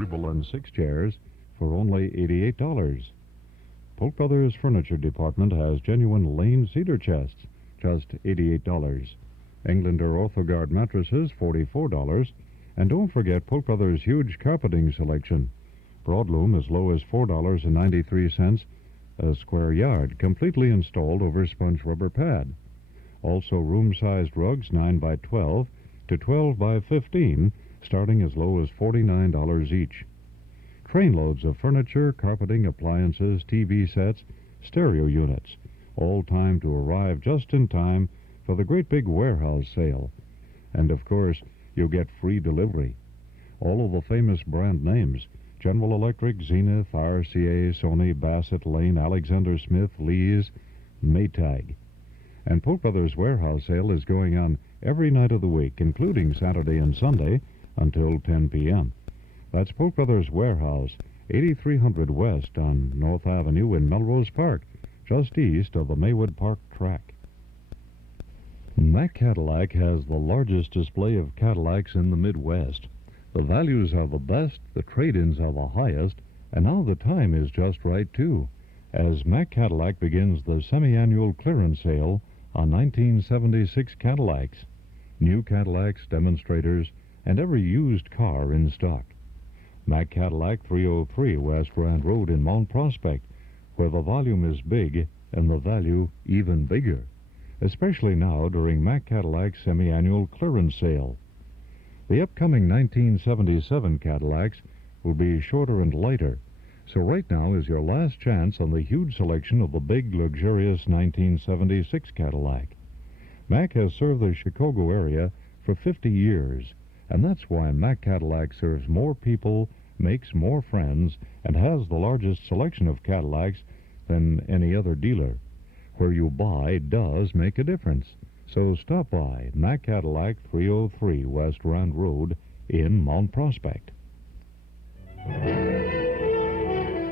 comfortable and 6 chairs for only $88. Polk Brothers Furniture Department has genuine Lane cedar chests, just $88. Englander Orthogard mattresses, $44. And don't forget Polk Brothers' huge carpeting selection. Broadloom as low as $4.93 a square yard, completely installed over sponge rubber pad. Also room-sized rugs 9 by 12 to 12 by 15, starting as low as $49 each. Trainloads of furniture, carpeting, appliances, TV sets, stereo units, all timed to arrive just in time for the great big warehouse sale. And of course, you'll get free delivery. All of the famous brand names: General Electric, Zenith, RCA, Sony, Bassett, Lane, Alexander Smith, Lee's, Maytag. And Polk Brothers Warehouse Sale is going on every night of the week, including Saturday and Sunday, until 10 p.m. That's Polk Brothers Warehouse, 8300 West on North Avenue in Melrose Park, just east of the Maywood Park track. Mack Cadillac has the largest display of Cadillacs in the Midwest. The values are the best, the trade-ins are the highest, and now the time is just right, too, as Mack Cadillac begins the semi-annual clearance sale on 1976 Cadillacs. New Cadillacs, demonstrators, and every used car in stock. Mack Cadillac, 303 West Grand Road in Mount Prospect, where the volume is big and the value even bigger, especially now during Mack Cadillac's semi-annual clearance sale. The upcoming 1977 Cadillacs will be shorter and lighter, so right now is your last chance on the huge selection of the big, luxurious 1976 Cadillac. Mack has served the Chicago area for 50 years, and that's why Mack Cadillac serves more people, makes more friends, and has the largest selection of Cadillacs than any other dealer. Where you buy does make a difference. So stop by Mack Cadillac, 303 West Grand Road in Mount Prospect.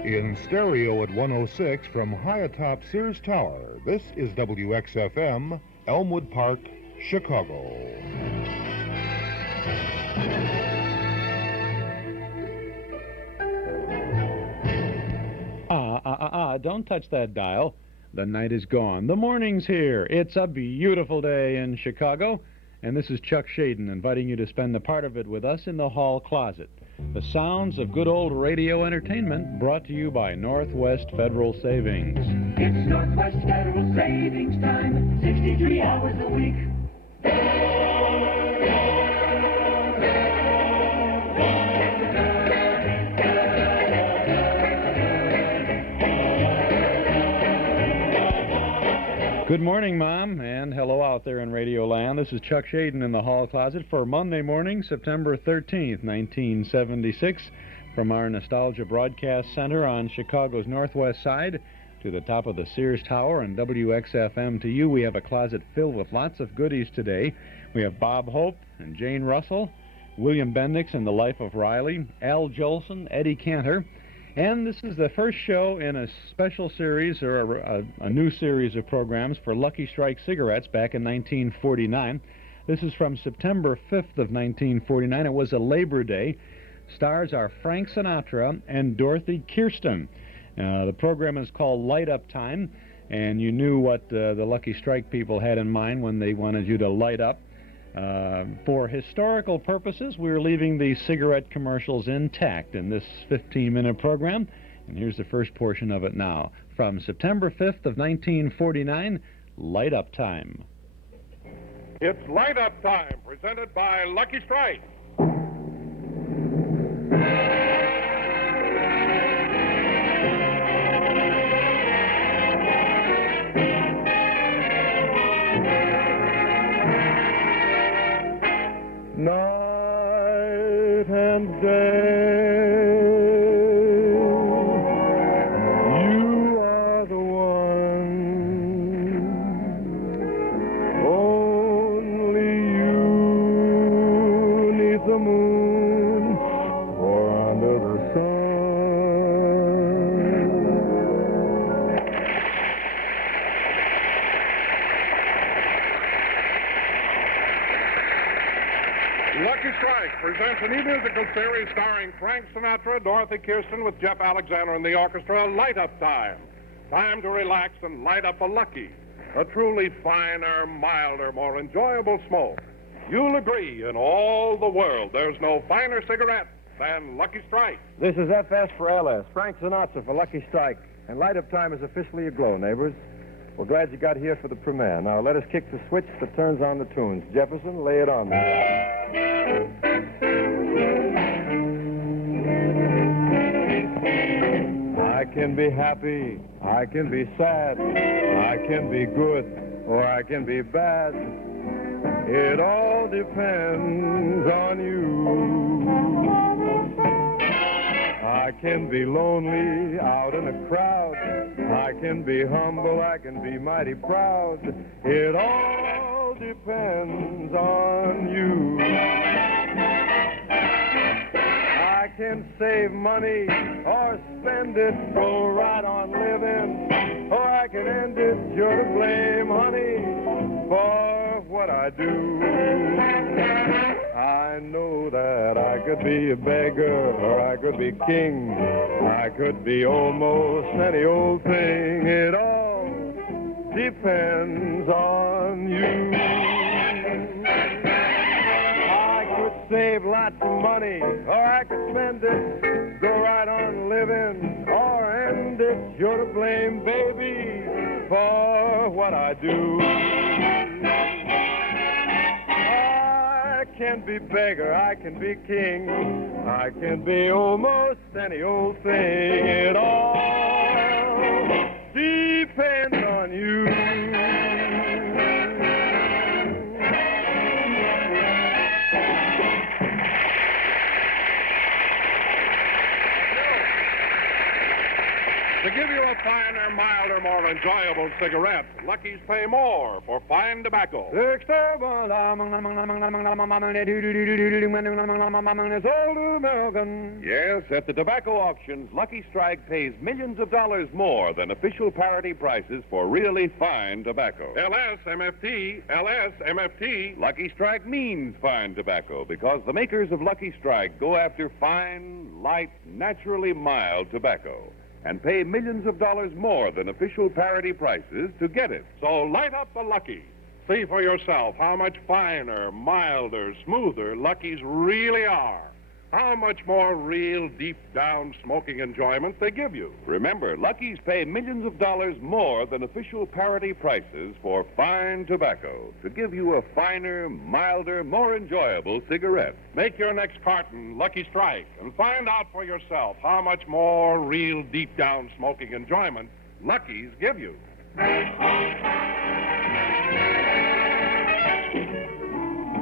In stereo at 106 from high atop Sears Tower, this is WXFM, Elmwood Park, Chicago. Don't touch that dial. The night is gone. The morning's here. It's a beautiful day in Chicago, and this is Chuck Shaden inviting you to spend a part of it with us in the hall closet. The sounds of good old radio entertainment brought to you by Northwest Federal Savings. It's Northwest Federal Savings time, 63 hours a week. Good morning, Mom, and hello out there in Radio Land. This is Chuck Shaden in the hall closet for Monday morning, September 13th, 1976, from our Nostalgia Broadcast Center on Chicago's northwest side to the top of the Sears Tower and WXFM to you. We have a closet filled with lots of goodies today. We have Bob Hope and Jane Russell, William Bendix and the Life of Riley, Al Jolson, Eddie Cantor. And this is the first show in a special series, or a new series of programs for Lucky Strike cigarettes back in 1949. This is from September 5th of 1949. It was a Labor Day. Stars are Frank Sinatra and Dorothy Kirsten. The program is called Light Up Time, and you knew what the Lucky Strike people had in mind when they wanted you to light up. For historical purposes, we're leaving the cigarette commercials intact in this 15-minute program, and here's the first portion of it now. From September 5th of 1949, Light Up Time. It's Light Up Time, presented by Lucky Strike. Night and day, you are the one. Only you need the moon or under the sun. Lucky Strike presents a new musical series starring Frank Sinatra, Dorothy Kirsten, with Jeff Alexander in the orchestra, Light Up Time. Time to relax and light up a Lucky, a truly finer, milder, more enjoyable smoke. You'll agree, in all the world, there's no finer cigarette than Lucky Strike. This is FS for LS, Frank Sinatra for Lucky Strike. And Light Up Time is officially aglow, neighbors. We're glad you got here for the premiere. Now, let us kick the switch that turns on the tunes. Jefferson, lay it on me. I can be happy, I can be sad, I can be good, or I can be bad. It all depends on you. I can be lonely out in a crowd. I can be humble, I can be mighty proud. It all depends on you. I can save money or spend it, go right on living, or I can end it. You're to blame, honey, for what I do. I know that I could be a beggar or I could be king. I could be almost any old thing. It all depends on you. I could save lots of money or I could spend it, go right on living or end it. You're to blame, baby, for what I do. I can be beggar, I can be king, I can be almost any old thing. It all depends on you. To give you a finer, milder, more enjoyable cigarette, Lucky's pay more for fine tobacco. Yes, at the tobacco auctions, Lucky Strike pays millions of dollars more than official parity prices for really fine tobacco. LSMFT, LSMFT. Lucky Strike means fine tobacco because the makers of Lucky Strike go after fine, light, naturally mild tobacco and pay millions of dollars more than official parity prices to get it. So light up the Lucky. See for yourself how much finer, milder, smoother Luckies really are. How much more real, deep-down smoking enjoyment they give you. Remember, Luckies pay millions of dollars more than official parity prices for fine tobacco to give you a finer, milder, more enjoyable cigarette. Make your next carton Lucky Strike and find out for yourself how much more real, deep-down smoking enjoyment Luckies give you.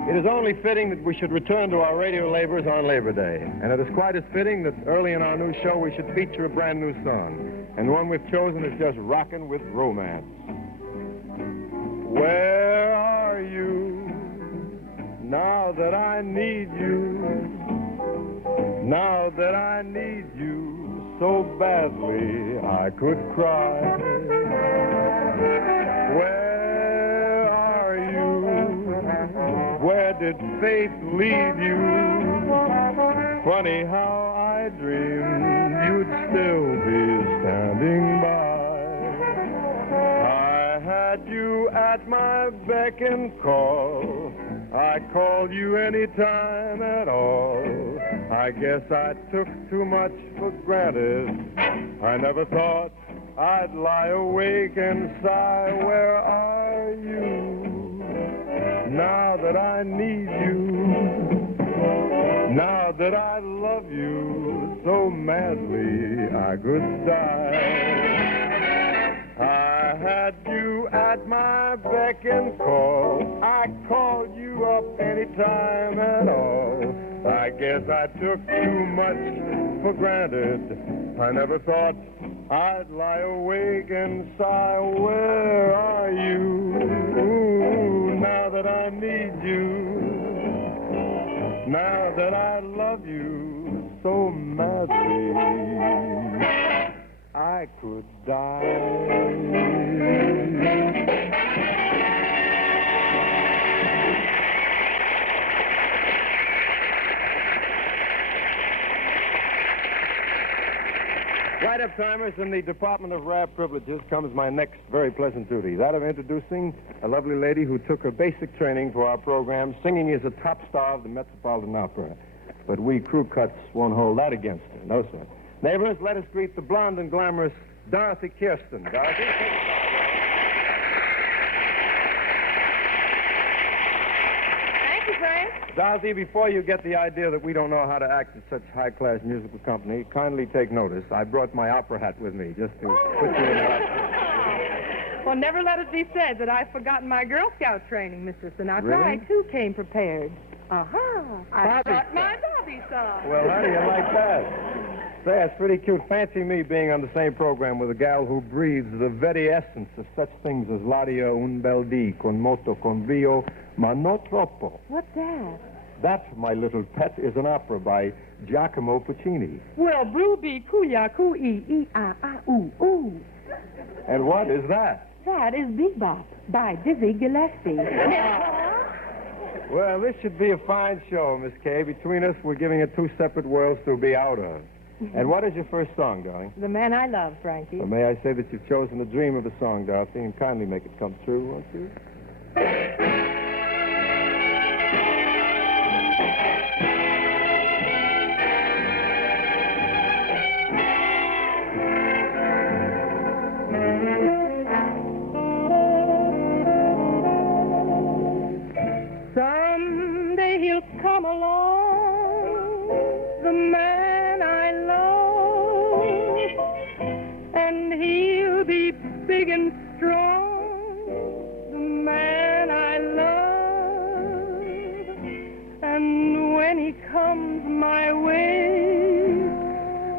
It is only fitting that we should return to our radio labors on Labor Day. And it is quite as fitting that early in our new show we should feature a brand new song. And the one we've chosen is just rockin' with romance. Where are you now that I need you? Now that I need you so badly I could cry. Where are you? Where did faith lead you? Funny how I dreamed you'd still be standing by. I had you at my beck and call. I called you any time at all. I guess I took too much for granted. I never thought I'd lie awake and sigh. Where are you? Now that I need you, now that I love you so madly I could die. I had you at my beck and call. I called you up any time at all. I guess I took too much for granted. I never thought I'd lie awake and sigh. Where are you? Now that I need you, now that I love you so madly, I could die. Right up, timers. In the Department of Rare Privileges comes my next very pleasant duty, that of introducing a lovely lady who took her basic training for our program. Singing is a top star of the Metropolitan Opera. But we crew cuts won't hold that against her. No, sir. Neighbors, let us greet the blonde and glamorous Dorothy Kirsten. Dorothy, take it away. Thank you, Frank. Dorothy, before you get the idea that we don't know how to act at such high-class musical company, kindly take notice. I brought my opera hat with me just to put you in that. Well, never let it be said that I've forgotten my Girl Scout training, Mr. Sinatra. Really? I, too, came prepared. Uh-huh. I Bobby brought song. my Bobby song. Well, how do you like that? Say, that's pretty cute. Fancy me being on the same program with a gal who breathes the very essence of such things as Ladia un bel dì, con moto, con brio, ma no troppo. What's that? That, my little pet, is an opera by Giacomo Puccini. Well, Ruby, kuya, kui, ooh, ooh. And what is that? That is Bebop by Dizzy Gillespie. Well, this should be a fine show, Miss Kay. Between us, we're giving it two separate worlds to be out of. And what is your first song, darling? The Man I Love, Frankie. Well, may I say that you've chosen the dream of a song, Dorothy, and kindly make it come true, won't you? Someday he'll come along, the man I love, and he'll be big and strong, the man I love. And when he comes my way,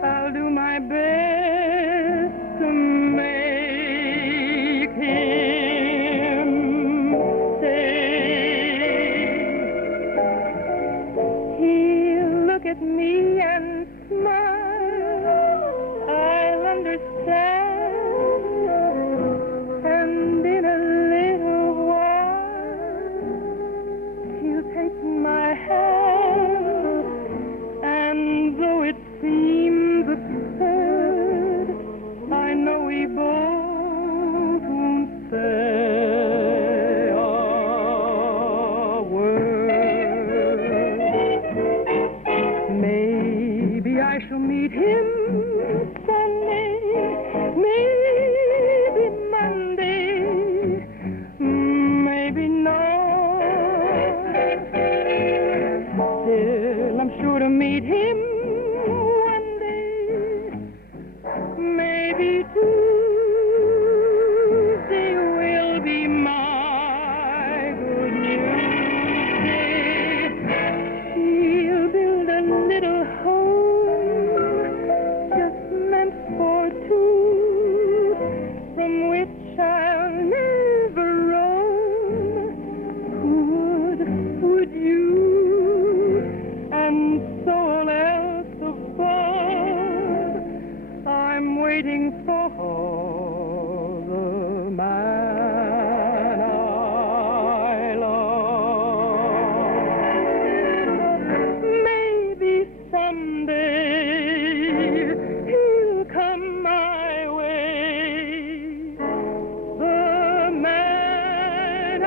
I'll do my best to make him at me and smile, I'll understand, and in a little while he'll take my hand, and though it seems absurd, I know we both won't say a word. Maybe I shall meet him Sunday, maybe Monday, maybe not. Still, I'm sure to meet him one day, maybe Tuesday will be my good news day. He'll build a little home just meant for two, from which I'll never roam. Would you? And so all else above, I'm waiting for the man I love. Maybe someday he'll come my way, the man I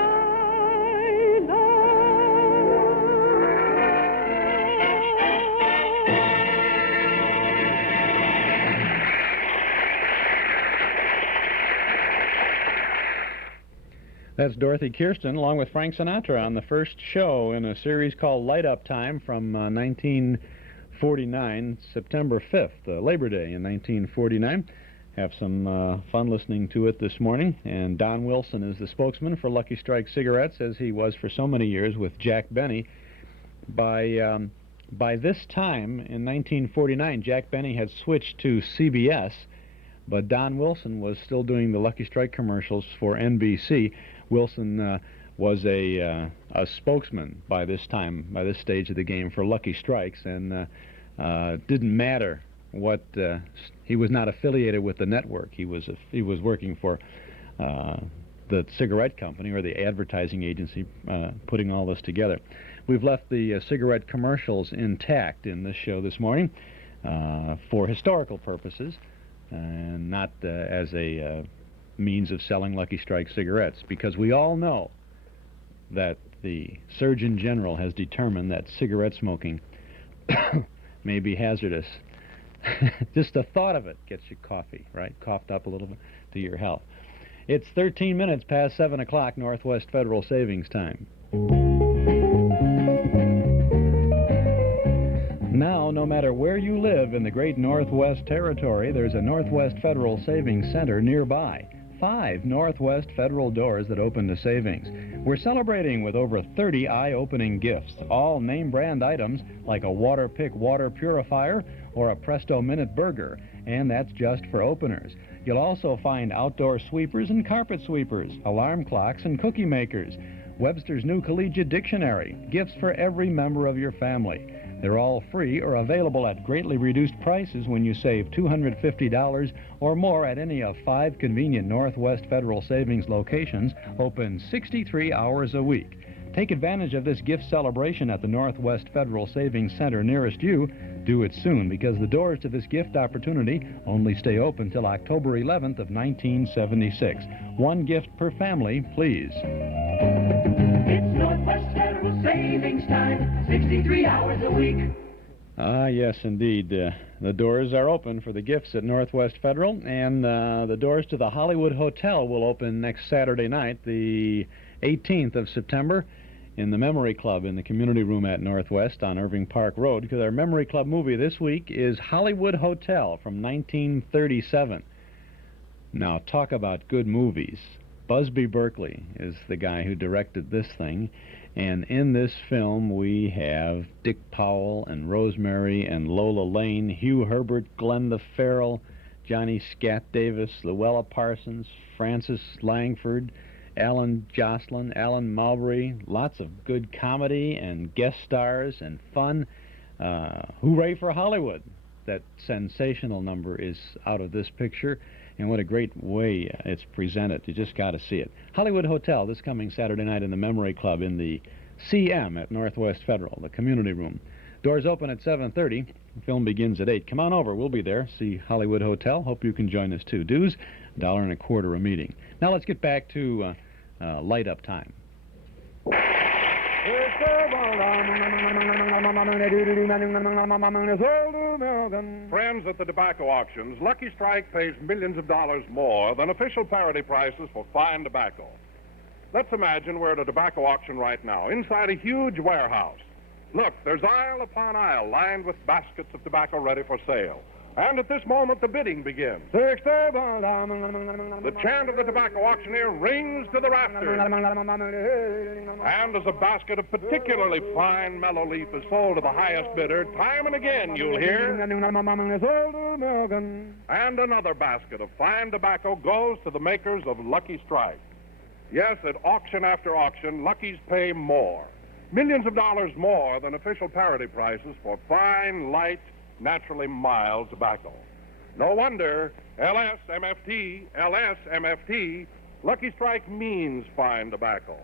That's Dorothy Kirsten, along with Frank Sinatra, on the first show in a series called Light Up Time from 1949, September 5th, Labor Day in 1949. Have some fun listening to it this morning. And Don Wilson is the spokesman for Lucky Strike Cigarettes, as he was for so many years with Jack Benny. By this time, in 1949, Jack Benny had switched to CBS, but Don Wilson was still doing the Lucky Strike commercials for NBC. Wilson was a spokesman by this time, by this stage of the game, for Lucky Strikes, and didn't matter what he was not affiliated with the network. He was working for the cigarette company or the advertising agency putting all this together. We've left the cigarette commercials intact in this show this morning for historical purposes. and not as a means of selling Lucky Strike cigarettes, because we all know that the Surgeon General has determined that cigarette smoking may be hazardous. Just the thought of it gets you coughed up a little bit to your health. It's 13 minutes past 7 o'clock Northwest Federal Savings Time. Now, no matter where you live in the great Northwest Territory, there's a Northwest Federal Savings Center nearby. 5 Northwest Federal doors that open to savings. We're celebrating with over 30 eye-opening gifts, all name-brand items like a Waterpik water purifier or a Presto Minute Burger, and that's just for openers. You'll also find outdoor sweepers and carpet sweepers, alarm clocks and cookie makers, Webster's New Collegiate Dictionary, gifts for every member of your family. They're all free or available at greatly reduced prices when you save $250 or more at any of 5 convenient Northwest Federal Savings locations, open 63 hours a week. Take advantage of this gift celebration at the Northwest Federal Savings Center nearest you. Do it soon, because the doors to this gift opportunity only stay open till October 11th of 1976. 1 gift per family, please. It's Northwest Federal Savings Time, 63 hours a week. Ah, yes, indeed. The doors are open for the gifts at Northwest Federal, and the doors to the Hollywood Hotel will open next Saturday night, the 18th of September, in the Memory Club in the community room at Northwest on Irving Park Road, because our Memory Club movie this week is Hollywood Hotel from 1937. Now, talk about good movies. Busby Berkeley is the guy who directed this thing, and in this film we have Dick Powell and Rosemary and Lola Lane, Hugh Herbert, Glenda Farrell, Johnny Scat Davis, Luella Parsons, Frances Langford, Alan Jocelyn, Alan Mowbray, lots of good comedy and guest stars and fun. Hooray for Hollywood. That sensational number is out of this picture, and what a great way it's presented. You just got to see it. Hollywood Hotel this coming Saturday night in the Memory Club in the CM at Northwest Federal, the community room. Doors open at 7:30. The film begins at 8. Come on over. We'll be there. See Hollywood Hotel. Hope you can join us, too. Dues, $1.25 a meeting. Now let's get back to light-up time. Friends, at the tobacco auctions, Lucky Strike pays millions of dollars more than official parity prices for fine tobacco. Let's imagine we're at a tobacco auction right now, inside a huge warehouse. Look, there's aisle upon aisle lined with baskets of tobacco ready for sale. And at this moment, the bidding begins. The chant of the tobacco auctioneer rings to the rafters. And as a basket of particularly fine mellow leaf is sold to the highest bidder, time and again you'll hear. And another basket of fine tobacco goes to the makers of Lucky Strike. Yes, at auction after auction, Lucky's pay more. Millions of dollars more than official parity prices for fine, light, naturally mild tobacco. No wonder LS-MFT, Lucky Strike means fine tobacco.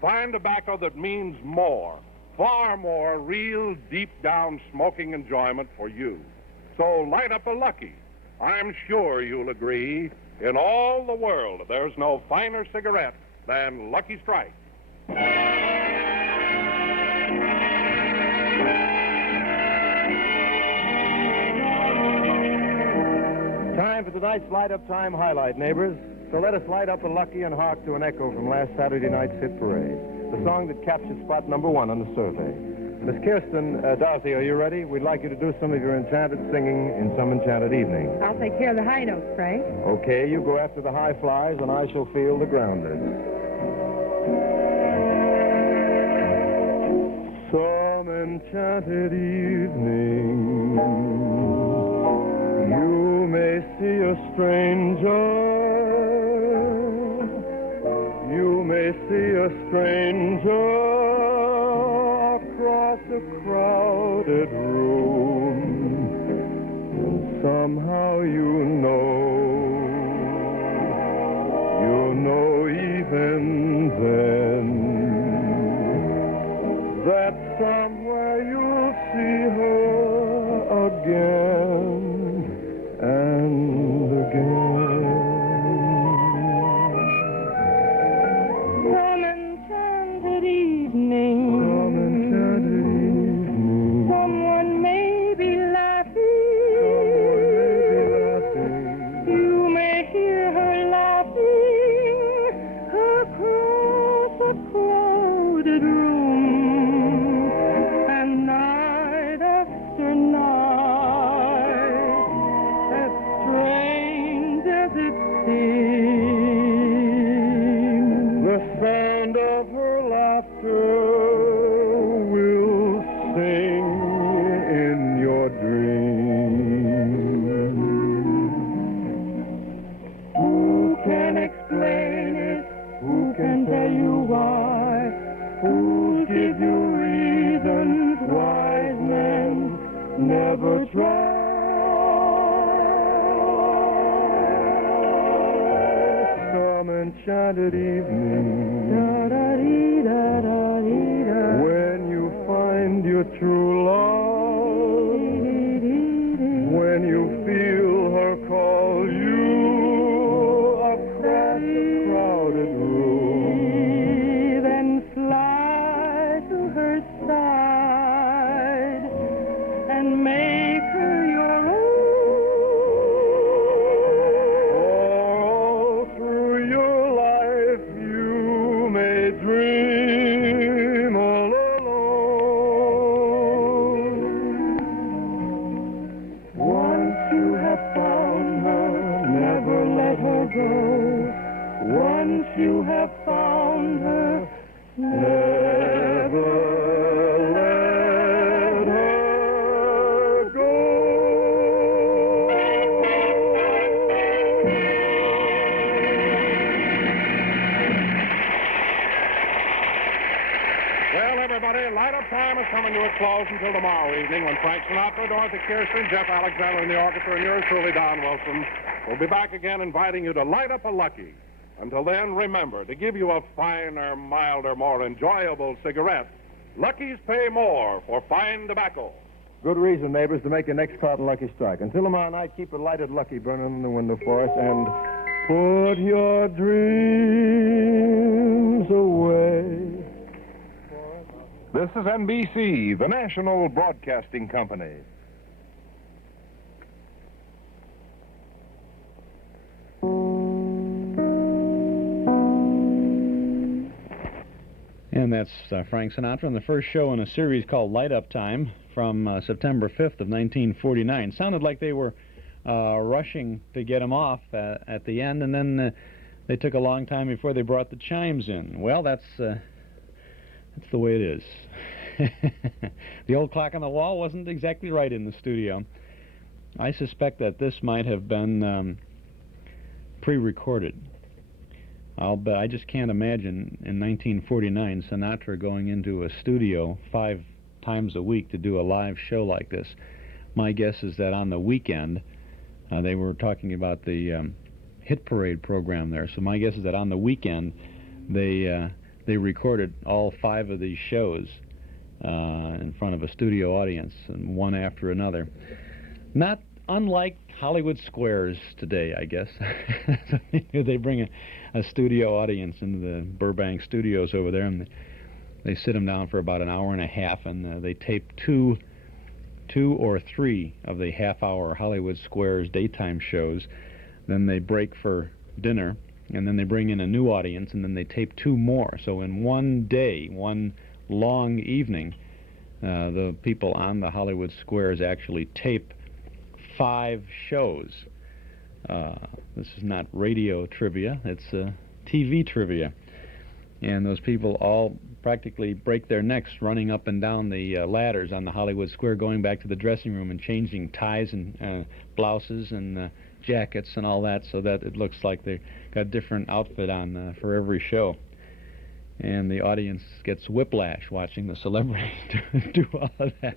Fine tobacco that means more, far more real deep-down smoking enjoyment for you. So light up a Lucky. I'm sure you'll agree, in all the world, there's no finer cigarette than Lucky Strike. Time for tonight's Light-Up Time highlight, neighbors. So let us light up a Lucky and hark to an echo from last Saturday night's hit parade, the song that captured spot number 1 on the survey. Miss Kirsten, Dorothy, are you ready? We'd like you to do some of your enchanted singing in some enchanted evening. I'll take care of the high notes, Frank. Okay, you go after the high flies, and I shall feel the grounders. Some enchanted evening, you may see a stranger. You may see a stranger across a crowded room, and somehow you know even then that somewhere you'll see her again, and never try. Some enchanted evening, when you find your true love, when you feel her call you across the crowded room, then fly to her side and make her your own. all through your life you may dream all alone. Once you have found her, never let her go. Once you have found her, never let her go. Well, everybody, Light Up Time is coming to its close until tomorrow evening when Frank Sinatra, Dorothy Kirsten, Jeff Alexander in the orchestra, and yours truly, Don Wilson, will be back again inviting you to light up a Lucky. Until then, remember, to give you a finer, milder, more enjoyable cigarette, Lucky's pay more for fine tobacco. Good reason, neighbors, to make your next carton Lucky Strike. Until tomorrow night, keep a lighted Lucky burning in the window for us, and put your dreams away. This is NBC, the National Broadcasting Company. And that's Frank Sinatra in the first show in a series called Light Up Time from September 5th of 1949. Sounded like they were rushing to get him off at the end, and then they took a long time before they brought the chimes in. Well, that's the way it is. The old clock on the wall wasn't exactly right in the studio. I suspect that this might have been pre-recorded. I'll bet. I just can't imagine in 1949 Sinatra going into a studio 5 times a week to do a live show like this. My guess is that on the weekend, they were talking about the hit parade program there. So my guess is that on the weekend, they recorded all 5 of these shows in front of a studio audience, and one after another. Not unlike Hollywood Squares today, I guess. They bring a studio audience into the Burbank studios over there, and they sit them down for about an hour and a half, and they tape two or three of the half-hour Hollywood Squares daytime shows. Then they break for dinner, and then they bring in a new audience, and then they tape 2 more. So in one day, one long evening, the people on the Hollywood Squares actually tape 5 shows. This is not radio trivia, it's TV trivia. And those people all practically break their necks running up and down the ladders on the Hollywood Square, going back to the dressing room and changing ties and blouses and jackets and all that, so that it looks like they've got a different outfit on for every show. And the audience gets whiplash watching the celebrities do all of that.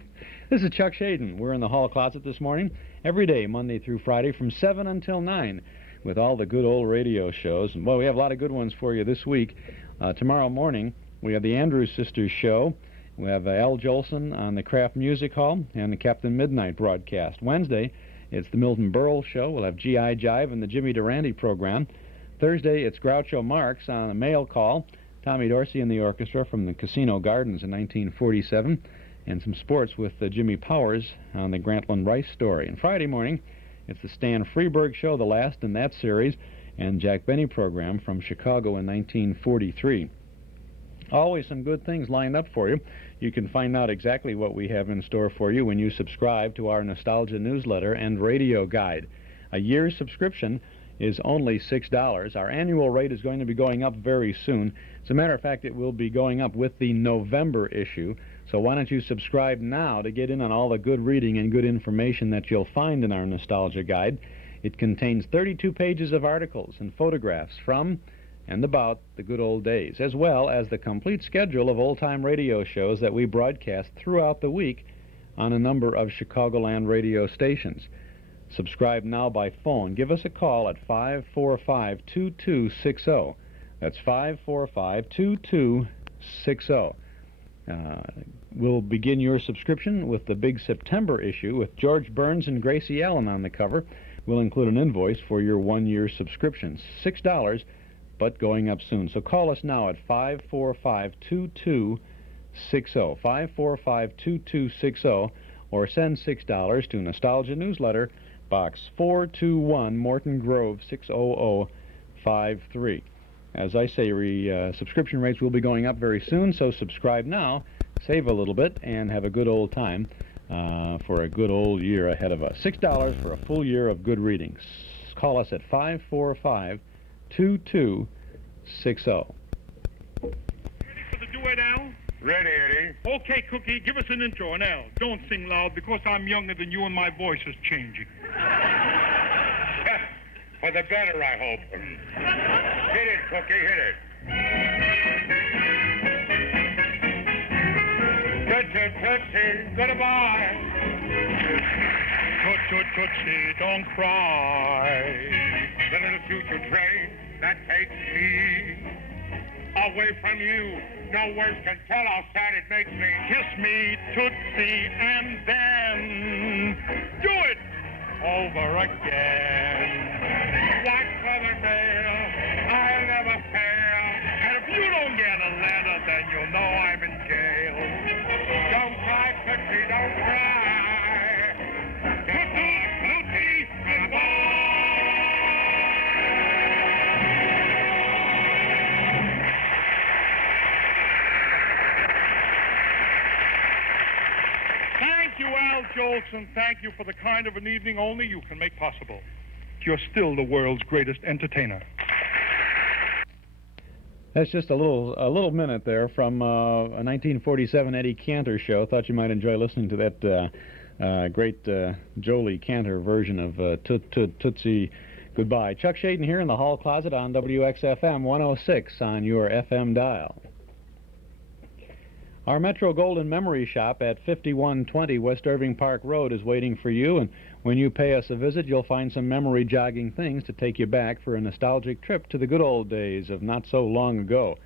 This is Chuck Shaden. We're in the hall closet this morning, every day, Monday through Friday, from 7 until 9, with all the good old radio shows. And, well, we have a lot of good ones for you this week. Tomorrow morning, we have the Andrews Sisters show. We have Al Jolson on the Kraft Music Hall and the Captain Midnight broadcast. Wednesday, it's the Milton Berle show. We'll have G.I. Jive and the Jimmy Durante program. Thursday, it's Groucho Marx on a mail call. Tommy Dorsey and the orchestra from the Casino Gardens in 1947. And some sports with Jimmy Powers on the Grantland Rice story. And Friday morning, it's the Stan Freberg show, the last in that series, and Jack Benny program from Chicago in 1943. Always some good things lined up for you. You can find out exactly what we have in store for you when you subscribe to our Nostalgia newsletter and radio guide. A year's subscription is only $6. Our annual rate is going to be going up very soon. As a matter of fact, it will be going up with the November issue. So why don't you subscribe now to get in on all the good reading and good information that you'll find in our Nostalgia Guide. It contains 32 pages of articles and photographs from and about the good old days, as well as the complete schedule of old-time radio shows that we broadcast throughout the week on a number of Chicagoland radio stations. Subscribe now by phone. Give us a call at 545-2260. That's 545-2260. We'll begin your subscription with the big September issue with George Burns and Gracie Allen on the cover. We'll include an invoice for your one-year subscription. $6, but going up soon. So call us now at 545-2260. 545-2260, or send $6 to Nostalgia Newsletter, Box 421, Morton Grove, 60053. As I say, subscription rates will be going up very soon, so subscribe now, save a little bit, and have a good old time for a good old year ahead of us. $6 for a full year of good readings. Call us at 545-2260. Ready for the duet, Al? Ready, Eddie. Okay, Cookie, give us an intro. And Al, don't sing loud because I'm younger than you and my voice is changing. For the better, I hope. Hit it, Cookie, hit it. Tootsie, goodbye. Tootsie, don't cry. The little future train that takes me away from you. No words can tell how sad it makes me. Kiss me, Tootsie, and then do it over again. Like Southern Mail, I'll never fail. And if you don't get a letter, then you'll know I'm in jail. Don't cry, Tootsie, don't cry. Tootsie, goodbye. Thank you, Al Jolson. Thank you for the kind of an evening only you can make possible. You're still the world's greatest entertainer. That's just a little minute there from a 1947 Eddie Cantor show. Thought you might enjoy listening to that great Jolie Cantor version of Tootsie Goodbye. Chuck Shaden here in the hall closet on WXFM 106 on your FM dial. Our Metro Golden Memory Shop at 5120 West Irving Park Road is waiting for you, and when you pay us a visit, you'll find some memory-jogging things to take you back for a nostalgic trip to the good old days of not so long ago.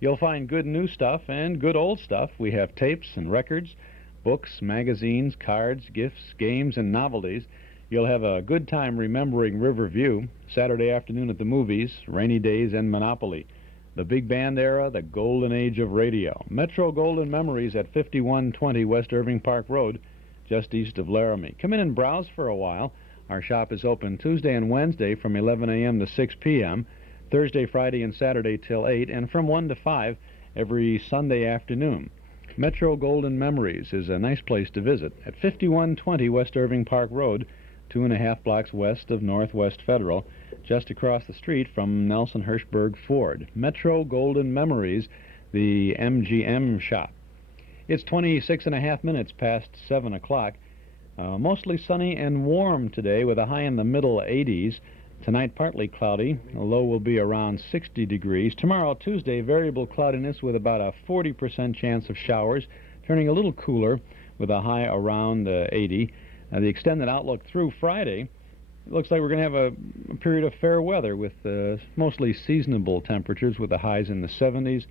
You'll find good new stuff and good old stuff. We have tapes and records, books, magazines, cards, gifts, games, and novelties. You'll have a good time remembering Riverview, Saturday afternoon at the movies, rainy days, and Monopoly. The big band era, the golden age of radio. Metro Golden Memories at 5120 West Irving Park Road, just east of Laramie. Come in and browse for a while. Our shop is open Tuesday and Wednesday from 11 a.m. to 6 p.m., Thursday, Friday, and Saturday till 8, and from 1 to 5 every Sunday afternoon. Metro Golden Memories is a nice place to visit at 5120 West Irving Park Road, 2.5 blocks west of Northwest Federal, just across the street from Nelson Hirschberg Ford. Metro Golden Memories, the MGM shop. It's 26.5 minutes past 7 o'clock. Mostly sunny and warm today with a high in the middle 80s. Tonight partly cloudy. The low will be around 60 degrees. Tomorrow, Tuesday, variable cloudiness with about a 40% chance of showers, turning a little cooler with a high around 80. The extended outlook through Friday, it looks like we're going to have a period of fair weather with mostly seasonable temperatures with the highs in the 70s,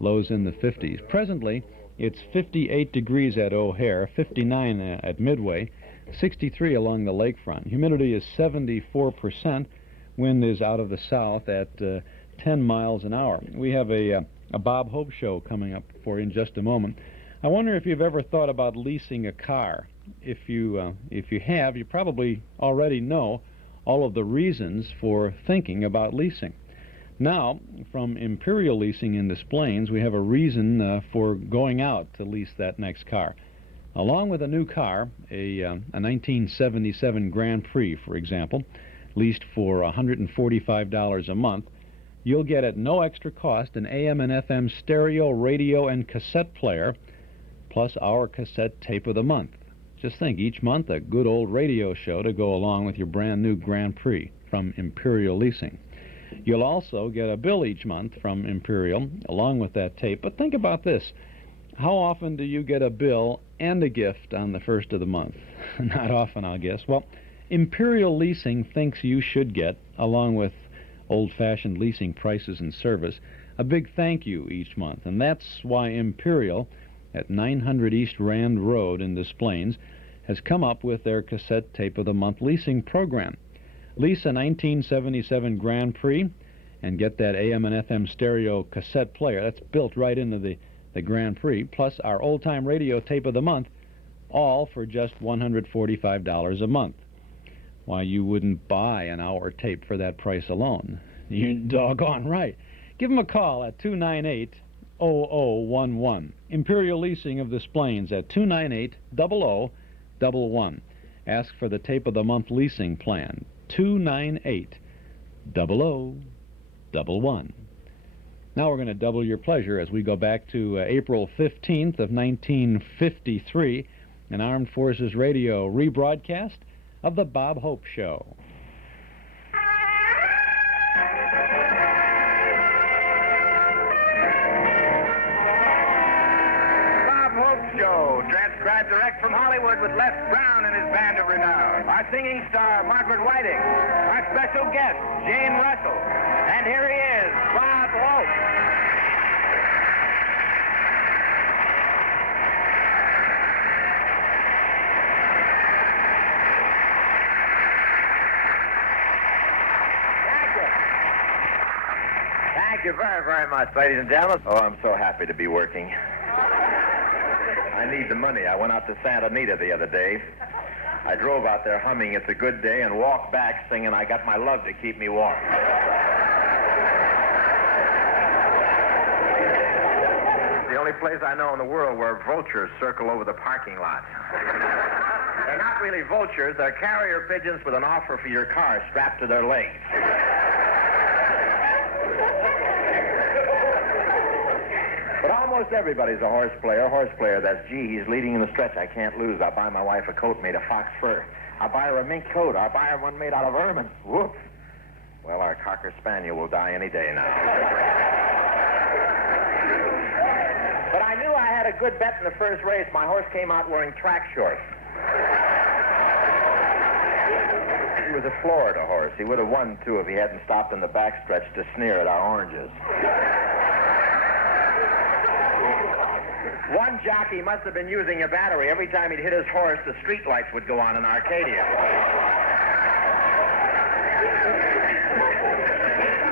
lows in the 50s. Presently, it's 58 degrees at O'Hare, 59 at Midway, 63 along the lakefront. Humidity is 74%. Wind is out of the south at 10 miles an hour. We have a Bob Hope show coming up for you in just a moment. I wonder if you've ever thought about leasing a car. If you have, you probably already know all of the reasons for thinking about leasing. Now, from Imperial Leasing in Des Plaines, we have a reason for going out to lease that next car. Along with a new car, a 1977 Grand Prix, for example, leased for $145 a month, you'll get at no extra cost an AM and FM stereo, radio, and cassette player, plus our cassette tape of the month. Just think, each month a good old radio show to go along with your brand new Grand Prix from Imperial Leasing. You'll also get a bill each month from Imperial along with that tape. But think about this. How often do you get a bill and a gift on the first of the month. Not often, I'll guess. Well, Imperial Leasing thinks you should get, along with old-fashioned leasing prices and service, a big thank you each month. And that's why Imperial, at 900 East Rand Road in Des Plaines, has come up with their cassette tape of the month leasing program. Lease a 1977 Grand Prix and get that AM and FM stereo cassette player. That's built right into the Grand Prix, plus our old-time radio tape of the month, all for just $145 a month. Why, you wouldn't buy an hour tape for that price alone. You're doggone right. Give them a call at 298-0011. Imperial Leasing of Des Plaines at 298-0011. Ask for the tape of the month leasing plan. 298-0011. Now we're going to double your pleasure as we go back to April 15th of 1953, an Armed Forces Radio rebroadcast of The Bob Hope Show. Bob Hope Show, transcribed direct from Hollywood with Les Brown and his band of renown. Our singing star, Margaret Whiting. Our special guest, Jane Russell. And here he is, Bob Hope. Thank you very, very much, ladies and gentlemen. Oh, I'm so happy to be working. I need the money. I went out to Santa Anita the other day. I drove out there humming It's a Good Day and walked back singing I Got My Love to Keep Me Warm. It's the only place I know in the world where vultures circle over the parking lot. They're not really vultures. They're carrier pigeons with an offer for your car strapped to their legs. But almost everybody's a horse player. That's, gee, he's leading in the stretch. I can't lose. I'll buy my wife a coat made of fox fur. I'll buy her a mink coat. I'll buy her one made out of ermine. Whoops. Well, our Cocker Spaniel will die any day now. But I knew I had a good bet in the first race. My horse came out wearing track shorts. He was a Florida horse. He would have won, too, if he hadn't stopped in the backstretch to sneer at our oranges. One jockey must have been using a battery. Every time he'd hit his horse, the street lights would go on in Arcadia.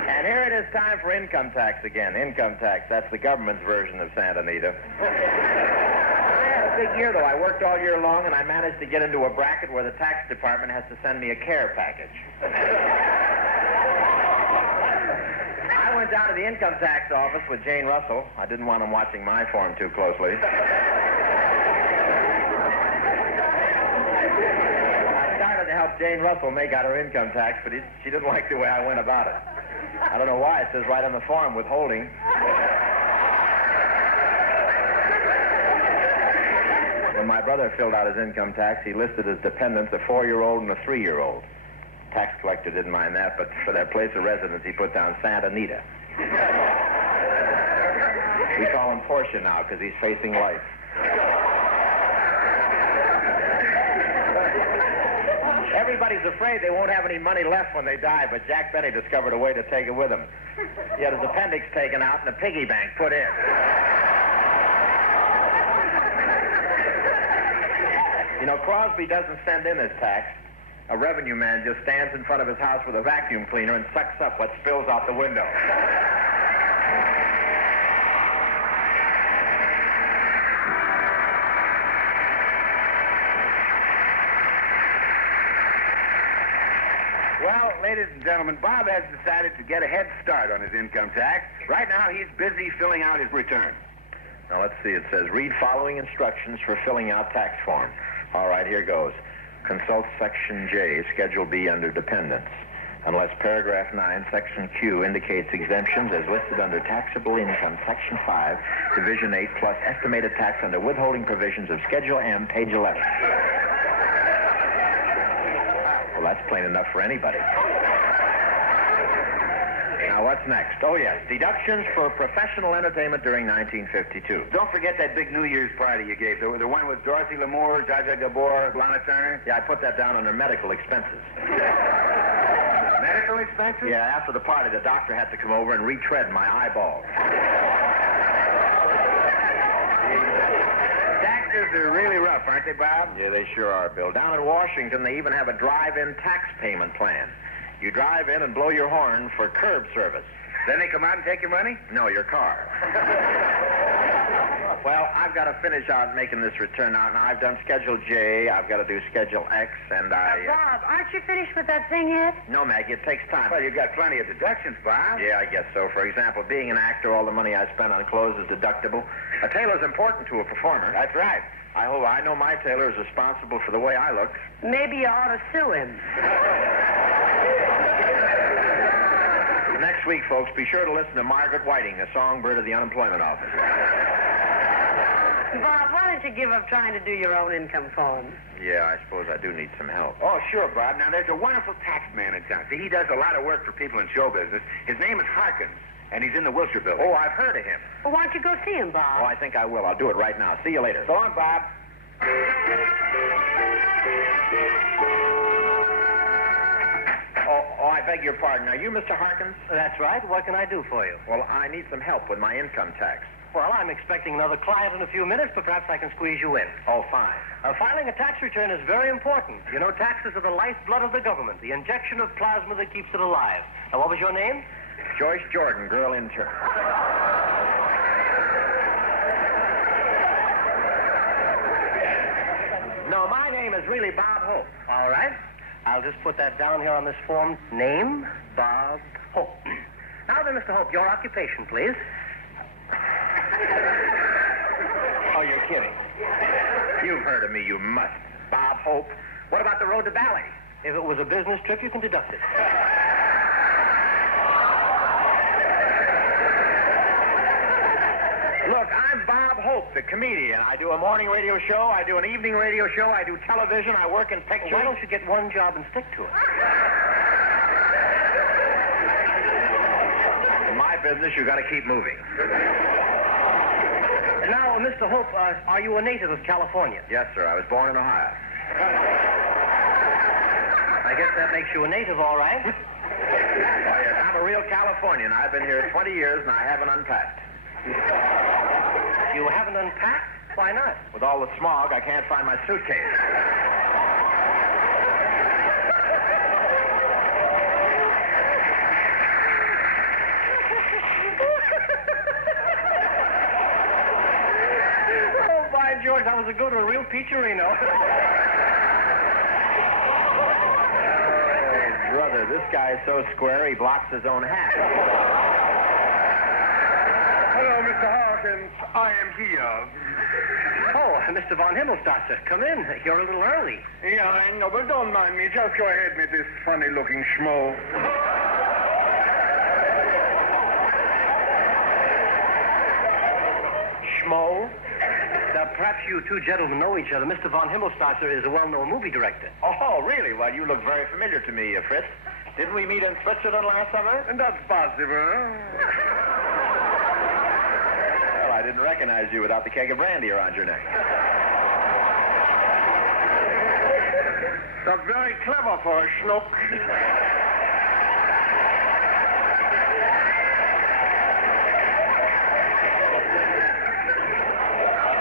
And here it is time for income tax again. Income tax, that's the government's version of Santa Anita. I had a big year, though. I worked all year long, and I managed to get into a bracket where the tax department has to send me a care package. I went down to the income tax office with Jane Russell. I didn't want him watching my form too closely. I started to help Jane Russell make out her income tax, but she didn't like the way I went about it. I don't know why. It says right on the form, withholding. When my brother filled out his income tax, he listed as dependents a 4-year-old and a 3-year-old. Tax collector didn't mind that, but for their place of residence, he put down Santa Anita. We call him Portia now because he's facing life. Everybody's afraid they won't have any money left when they die, but Jack Benny discovered a way to take it with him. He had his appendix taken out and a piggy bank put in. You know, Crosby doesn't send in his tax. A revenue man just stands in front of his house with a vacuum cleaner and sucks up what spills out the window. Well, ladies and gentlemen, Bob has decided to get a head start on his income tax. Right now, he's busy filling out his return. Now, let's see. It says, read following instructions for filling out tax form. All right, here goes. Consult Section J, Schedule B under Dependents. Unless Paragraph 9, Section Q indicates exemptions as listed under Taxable Income, Section 5, Division 8, plus estimated tax under withholding provisions of Schedule M, page 11. Well, that's plain enough for anybody. Now, Now, what's next? Oh, yes, deductions for professional entertainment during 1952. Don't forget that big New Year's party you gave, the one with Dorothy Lamour, Jaja Gabor, Lana Turner. Yeah, I put that down under medical expenses. Medical expenses? Yeah, after the party, the doctor had to come over and retread my eyeballs. Taxes are really rough, aren't they, Bob? Yeah, they sure are, Bill. Down in Washington, they even have a drive-in tax payment plan. You drive in and blow your horn for curb service. Then they come out and take your money? No, your car. Well, I've got to finish out making this return now. Now, I've done Schedule J, I've got to do Schedule X, and Bob, aren't you finished with that thing yet? No, Maggie, it takes time. Well, you've got plenty of deductions, Bob. Yeah, I guess so. For example, being an actor, all the money I spend on clothes is deductible. A tailor's important to a performer. That's right. I know my tailor is responsible for the way I look. Maybe you ought to sue him. Next week, folks, be sure to listen to Margaret Whiting, the songbird of the unemployment office. Bob, why don't you give up trying to do your own income form? Yeah, I suppose I do need some help. Oh, sure, Bob. Now, there's a wonderful tax man in town. See, he does a lot of work for people in show business. His name is Harkins, and he's in the Wilshire building. Oh, I've heard of him. Well, why don't you go see him, Bob? Oh, I think I will. I'll do it right now. See you later. So long, Bob. Oh, I beg your pardon. Are you Mr. Harkins? That's right. What can I do for you? Well, I need some help with my income tax. Well, I'm expecting another client in a few minutes, but perhaps I can squeeze you in. Oh, fine. Filing a tax return is very important. You know, taxes are the lifeblood of the government, the injection of plasma that keeps it alive. Now, what was your name? Joyce Jordan, girl intern. No, my name is really Bob Hope. All right. I'll just put that down here on this form. Name, Bob Hope. Now then, Mr. Hope, your occupation, please. Oh, you're kidding. You've heard of me, you must. Bob Hope. What about the road to Bali? If it was a business trip, you can deduct it. Look, I'm Bob Hope, the comedian. I do a morning radio show, I do an evening radio show, I do television, I work in pictures. Why don't you get one job and stick to it? In my business, you got to keep moving. Now, Mr. Hope, are you a native of California? Yes, sir. I was born in Ohio. I guess that makes you a native, all right. Oh, yes, I'm a real Californian. I've been here 20 years, and I haven't unpacked. You haven't unpacked? Why not? With all the smog, I can't find my suitcase. Oh, by George, that was a go to a real peacherino. Oh, brother, this guy is so square, he blocks his own hat. Hello, Mr. Harkins. I am here. Oh, Mr. Von Himmelstosser, come in. You're a little early. Yeah, I know, but don't mind me. Just go ahead with this funny-looking schmo. Schmo? Now, perhaps you two gentlemen know each other. Mr. Von Himmelstosser is a well-known movie director. Oh, really? Well, you look very familiar to me, Fritz. Didn't we meet in Switzerland last summer? That's possible. Well, I didn't recognize you without the keg of brandy around your neck. That's very clever for a schnook.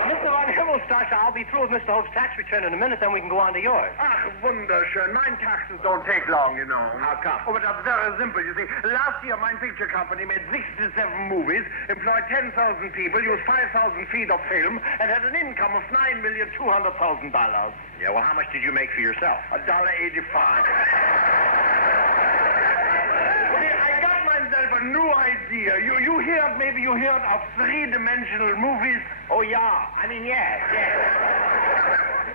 Mr. Von Himmelstosser, I'll be through with Mr. Hope's tax return in a minute, then we can go on to yours. Ah, wunderschön. Mine taxes don't take long, you know. How come? Oh, but that's very simple, you see. Last year, my picture company made 67 movies, employed 10,000 people, used 5,000 feet of film, and had an income of $9,200,000. Yeah, well, how much did you make for yourself? $1.85. I got myself a new idea. Maybe you heard of three-dimensional movies? Oh, yeah. I mean, yes.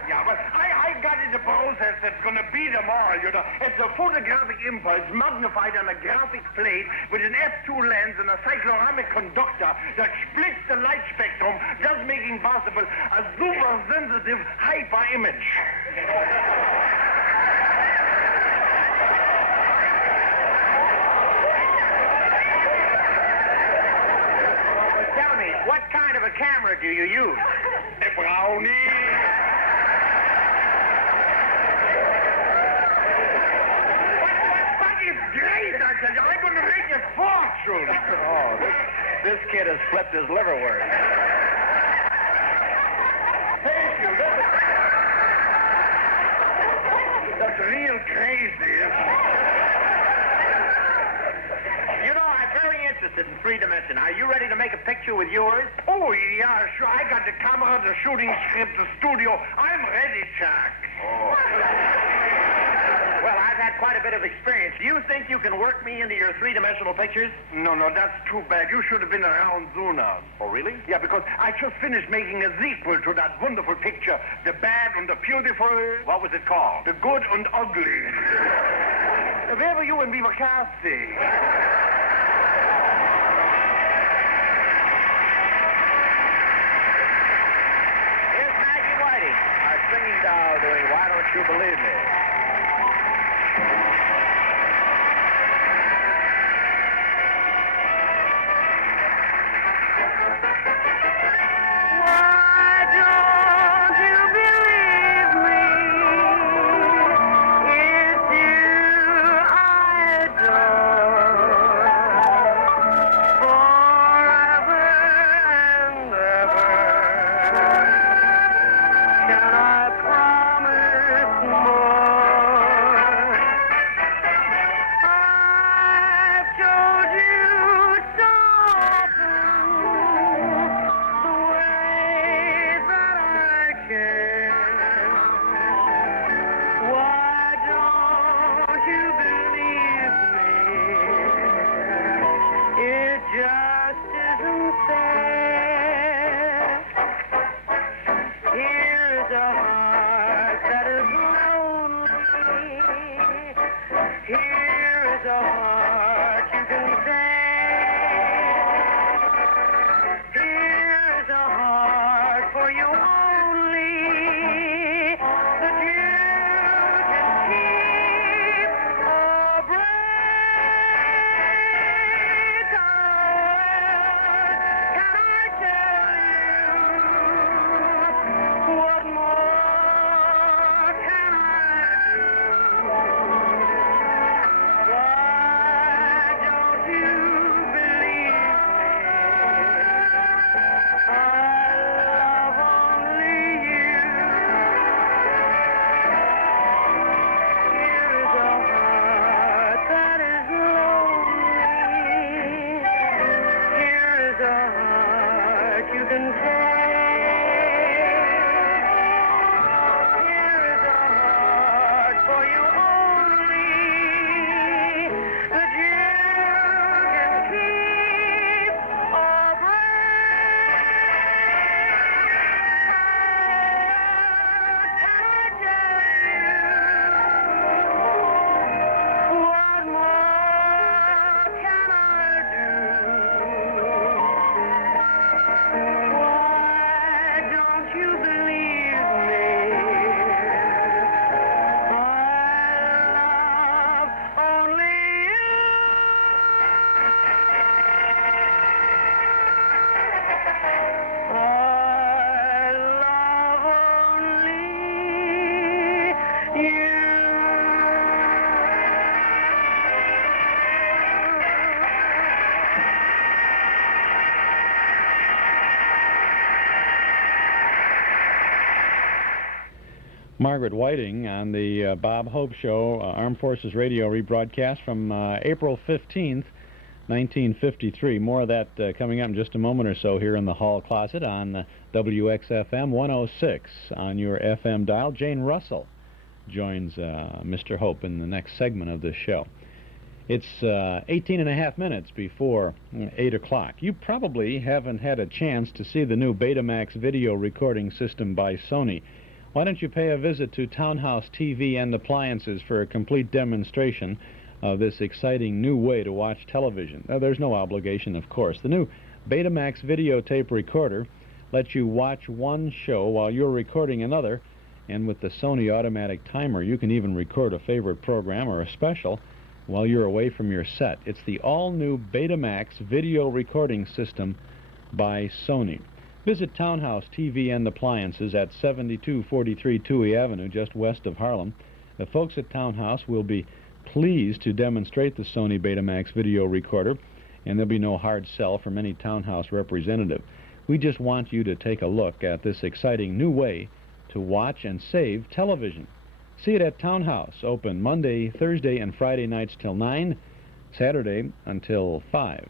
Yeah, but I got it a process that's going to beat them all, you know. It's a photographic impulse magnified on a graphic plate with an f2 lens and a cycloramic conductor that splits the light spectrum, thus making possible a super-sensitive hyper-image. camera do you use? A brownie. What is great, I tell you. I'm going to make a fortune. Oh, this kid has flipped his liverwort. Thank you. That's real crazy, isn't it? You know, I'm very interested in three-dimension. Are you ready to make a picture with yours? Oh, yeah, sure. I got the camera, the shooting script, the studio. I'm ready, Chuck. Oh. Well, I've had quite a bit of experience. Do you think you can work me into your three-dimensional pictures? No, that's too bad. You should have been around sooner. Oh, really? Yeah, because I just finished making a sequel to that wonderful picture, The Bad and the Beautiful. What was it called? The Good and Ugly. Where were you when we were casting? Here's Maggie Whiting, our singing doll doing Why Don't You Believe Me? Margaret Whiting on the Bob Hope Show, Armed Forces Radio rebroadcast from April 15th, 1953. More of that coming up in just a moment or so here in the hall closet on WXFM 106 on your FM dial. Jane Russell joins Mr. Hope in the next segment of this show. It's 18 and a half minutes before 8 o'clock. You probably haven't had a chance to see the new Betamax video recording system by Sony. Why don't you pay a visit to Townhouse TV and Appliances for a complete demonstration of this exciting new way to watch television? There's no obligation, of course. The new Betamax videotape recorder lets you watch one show while you're recording another, and with the Sony automatic timer, you can even record a favorite program or a special while you're away from your set. It's the all-new Betamax video recording system by Sony. Visit Townhouse TV and Appliances at 7243 Touhy Avenue, just west of Harlem. The folks at Townhouse will be pleased to demonstrate the Sony Betamax video recorder, and there'll be no hard sell from any Townhouse representative. We just want you to take a look at this exciting new way to watch and save television. See it at Townhouse, open Monday, Thursday, and Friday nights till 9, Saturday until 5.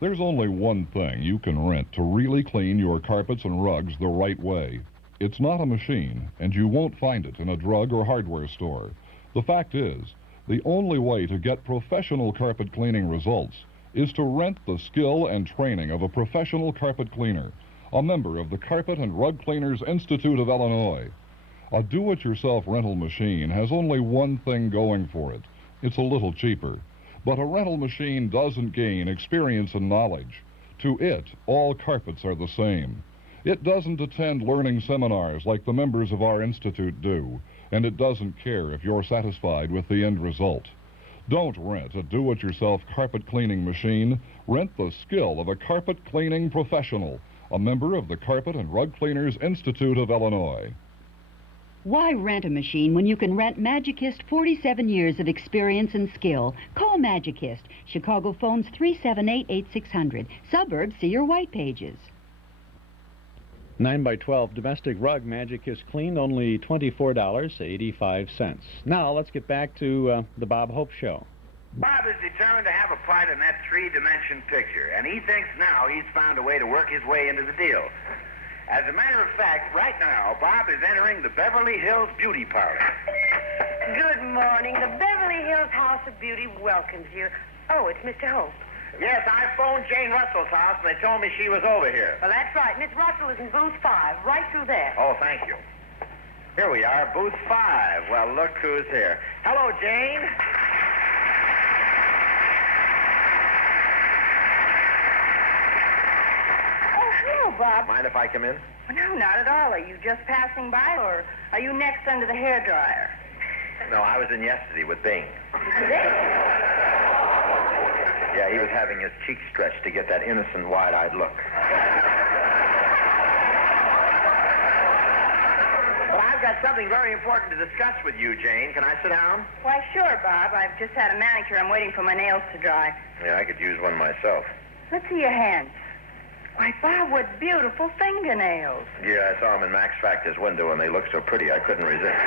There's only one thing you can rent to really clean your carpets and rugs the right way. It's not a machine, and you won't find it in a drug or hardware store. The fact is, the only way to get professional carpet cleaning results is to rent the skill and training of a professional carpet cleaner, a member of the Carpet and Rug Cleaners Institute of Illinois. A do-it-yourself rental machine has only one thing going for it. It's a little cheaper. But a rental machine doesn't gain experience and knowledge. To it, all carpets are the same. It doesn't attend learning seminars like the members of our institute do, and it doesn't care if you're satisfied with the end result. Don't rent a do-it-yourself carpet cleaning machine. Rent the skill of a carpet cleaning professional, a member of the Carpet and Rug Cleaners Institute of Illinois. Why rent a machine when you can rent Magicist 47 years of experience and skill? Call Magicist. Chicago phones 378-8600. Suburbs, see your white pages. 9x12 domestic rug Magicist cleaned, only $24.85. Now let's get back to the Bob Hope Show. Bob is determined to have a part in that three-dimension picture, and he thinks now he's found a way to work his way into the deal. As a matter of fact, right now, Bob is entering the Beverly Hills Beauty Parlor. Good morning. The Beverly Hills House of Beauty welcomes you. Oh, it's Mr. Hope. Yes, I phoned Jane Russell's house, and they told me she was over here. Well, that's right. Miss Russell is in booth 5, right through there. Oh, thank you. Here we are, booth 5. Well, look who's here. Hello, Jane. Bob. Mind if I come in? No, not at all. Are you just passing by, or are you next under the hairdryer? No, I was in yesterday with Bing. Yeah, he was having his cheeks stretched to get that innocent, wide-eyed look. But I've got something very important to discuss with you, Jane. Can I sit down? Why, sure, Bob. I've just had a manicure. I'm waiting for my nails to dry. Yeah, I could use one myself. Let's see your hands. Why, Bob, what beautiful fingernails. Yeah, I saw them in Max Factor's window, and they looked so pretty I couldn't resist.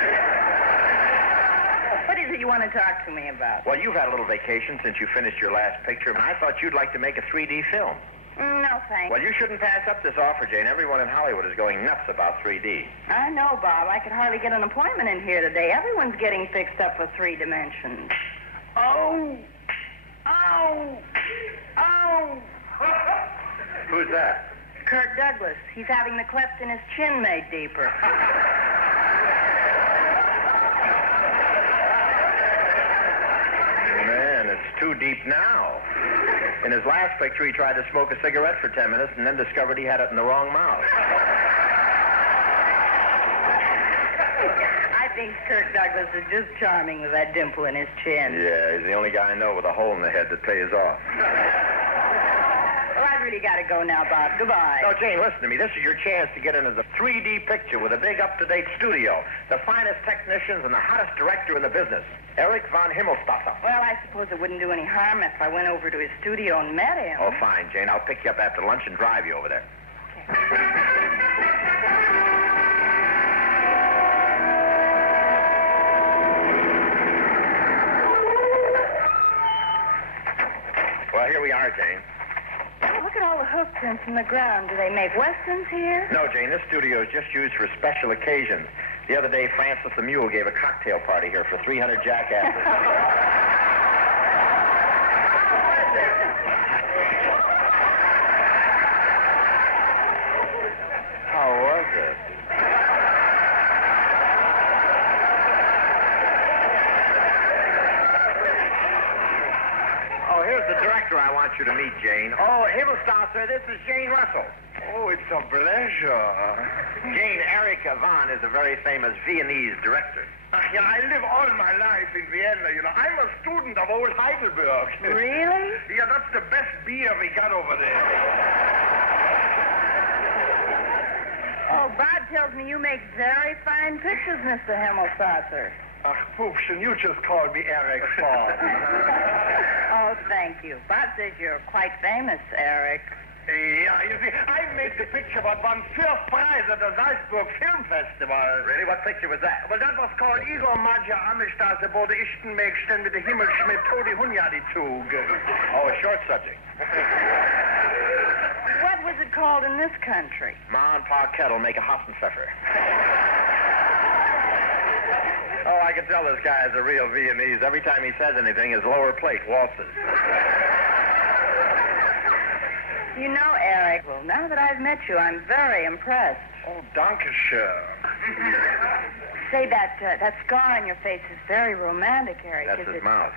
What is it you want to talk to me about? Well, you've had a little vacation since you finished your last picture, and I thought you'd like to make a 3D film. No, thanks. Well, you shouldn't pass up this offer, Jane. Everyone in Hollywood is going nuts about 3D. I know, Bob. I could hardly get an appointment in here today. Everyone's getting fixed up with 3 dimensions. Oh! Ow! Ow! Who's that? Kirk Douglas. He's having the cleft in his chin made deeper. Man, it's too deep now. In his last picture, he tried to smoke a cigarette for 10 minutes and then discovered he had it in the wrong mouth. I think Kirk Douglas is just charming with that dimple in his chin. Yeah, he's the only guy I know with a hole in the head that pays off. Well, I've really got to go now, Bob. Goodbye. No, Jane, listen to me. This is your chance to get into the 3D picture with a big up-to-date studio. The finest technicians and the hottest director in the business, Eric von Himmelstaffer. Well, I suppose it wouldn't do any harm if I went over to his studio and met him. Oh, fine, Jane. I'll pick you up after lunch and drive you over there. Well, here we are, Jane. Look at all the hoof prints in the ground. Do they make westerns here? No, Jane, this studio is just used for special occasions. The other day, Francis the Mule gave a cocktail party here for 300 jackasses. How was it? Oh, here's the director I want you to meet, Jane. Oh, Himmelstaffer, this is Jane Russell. Oh, it's a pleasure. Jane, Eric Van is a very famous Viennese director. Yeah, I live all my life in Vienna, you know. I'm a student of old Heidelberg. Really? Yeah, that's the best beer we got over there. Oh, Bob tells me you make very fine pictures, Mr. Himmelsasser. Ach, Pupschen, you just called me Eric Fall. Oh, thank you. Bob says you're quite famous, Eric. Yeah, you see, I made the picture what won first prize at the Salzburg Film Festival. Really? What picture was that? Well, that was called Igor Madja Amistase bode Ichtenmeegsten mit de Himmelschmidt Todi Hunyadi Zug. Oh, a short subject. What was it called in this country? Ma and Pa Kettle make a Hassenpfeffer. Oh, I can tell this guy is a real Viennese. Every time he says anything, his lower plate waltzes. You know, Eric, well, now that I've met you, I'm very impressed. Oh, danke schön. Say, that scar on your face is very romantic, Eric. That's his mouth.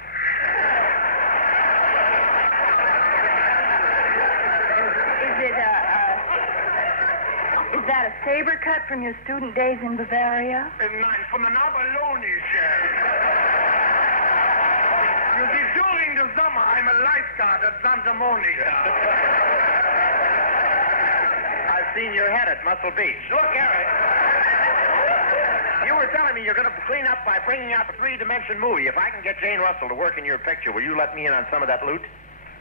Is that a saber cut from your student days in Bavaria? Nein, from the Nabalonische. You see, during the summer, I'm a lifeguard at Santa Monica. I've seen your head at Muscle Beach. Look, Eric. You were telling me you're going to clean up by bringing out the three-dimension movie. If I can get Jane Russell to work in your picture, will you let me in on some of that loot?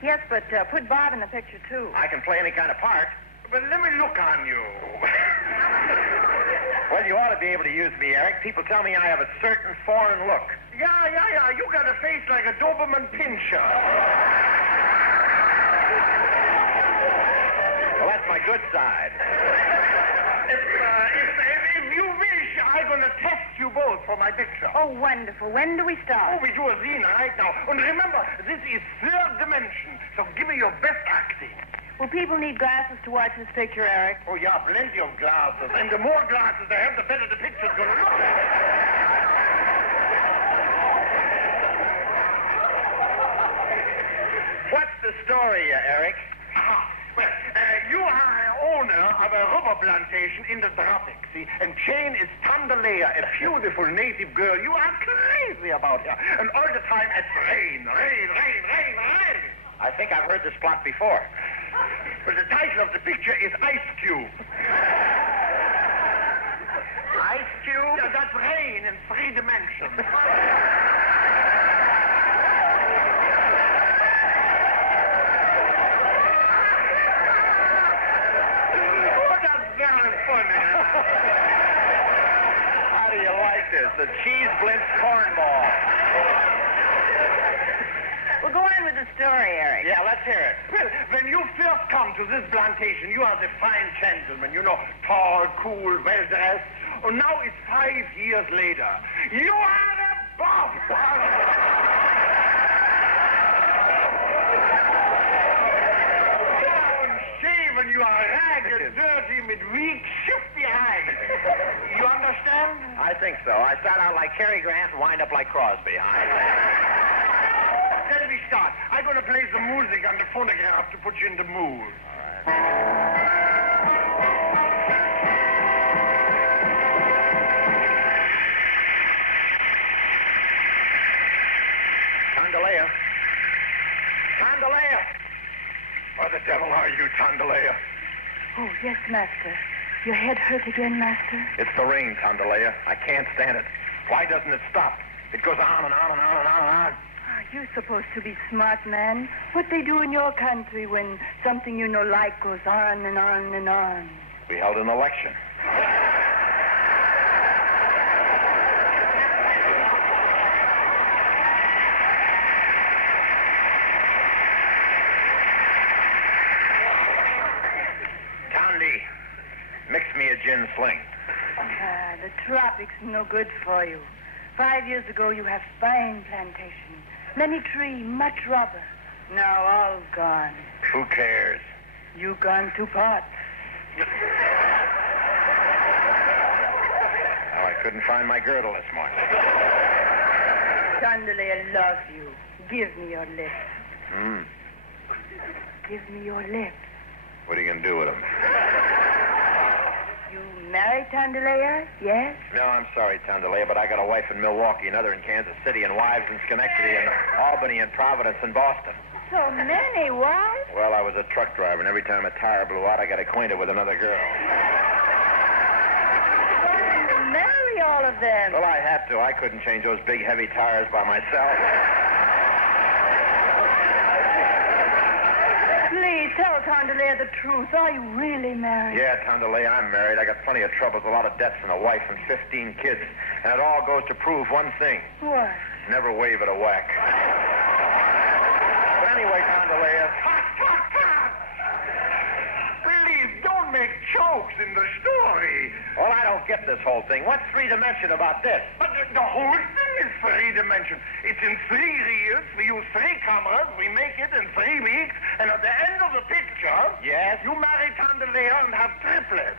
Yes, but put Bob in the picture, too. I can play any kind of part. But let me look on you. Well, you ought to be able to use me, Eric. People tell me I have a certain foreign look. Yeah. You got a face like a Doberman Pinscher. Well, that's my good side. If you wish, I'm going to test you both for my picture. Oh, wonderful. When do we start? Oh, we do a scene right now. And remember, this is third dimension, so give me your best acting. Well, people need glasses to watch this picture, Eric. Oh, yeah, plenty of glasses. And the more glasses they have, the better the picture's going to look. What's the story, Eric? Well, you are owner of a rubber plantation in the tropics, see? And Jane is Tandalea, a beautiful native girl. You are crazy about her. And all the time it's rain. I think I've heard this plot before. But the title of the picture is Ice Cube. Ice Cube? Yeah, that's rain in 3 dimensions. How do you like this? The cheese blintz cornball. Well, go on with the story, Eric. Yeah, let's hear it. Well, when you first come to this plantation, you are the fine gentleman, you know, tall, cool, well-dressed. And now it's 5 years later. You are a bum. When you are ragged, dirty, with weak, shifty eyes. You understand? I think so. I start out like Cary Grant and wind up like Crosby. Let me start. I'm going to play some music on the phonograph to put you in the mood. All right. Tandalea. Where the devil are you, Tandalea? Oh, yes, Master. Your head hurt again, Master? It's the rain, Tandalea. I can't stand it. Why doesn't it stop? It goes on and on and on and on and on. You're supposed to be smart, man. What they do in your country when something you know like goes on and on and on. We held an election. Mix me a gin sling. The tropics are no good for you. 5 years ago, you have fine plantation. Many tree, much rubber. Now all gone. Who cares? You gone to pots. Oh, I couldn't find my girdle this morning. Tandalea loves you. Give me your lips. Give me your lips. What are you going to do with them? You married Tandalea, yes? No, I'm sorry, Tandalea, but I got a wife in Milwaukee, another in Kansas City, and wives in Schenectady and Albany and Providence and Boston. So many wives? Well, I was a truck driver, and every time a tire blew out, I got acquainted with another girl. all of them. Well, I had to. I couldn't change those big, heavy tires by myself. Please tell Tondelaire the truth. Are you really married? Yeah, Tondelaire, I'm married. I got plenty of troubles, a lot of debts, and a wife and 15 kids. And it all goes to prove one thing. What? Never wave at a whack. But anyway, Tondelaire... Please don't make jokes in the story. Well, I don't get this whole thing. What's three-dimension about this? But the whole thing is three-dimension. It's in 3 reels. We use 3 cameras. We make it in 3 weeks. And at the end of the picture... Yes? You marry Tondelaire and have triplets.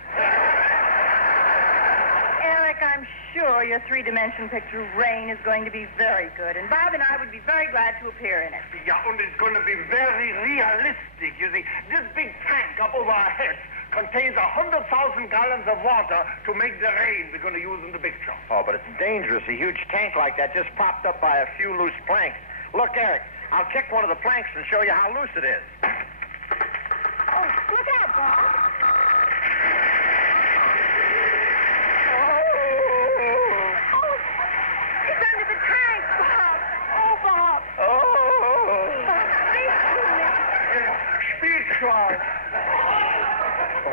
Eric, I'm sure your 3-dimension picture, Rain, is going to be very good. And Bob and I would be very glad to appear in it. Yeah, and it's going to be very realistic. You see, this big tank up over our heads contains 100,000 gallons of water to make the rain we're going to use in the picture. Oh, but it's dangerous. A huge tank like that just popped up by a few loose planks. Look, Eric, I'll kick one of the planks and show you how loose it is. Oh, look out, Bob.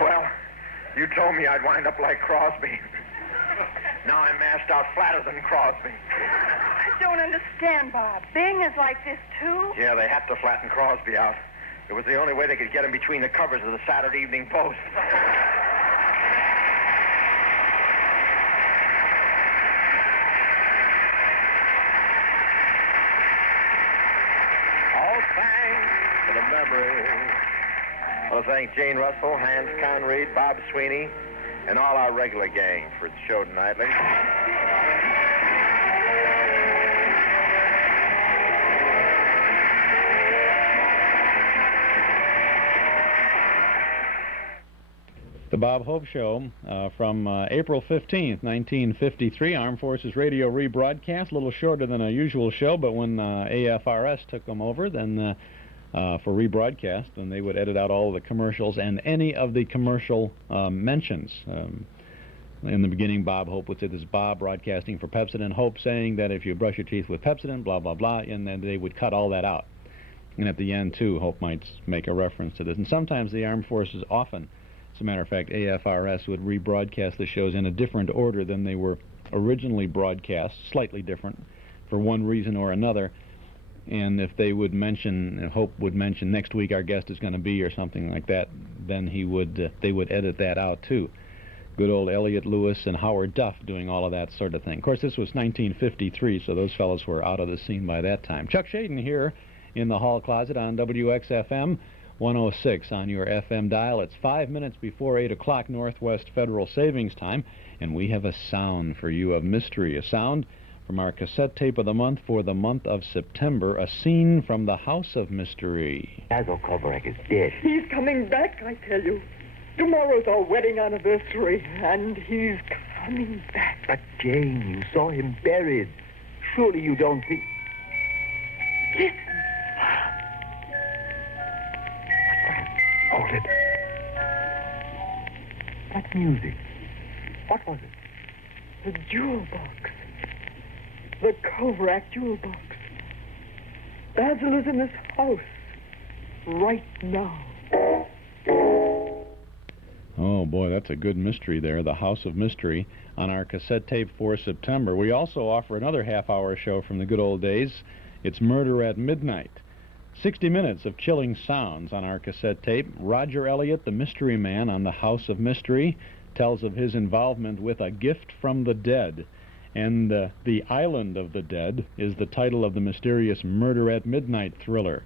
Well, you told me I'd wind up like Crosby. Now I'm mashed out flatter than Crosby. I don't understand, Bob. Bing is like this, too? Yeah, they had to flatten Crosby out. It was the only way they could get him between the covers of the Saturday Evening Post. All thanks for the memory. I want to thank Jane Russell, Hans Conried, Bob Sweeney, and all our regular gang for the show tonight, ladies. The Bob Hope Show from April 15th, 1953, Armed Forces Radio rebroadcast, a little shorter than a usual show, but when AFRS took them over, then for rebroadcast, and they would edit out all of the commercials and any of the commercial mentions. In the beginning, Bob Hope would say, "This is Bob broadcasting for Pepsodent. Hope saying that if you brush your teeth with Pepsodent, blah, blah, blah," and then they would cut all that out. And at the end, too, Hope might make a reference to this. And sometimes the Armed Forces, often, as a matter of fact, AFRS would rebroadcast the shows in a different order than they were originally broadcast, slightly different, for one reason or another. And if they would mention, Hope would mention, next week our guest is going to be, or something like that, then they would edit that out too. Good old Elliot Lewis and Howard Duff doing all of that sort of thing. Of course, this was 1953, so those fellows were out of the scene by that time. Chuck Shaden here in the hall closet on WXFM 106 on your FM dial. It's 5 minutes before 8 o'clock Northwest Federal Savings Time, and we have a sound for you of mystery, a sound from our cassette tape of the month for the month of September, a scene from the House of Mystery. Basil Kovarak is dead. He's coming back, I tell you. Tomorrow's our wedding anniversary, and he's coming back. But, Jane, you saw him buried. Surely you don't think... Listen. Hold it. That music. What was it? The jewel box. The Kovarak jewel box. Basil is in this house right now. Oh, boy, that's a good mystery there, the House of Mystery, on our cassette tape for September. We also offer another half-hour show from the good old days. It's Murder at Midnight. 60 minutes of chilling sounds on our cassette tape. Roger Elliott, the mystery man on the House of Mystery, tells of his involvement with A Gift from the Dead. And The Island of the Dead is the title of the mysterious Murder at Midnight thriller.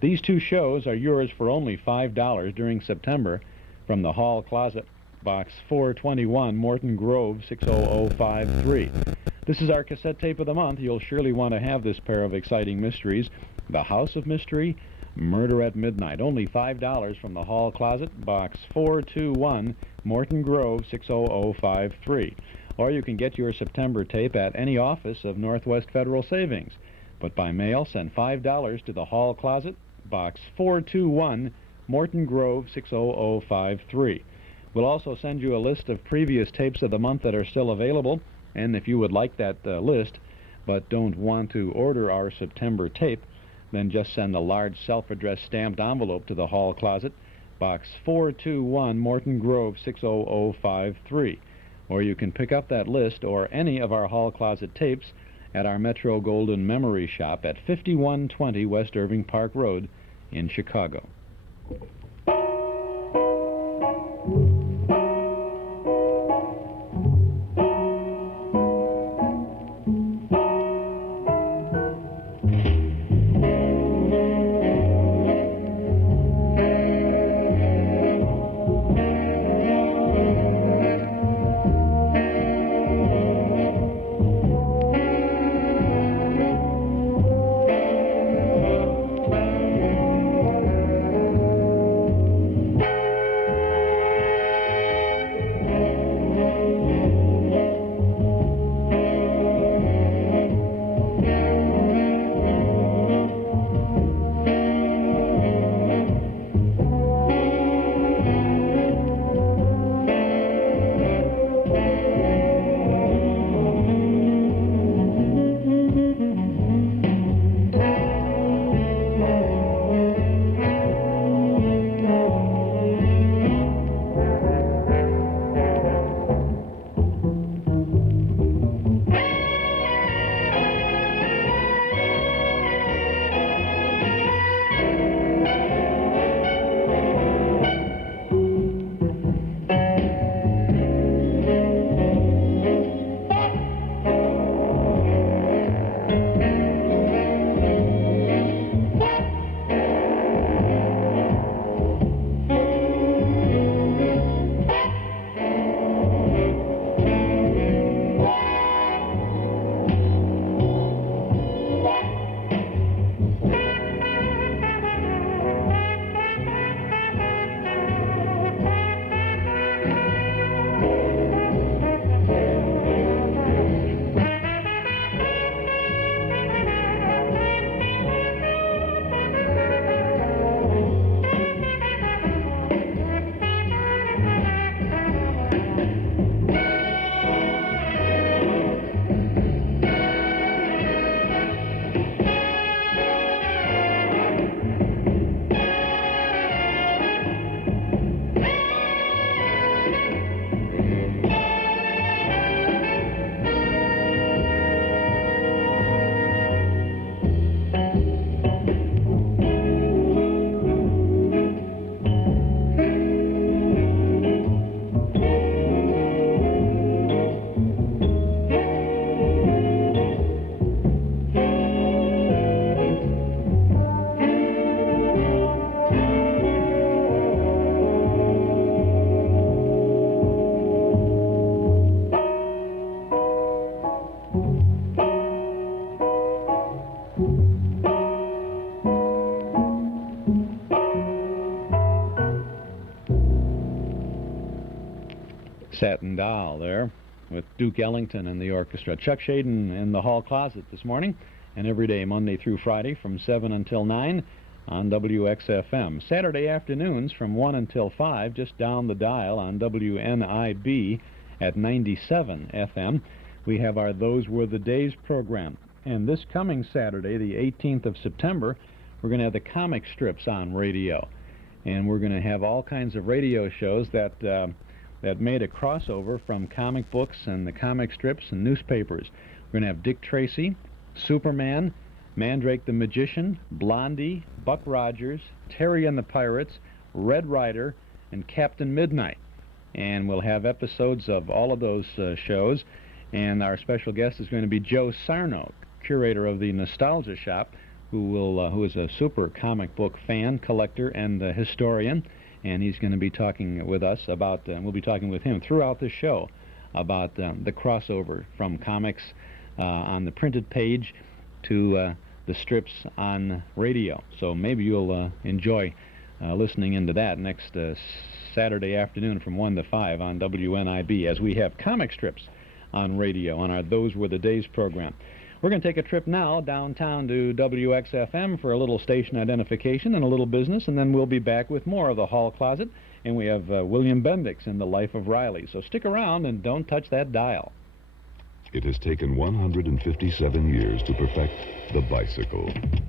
These two shows are yours for only $5 during September from the Hall Closet, Box 421, Morton Grove, 60053. This is our cassette tape of the month. You'll surely want to have this pair of exciting mysteries. The House of Mystery, Murder at Midnight. Only $5 from the Hall Closet, Box 421, Morton Grove, 60053. Or you can get your September tape at any office of Northwest Federal Savings. But by mail, send $5 to the Hall Closet, Box 421, Morton Grove, 60053. We'll also send you a list of previous tapes of the month that are still available, and if you would like that list but don't want to order our September tape, then just send a large self-addressed stamped envelope to the Hall Closet, Box 421, Morton Grove, 60053. Or you can pick up that list or any of our Hall Closet tapes at our Metro Golden Memory Shop at 5120 West Irving Park Road in Chicago. Satin Doll there with Duke Ellington and the orchestra. Chuck Shaden in the Hall Closet this morning, and every day Monday through Friday from 7 until 9 on WXFM. Saturday afternoons from 1 until 5 just down the dial on WNIB at 97 FM. We have our Those Were the Days program. And this coming Saturday, the 18th of September, we're going to have the comic strips on radio. And we're going to have all kinds of radio shows that made a crossover from comic books and the comic strips and newspapers. We're going to have Dick Tracy, Superman, Mandrake the Magician, Blondie, Buck Rogers, Terry and the Pirates, Red Ryder, and Captain Midnight. And we'll have episodes of all of those shows. And our special guest is going to be Joe Sarno, curator of the Nostalgia Shop, who is a super comic book fan, collector, and historian. And he's going to be talking with us about, we'll be talking with him throughout the show about the crossover from comics on the printed page to the strips on radio. So maybe you'll enjoy listening into that next Saturday afternoon from 1 to 5 on WNIB as we have comic strips on radio on our Those Were the Days program. We're going to take a trip now downtown to WXFM for a little station identification and a little business, and then we'll be back with more of the Hall Closet and we have William Bendix in The Life of Riley. So stick around and don't touch that dial. It has taken 157 years to perfect the bicycle.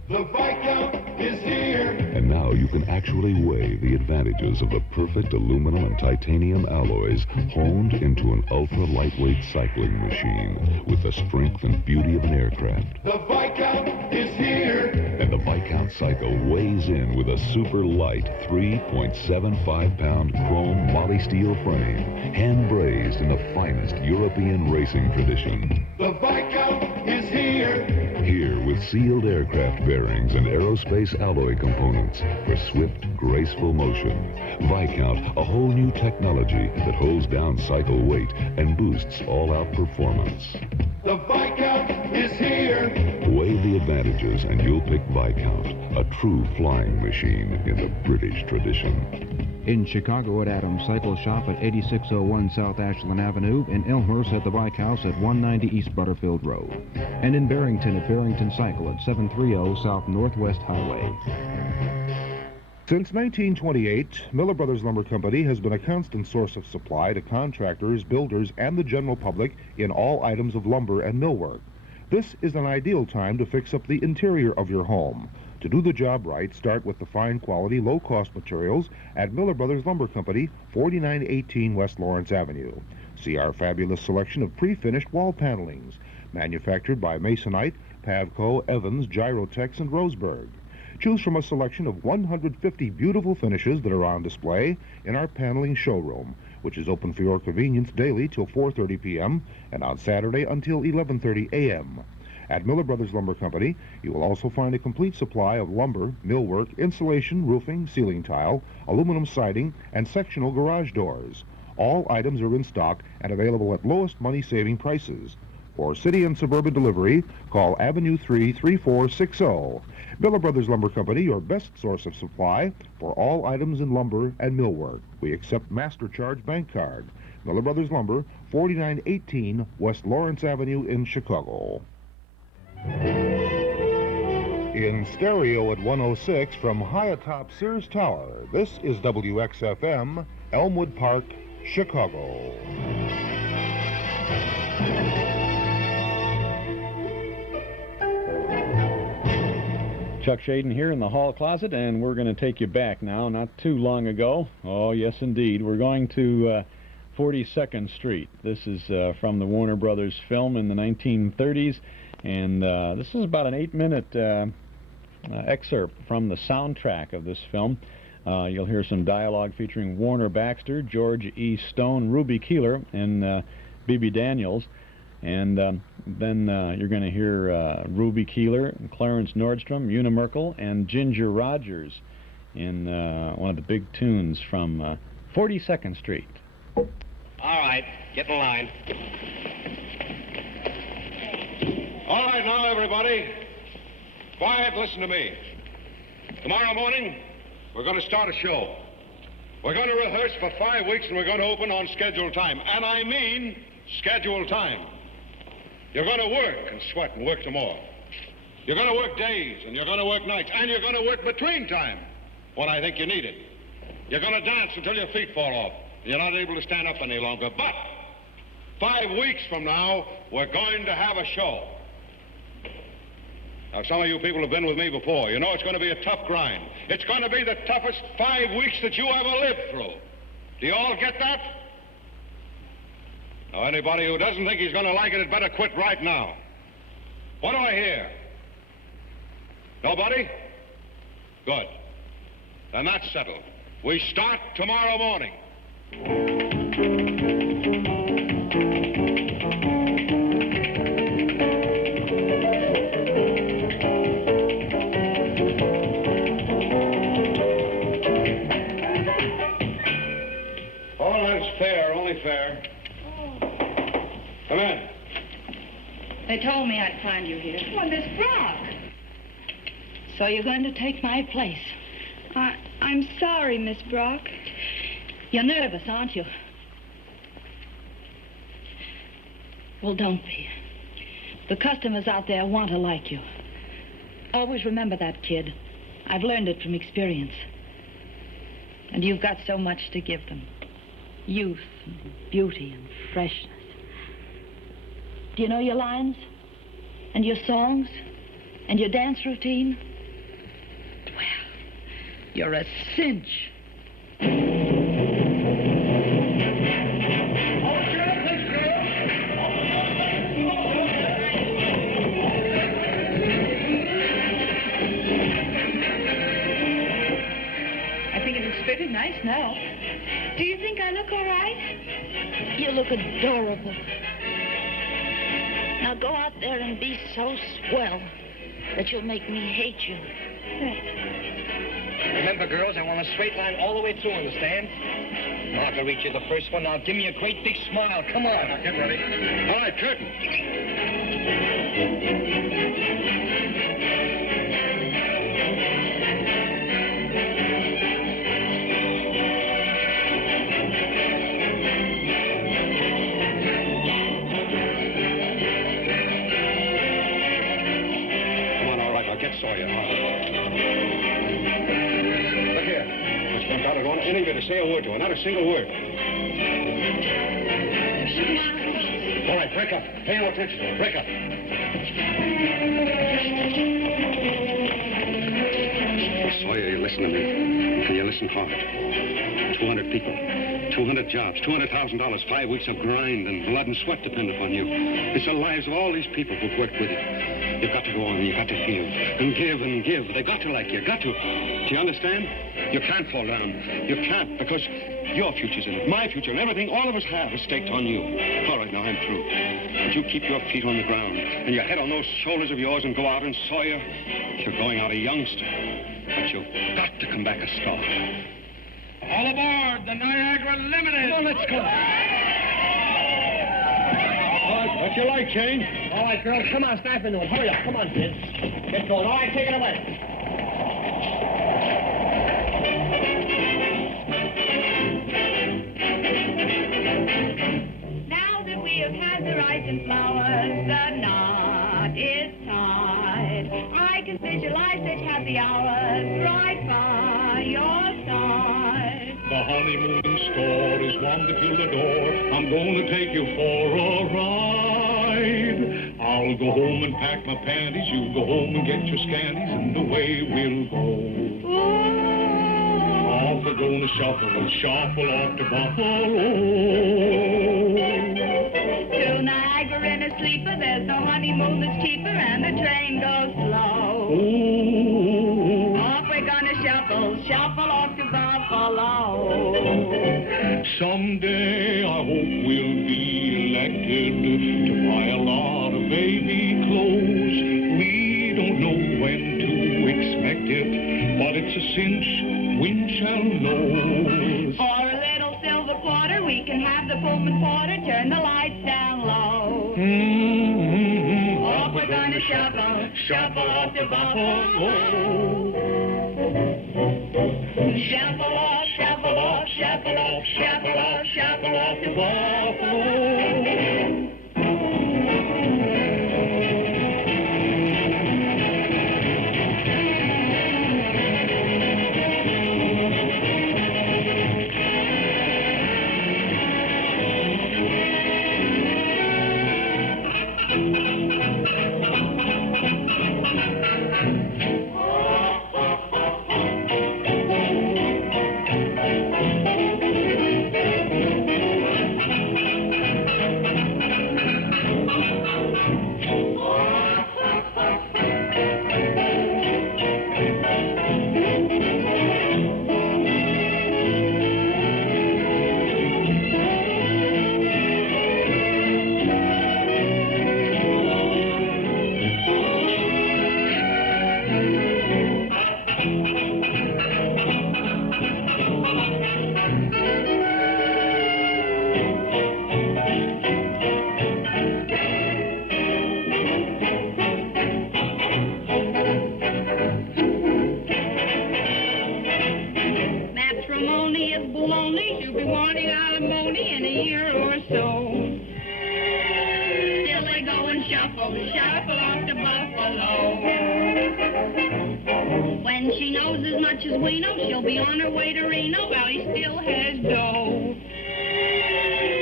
The Viscount is here. And now you can actually weigh the advantages of the perfect aluminum and titanium alloys honed into an ultra-lightweight cycling machine with the strength and beauty of an aircraft. The Viscount is here. And the Viscount Cycle weighs in with a super light 3.75-pound chrome moly steel frame, hand-brazed in the finest European racing tradition. The Viscount is here. Here with sealed aircraft bearings and aerospace alloy components for swift, graceful motion. Viscount, a whole new technology that holds down cycle weight and boosts all-out performance. The Viscount is here. Weigh the advantages and you'll pick Viscount, a true flying machine in the British tradition. In Chicago at Adams Cycle Shop at 8601 South Ashland Avenue, in Elmhurst at the Bike House at 190 East Butterfield Road, and in Barrington at Barrington Cycle at 730 South Northwest Highway. Since 1928, Miller Brothers Lumber Company has been a constant source of supply to contractors, builders, and the general public in all items of lumber and millwork. This is an ideal time to fix up the interior of your home. To do the job right, start with the fine quality, low-cost materials at Miller Brothers Lumber Company, 4918 West Lawrence Avenue. See our fabulous selection of pre-finished wall panelings, manufactured by Masonite, Pavco, Evans, Gyrotex, and Roseburg. Choose from a selection of 150 beautiful finishes that are on display in our paneling showroom, which is open for your convenience daily till 4:30 p.m. and on Saturday until 11:30 a.m. At Miller Brothers Lumber Company, you will also find a complete supply of lumber, millwork, insulation, roofing, ceiling tile, aluminum siding, and sectional garage doors. All items are in stock and available at lowest money-saving prices. For city and suburban delivery, call Avenue 3 3460. Miller Brothers Lumber Company, your best source of supply for all items in lumber and millwork. We accept Master Charge bank card. Miller Brothers Lumber, 4918 West Lawrence Avenue in Chicago. In stereo at 106 from high atop Sears Tower, this is WXFM, Elmwood Park, Chicago. Chuck Shaden here in the hall closet, and we're going to take you back now, not too long ago. Oh, yes, indeed. We're going to 42nd Street. This is from the Warner Brothers film in the 1930s, and this is about an 8-minute excerpt from the soundtrack of this film. You'll hear some dialogue featuring Warner Baxter, George E. Stone, Ruby Keeler, and B.B. Daniels. And then you're going to hear Ruby Keeler, Clarence Nordstrom, Una Merkel, and Ginger Rogers in one of the big tunes from 42nd Street. All right, get in line. All right, now, everybody. Quiet, listen to me. Tomorrow morning, we're going to start a show. We're going to rehearse for 5 weeks, and we're going to open on scheduled time. And I mean scheduled time. You're going to work and sweat and work some more. You're going to work days, and you're going to work nights, and you're going to work between time when I think you need it. You're going to dance until your feet fall off. You're not able to stand up any longer. But 5 weeks from now, we're going to have a show. Now, some of you people have been with me before. You know it's going to be a tough grind. It's going to be the toughest 5 weeks that you ever lived through. Do you all get that? Now, anybody who doesn't think he's going to like it had better quit right now. What do I hear? Nobody? Good. Then that's settled. We start tomorrow morning. All that's fair, only fair. Come in. They told me I'd find you here. Well, Miss Brock. So you're going to take my place? I'm sorry, Miss Brock. You're nervous, aren't you? Well, don't be. The customers out there want to like you. Always remember that, kid. I've learned it from experience. And you've got so much to give them. Youth, and beauty, and freshness. Do you know your lines? And your songs? And your dance routine? Well, you're a cinch. Pretty nice now. Do you think I look all right? You look adorable. Now go out there and be so swell that you'll make me hate you. Remember, girls, I want a straight line all the way through, understand? Marguerite, you're the first one. Now give me a great big smile. Come on. Now, get ready. All right, curtain. Sawyer. Look here. Let's jump out at one inning to say a word to her. Not a single word. All right, break up. Pay no attention to her. Break up. Now, Sawyer, you listen to me. And you listen hard. 200 people. 200 jobs, $200,000, 5 weeks of grind and blood and sweat depend upon you. It's the lives of all these people who've worked with you. You've got to go on and you've got to give and give and give. They've got to like you, got to. Do you understand? You can't fall down. You can't, because your future's in it, my future, and everything all of us have is staked on you. All right, now I'm through. But you keep your feet on the ground and your head on those shoulders of yours and go out and Sawyer. You're going out a youngster, but you've got to come back a star. All aboard the Niagara Limited. Come on, let's go. What's your light, Shane? All right, girls, come on, snap into him. Hurry up. Come on, kids. Get going. All right, take it away. Now that we have had the rice and flowers, the knot is tied. I can visualize such happy hours right by your side. The honeymoon store is one that till the door. I'm going to take you for a ride. I'll go home and pack my panties. You go home and get your scanties, and away we'll go. Off we're going to shuffle, shuffle off to Buffalo. To Niagara in a sleeper, there's no honeymoon that's cheaper, and the train goes slow. Off we're gonna shuffle, shuffle off to Buffalo. Someday I hope we'll be elected to buy a lot of baby clothes. We don't know when to expect it, but it's a cinch, wind shall know. For a little silver quarter, we can have the Pullman porter turn the lights down low. Off we're gonna shuffle, shuffle off to Buffalo. Shuffle off, shuffle off, shuffle off, shuffle off, shuffle off to Buffalo. She knows as much as we know. She'll be on her way to Reno while he still has dough.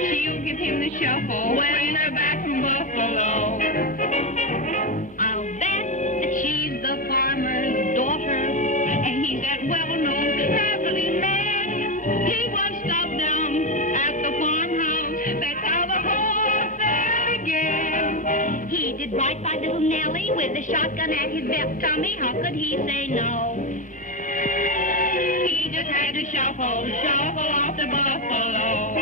She'll give him the shuffle when they're back from Buffalo. I'll bet that she's the farmer's daughter, and he's that well-known traveling man. He once stopped down at the farmhouse. That's how the whole affair began. He did right by little Nellie with a shotgun at his belt tummy. How could he say no? He just had to shuffle off to Buffalo.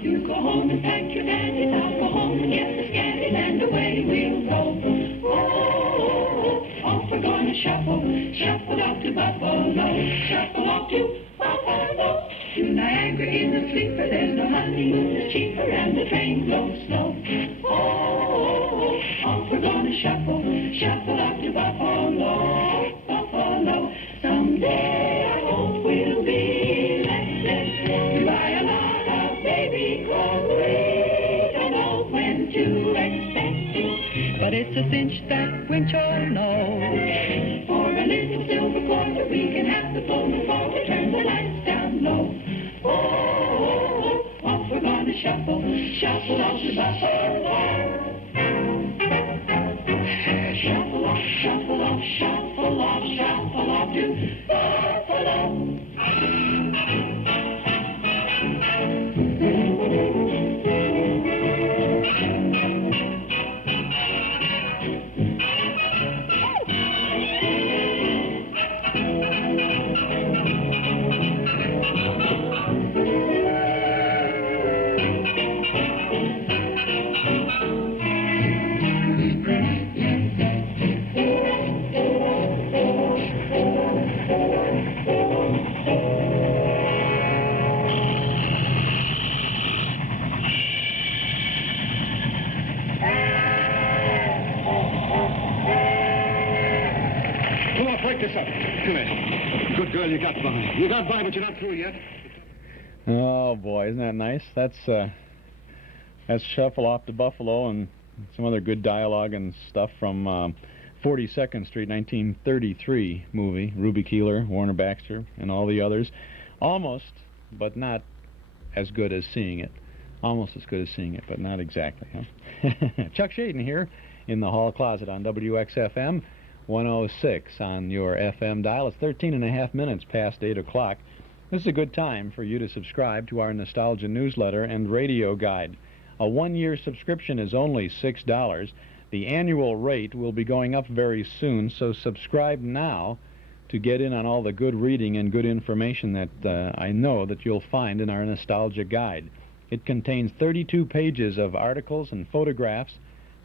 You go home and thank your daddies. I'll go home and get the scanties, and away we'll go. Oh, off we're gonna shuffle off to Buffalo. Shuffle off to Buffalo. To Niagara in the sleeper, there's no honeymoon is cheaper, and the train goes slow. Oh, off we're gonna shuffle off to Buffalo. Buffalo. Someday I hope we'll be elected to buy a lot of baby clothes. We don't know when to expect it, but it's a cinch that Winchell knows. For a little silver quarter, we can have the phone forward, turn the lights down low. Oh, off we're gonna shuffle off to Buffalo. Shuffle off to Buffalo. Break this up. Come here. Good girl, you got by. You got by, but you're not through yet. Oh boy, isn't that nice? That's Shuffle Off to Buffalo and some other good dialogue and stuff from 42nd Street, 1933 movie. Ruby Keeler, Warner Baxter, and all the others. Almost, but not as good as seeing it. Almost as good as seeing it, but not exactly, huh? Chuck Shaden here in the hall closet on WXFM 106 on your FM dial. It's 13 and a half minutes past 8 o'clock. This is a good time for you to subscribe to our Nostalgia newsletter and radio guide. A one-year subscription is only $6. The annual rate will be going up very soon, so subscribe now to get in on all the good reading and good information that I know that you'll find in our Nostalgia guide. It contains 32 pages of articles and photographs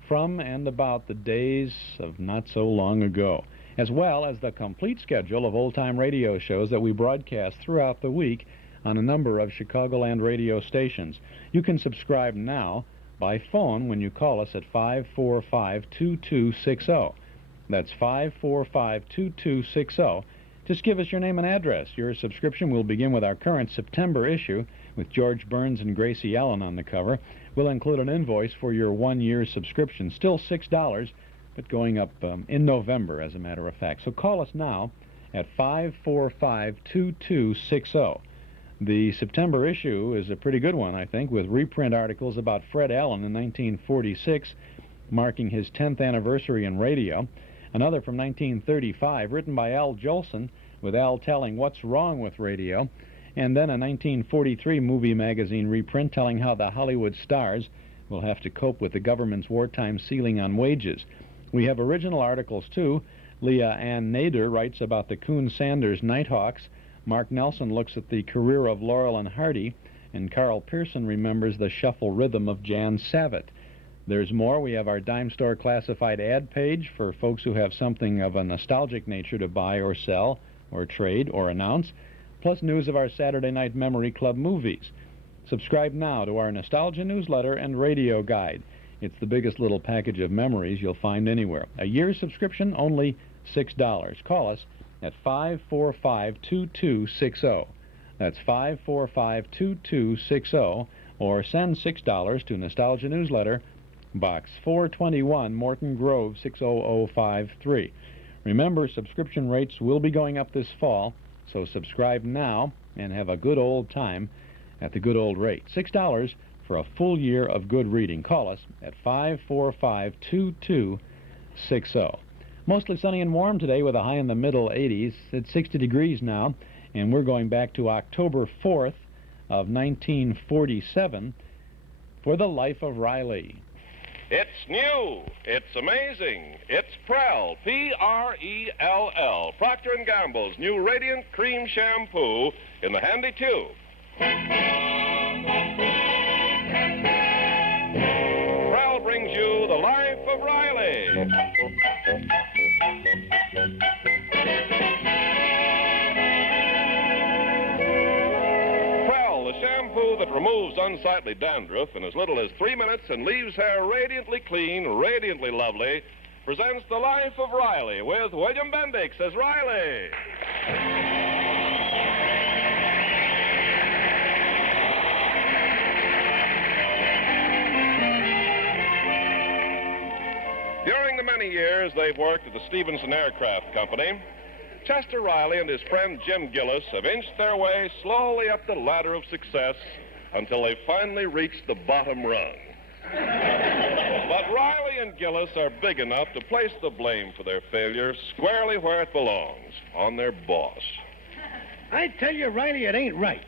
from and about the days of not so long ago, as well as the complete schedule of old-time radio shows that we broadcast throughout the week on a number of Chicagoland radio stations. You can subscribe now by phone when you call us at 545-2260. That's 545-2260. Just give us your name and address. Your subscription will begin with our current September issue with George Burns and Gracie Allen on the cover. We'll include an invoice for your one-year subscription, still $6, but going up in November, as a matter of fact. So call us now at 545-2260. The September issue is a pretty good one, I think, with reprint articles about Fred Allen in 1946, marking his 10th anniversary in radio. Another from 1935, written by Al Jolson, with Al telling what's wrong with radio. And then a 1943 movie magazine reprint telling how the Hollywood stars will have to cope with the government's wartime ceiling on wages. We have original articles, too. Leah Ann Nader writes about the Coon Sanders Nighthawks. Mark Nelson looks at the career of Laurel and Hardy. And Carl Pearson remembers the shuffle rhythm of Jan Savitt. There's more. We have our dime store classified ad page for folks who have something of a nostalgic nature to buy or sell or trade or announce, plus news of our Saturday Night Memory Club movies. Subscribe now to our Nostalgia newsletter and radio guide. It's the biggest little package of memories you'll find anywhere. A year's subscription, only $6. Call us at 545-2260. That's 545-2260, or send $6 to Nostalgia Newsletter, Box 421, Morton Grove, 60053. Remember, subscription rates will be going up this fall, so subscribe now and have a good old time at the good old rate. $6 for a full year of good reading. Call us at 545-2260. Mostly sunny and warm today with a high in the middle 80s. It's 60 degrees now, and we're going back to October 4th of 1947 for the life of Riley. It's new. It's amazing. It's Prell, P-R-E-L-L, Procter & Gamble's new Radiant Cream Shampoo in the handy tube. Prell brings you the life of Riley. Prell, the shampoo that removes unsightly dandruff in as little as 3 minutes and leaves hair radiantly clean, radiantly lovely, presents the life of Riley with William Bendix as Riley. During the many years they've worked at the Stevenson Aircraft Company, Chester Riley and his friend Jim Gillis have inched their way slowly up the ladder of success until they finally reached the bottom rung. But Riley and Gillis are big enough to place the blame for their failure squarely where it belongs, on their boss. I tell you, Riley, it ain't right.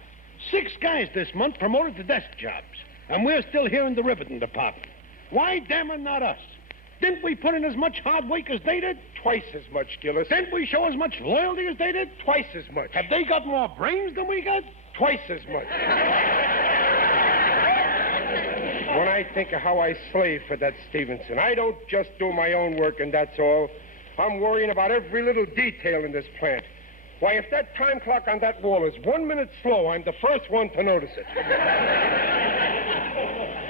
6 guys this month promoted to desk jobs, and we're still here in the riveting department. Why, damn it, not us? Didn't we put in as much hard work as they did? Twice as much, Gillis. Didn't we show as much loyalty as they did? Twice as much. Have they got more brains than we got? Twice as much. When I think of how I slaved for that Stevenson, I don't just do my own work and that's all. I'm worrying about every little detail in this plant. Why, if that time clock on that wall is 1 minute slow, I'm the first one to notice it.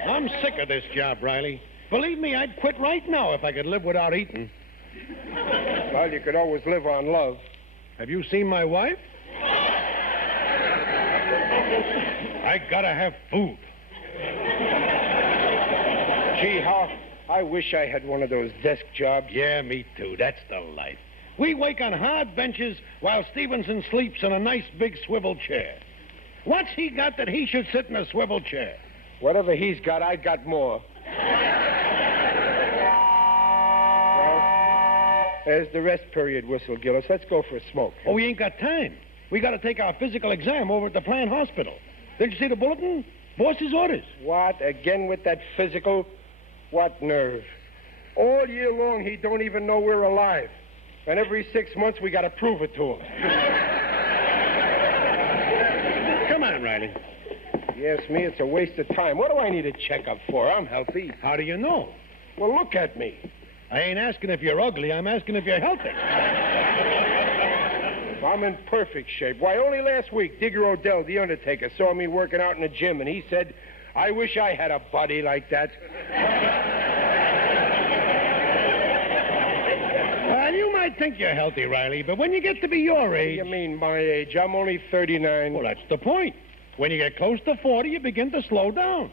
I'm sick of this job, Riley. Believe me, I'd quit right now if I could live without eating. Well, you could always live on love. Have you seen my wife? I gotta have food. Gee, how I wish I had one of those desk jobs. Yeah, me too. That's the life. We work on hard benches while Stevenson sleeps in a nice big swivel chair. What's he got that he should sit in a swivel chair? Whatever he's got, I got more. There's the rest period whistle, Gillis. Let's go for a smoke. Oh, we ain't got time. We got to take our physical exam over at the plant hospital. Didn't you see the bulletin? Boss's orders. What? Again with that physical? What nerve. All year long, he don't even know we're alive. And every 6 months, we got to prove it to him. Come on, Riley. Yes, me, it's a waste of time. What do I need a checkup for? I'm healthy. How do you know? Well, look at me. I ain't asking if you're ugly. I'm asking if you're healthy. I'm in perfect shape. Why, only last week, Digger Odell, the undertaker, saw me working out in the gym, and he said, I wish I had a body like that. Well, you might think you're healthy, Riley, but when you get to be your age... What do you mean, my age? I'm only 39. Well, that's the point. When you get close to 40, you begin to slow down.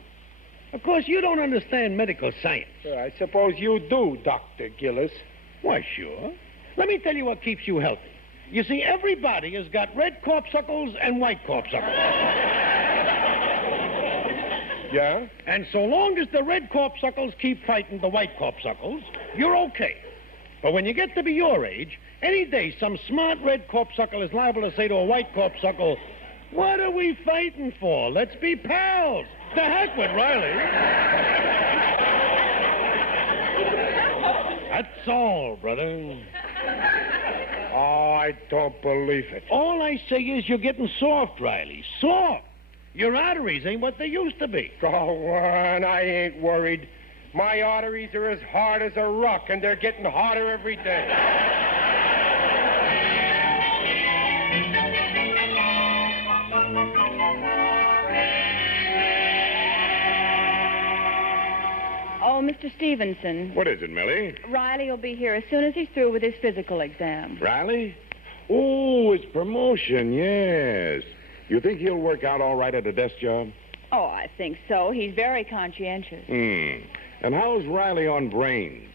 Of course, you don't understand medical science. I suppose you do, Dr. Gillis. Why, sure. Let me tell you what keeps you healthy. You see, everybody has got red corpuscles and white corpuscles. Yeah? And so long as the red corpuscles keep fighting the white corpuscles, you're okay. But when you get to be your age, any day some smart red corpuscle is liable to say to a white corpuscle, what are we fighting for? Let's be pals. To heck with Riley. That's all, brother. Oh, I don't believe it. All I say is you're getting soft, Riley. Soft. Your arteries ain't what they used to be. Go on, I ain't worried. My arteries are as hard as a rock, and they're getting harder every day. Oh, Mr. Stevenson. What is it, Millie? Riley will be here as soon as he's through with his physical exam. Riley? Oh, his promotion, yes. You think he'll work out all right at a desk job? Oh, I think so. He's very conscientious. And how's Riley on brains?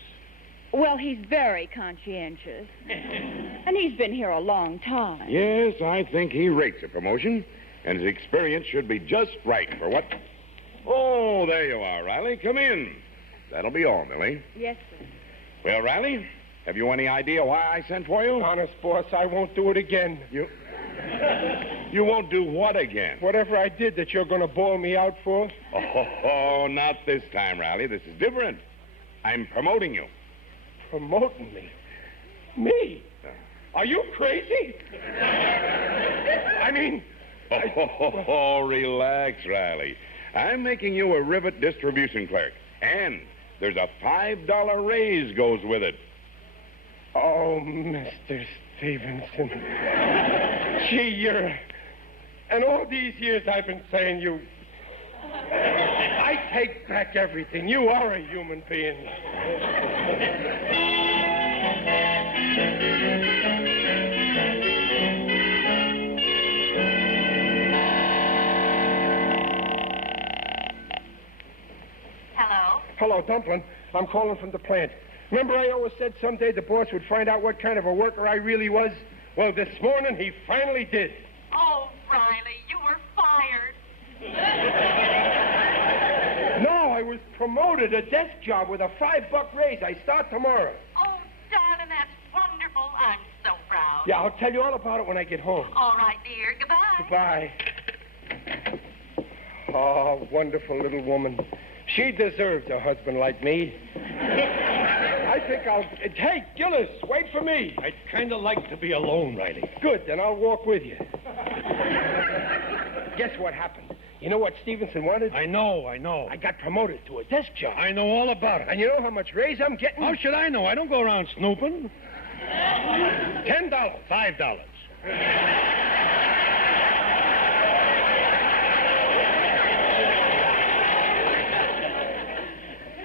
Well, he's very conscientious. And he's been here a long time. Yes, I think he rates a promotion, and his experience should be just right for what... Oh, there you are, Riley. Come in. That'll be all, Millie. Yes, sir. Well, Riley, have you any idea why I sent for you? Honest, boss, I won't do it again. You won't do what again? Whatever I did that you're going to bawl me out for? Oh, not this time, Riley. This is different. I'm promoting you. Promoting me? Me? Are you crazy? I mean... Oh, relax, Riley. I'm making you a rivet distribution clerk. And there's a $5 raise goes with it. Oh, Mr. Stevenson. Gee, you're... And all these years I've been saying you... I take back everything. You are a human being. Hello? Hello, Dumplin'. I'm calling from the plant. Remember I always said someday the boss would find out what kind of a worker I really was? Well, this morning he finally did. Oh, Riley, you were fired. No, I was promoted, a desk job with a $5 raise. I start tomorrow. Oh, darling, that's wonderful. I'm so proud. Yeah, I'll tell you all about it when I get home. All right, dear. Goodbye. Goodbye. Oh, wonderful little woman. She deserves a husband like me. I think I'll... Hey, Gillis, wait for me. I'd kind of like to be alone, Riley. Good, then I'll walk with you. Guess what happened? You know what Stevenson wanted? I know. I got promoted to a desk job. I know all about it. And you know how much raise I'm getting? How should I know? I don't go around snooping. $10. $5.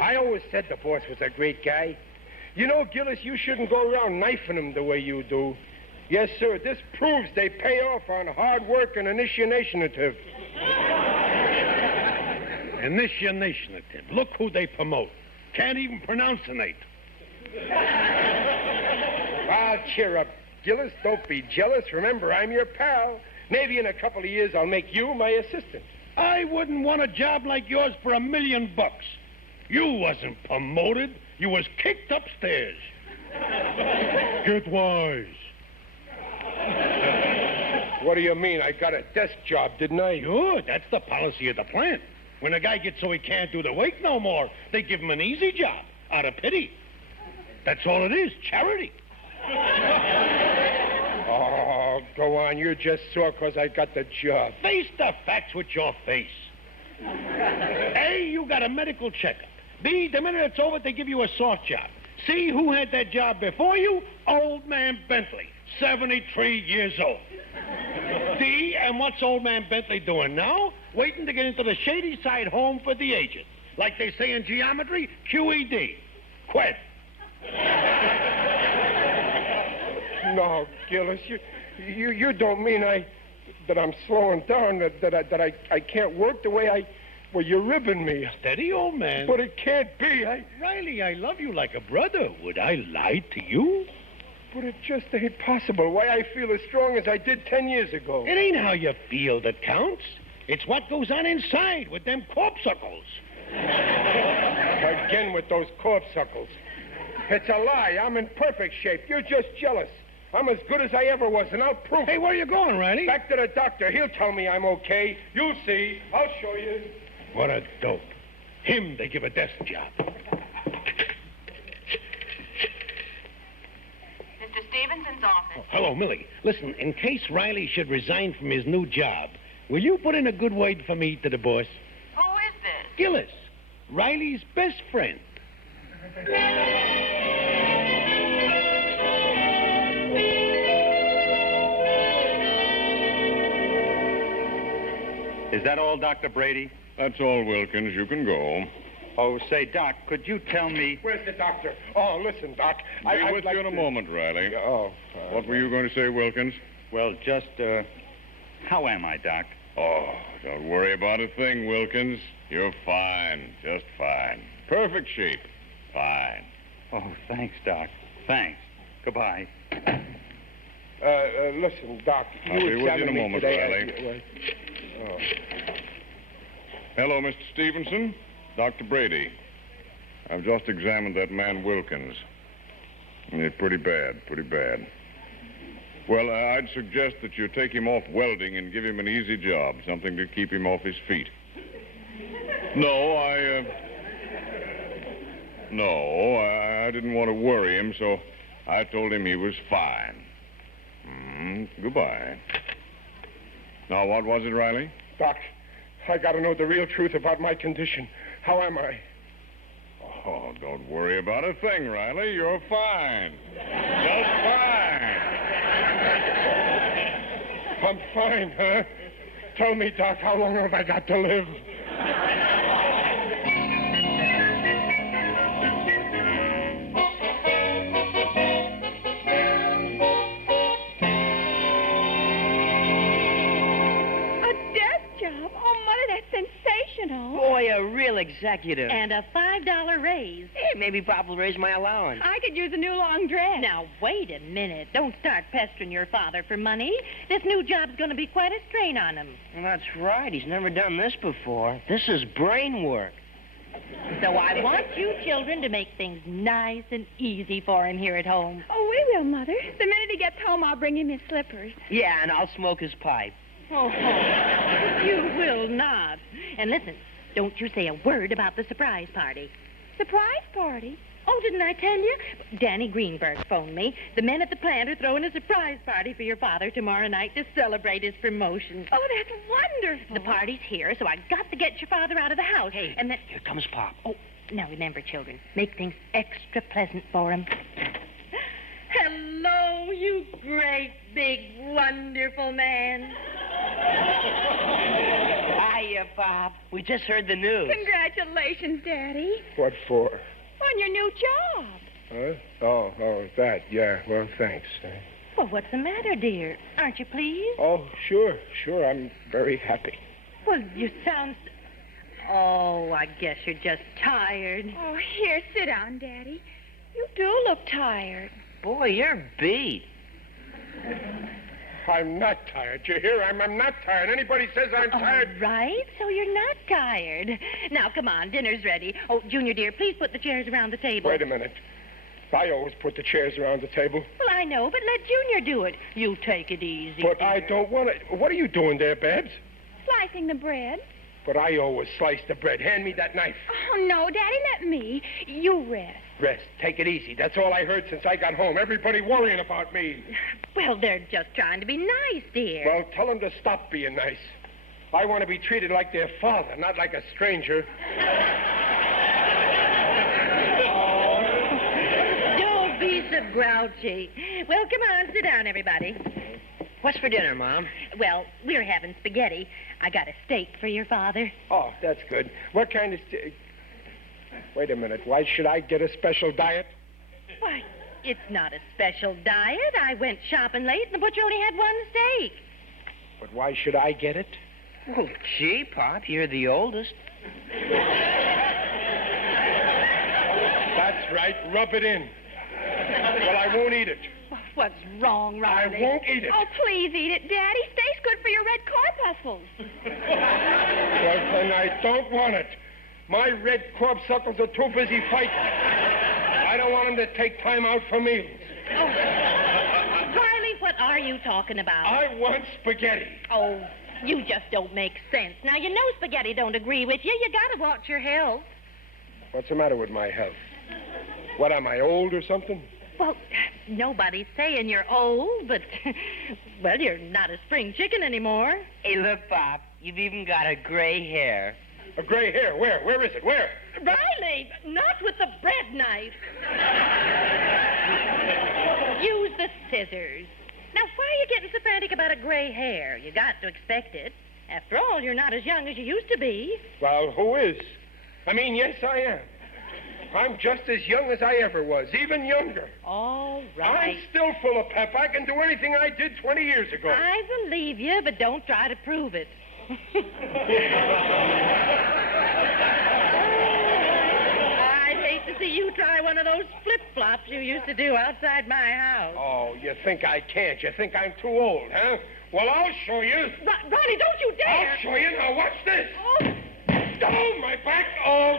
I always said the boss was a great guy. You know, Gillis, you shouldn't go around knifing him the way you do. Yes, sir, this proves they pay off on hard work and initiative. Initiative. Look who they promote. Can't even pronounce the name. Ah, cheer up, Gillis. Don't be jealous. Remember, I'm your pal. Maybe in a couple of years I'll make you my assistant. I wouldn't want a job like yours for $1 million. You wasn't promoted. You was kicked upstairs. Get wise. What do you mean? I got a desk job, didn't I? Sure, that's the policy of the plant. When a guy gets so he can't do the work no more, they give him an easy job, out of pity. That's all it is, charity. Oh, go on. You're just sore because I got the job. Face the facts with your face. A, you got a medical checkup. B, the minute it's over, they give you a soft job. C, who had that job before you? Old man Bentley, 73 years old. D, and what's old man Bentley doing now? Waiting to get into the shady side home for the aged. Like they say in geometry, QED. Quit. No, Gillis, you don't mean that I'm slowing down, that I can't work the way I... Well, you're ribbing me. Steady, old man. But it can't be. Riley, I love you like a brother. Would I lie to you? But it just ain't possible. Why I feel as strong as I did 10 years ago. It ain't how you feel that counts. It's what goes on inside with them corpuscles. Again with those corpuscles. It's a lie. I'm in perfect shape. You're just jealous. I'm as good as I ever was, and I'll prove it. Hey, where are you going, Riley? Back to the doctor. He'll tell me I'm okay. You'll see. I'll show you. What a dope. Him they give a desk job. Mr. Stevenson's office. Oh, hello, Millie. Listen, in case Riley should resign from his new job, will you put in a good word for me to the boss? Who is this? Gillis, Riley's best friend. Is that all, Dr. Brady? That's all, Wilkins. You can go. Oh, say, Doc, could you tell me... Where's the doctor? Oh, listen, Doc. Be with you in a moment, Riley. What were you going to say, Wilkins? Well, just, how am I, Doc? Oh, don't worry about a thing, Wilkins. You're fine. Just fine. Perfect shape. Fine. Oh, thanks, Doc. Thanks. Goodbye. Listen, Doc, I'll be with you in a examined me moment, today. Hello, Mr. Stevenson. Dr. Brady. I've just examined that man Wilkins. Pretty bad, pretty bad. Well, I'd suggest that you take him off welding and give him an easy job, something to keep him off his feet. No, I didn't want to worry him, so I told him he was fine. Goodbye. Now, what was it, Riley? Doc, I got to know the real truth about my condition. How am I? Oh, don't worry about a thing, Riley. You're fine. Just fine. I'm fine, huh? Tell me, Doc, how long have I got to live? Boy, a real executive. And a $5 raise. Hey, maybe Pop will raise my allowance. I could use a new long dress. Now, wait a minute. Don't start pestering your father for money. This new job's going to be quite a strain on him. Well, that's right. He's never done this before. This is brain work. So I want you children to make things nice and easy for him here at home. Oh, we will, Mother. The minute he gets home, I'll bring him his slippers. Yeah, and I'll smoke his pipe. Oh, you will not. And listen, don't you say a word about the surprise party. Surprise party? Oh, didn't I tell you? Danny Greenberg phoned me. The men at the plant are throwing a surprise party for your father tomorrow night to celebrate his promotion. Oh, that's wonderful. The party's here, so I got to get your father out of the house. Hey, and then... here comes Pop. Oh, now remember, children, make things extra pleasant for him. Hello, you great, big, wonderful man. Hiya, Pop. We just heard the news. Congratulations, Daddy. What for? On your new job. Huh? Oh, that. Yeah, well, thanks. Well, what's the matter, dear? Aren't you pleased? Oh, sure. I'm very happy. Well, you sound... Oh, I guess you're just tired. Oh, here, sit down, Daddy. You do look tired. Boy, you're beat. I'm not tired. You hear? I'm not tired. Anybody says I'm tired... All right, so you're not tired. Now, come on, dinner's ready. Oh, Junior, dear, please put the chairs around the table. Wait a minute. I always put the chairs around the table. Well, I know, but let Junior do it. You take it easy, But dear. I don't want to... What are you doing there, Babs? Slicing the bread. But I always slice the bread. Hand me that knife. Oh, no, Daddy, let me. You rest. Rest. Take it easy. That's all I heard since I got home. Everybody worrying about me. Well, they're just trying to be nice, dear. Well, tell them to stop being nice. I want to be treated like their father, not like a stranger. Don't be so grouchy. Well, come on, sit down, everybody. What's for dinner, Mom? Well, we're having spaghetti. I got a steak for your father. Oh, that's good. What kind of... Wait a minute. Why should I get a special diet? Why, it's not a special diet. I went shopping late, and the butcher only had one steak. But why should I get it? Oh, gee, Pop, you're the oldest. That's right. Rub it in. Well, I won't eat it. What's wrong, Riley? I won't eat it. Oh, please eat it, Daddy. Steak's good for your red corpuscles. Well, then I don't want it. My red corpuscles are too busy fighting. I don't want them to take time out for meals. Oh, Riley, what are you talking about? I want spaghetti. Oh, you just don't make sense. Now, you know spaghetti don't agree with you. You gotta watch your health. What's the matter with my health? What, am I old or something? Well, nobody's saying you're old, but, well, you're not a spring chicken anymore. Hey, look, Pop, you've even got a gray hair. A gray hair? Where? Where is it? Where? Riley, not with the bread knife. Use the scissors. Now, why are you getting so frantic about a gray hair? You got to expect it. After all, you're not as young as you used to be. Well, who is? I mean, yes, I am. I'm just as young as I ever was, even younger. All right. I'm still full of pep. I can do anything I did 20 years ago. I believe you, but don't try to prove it. I'd hate to see you try one of those flip-flops you used to do outside my house. Oh, you think I can't? You think I'm too old, huh? Well, I'll show you. Ronnie, don't you dare! I'll show you. Now, watch this. Oh, Oh, my back. Oh,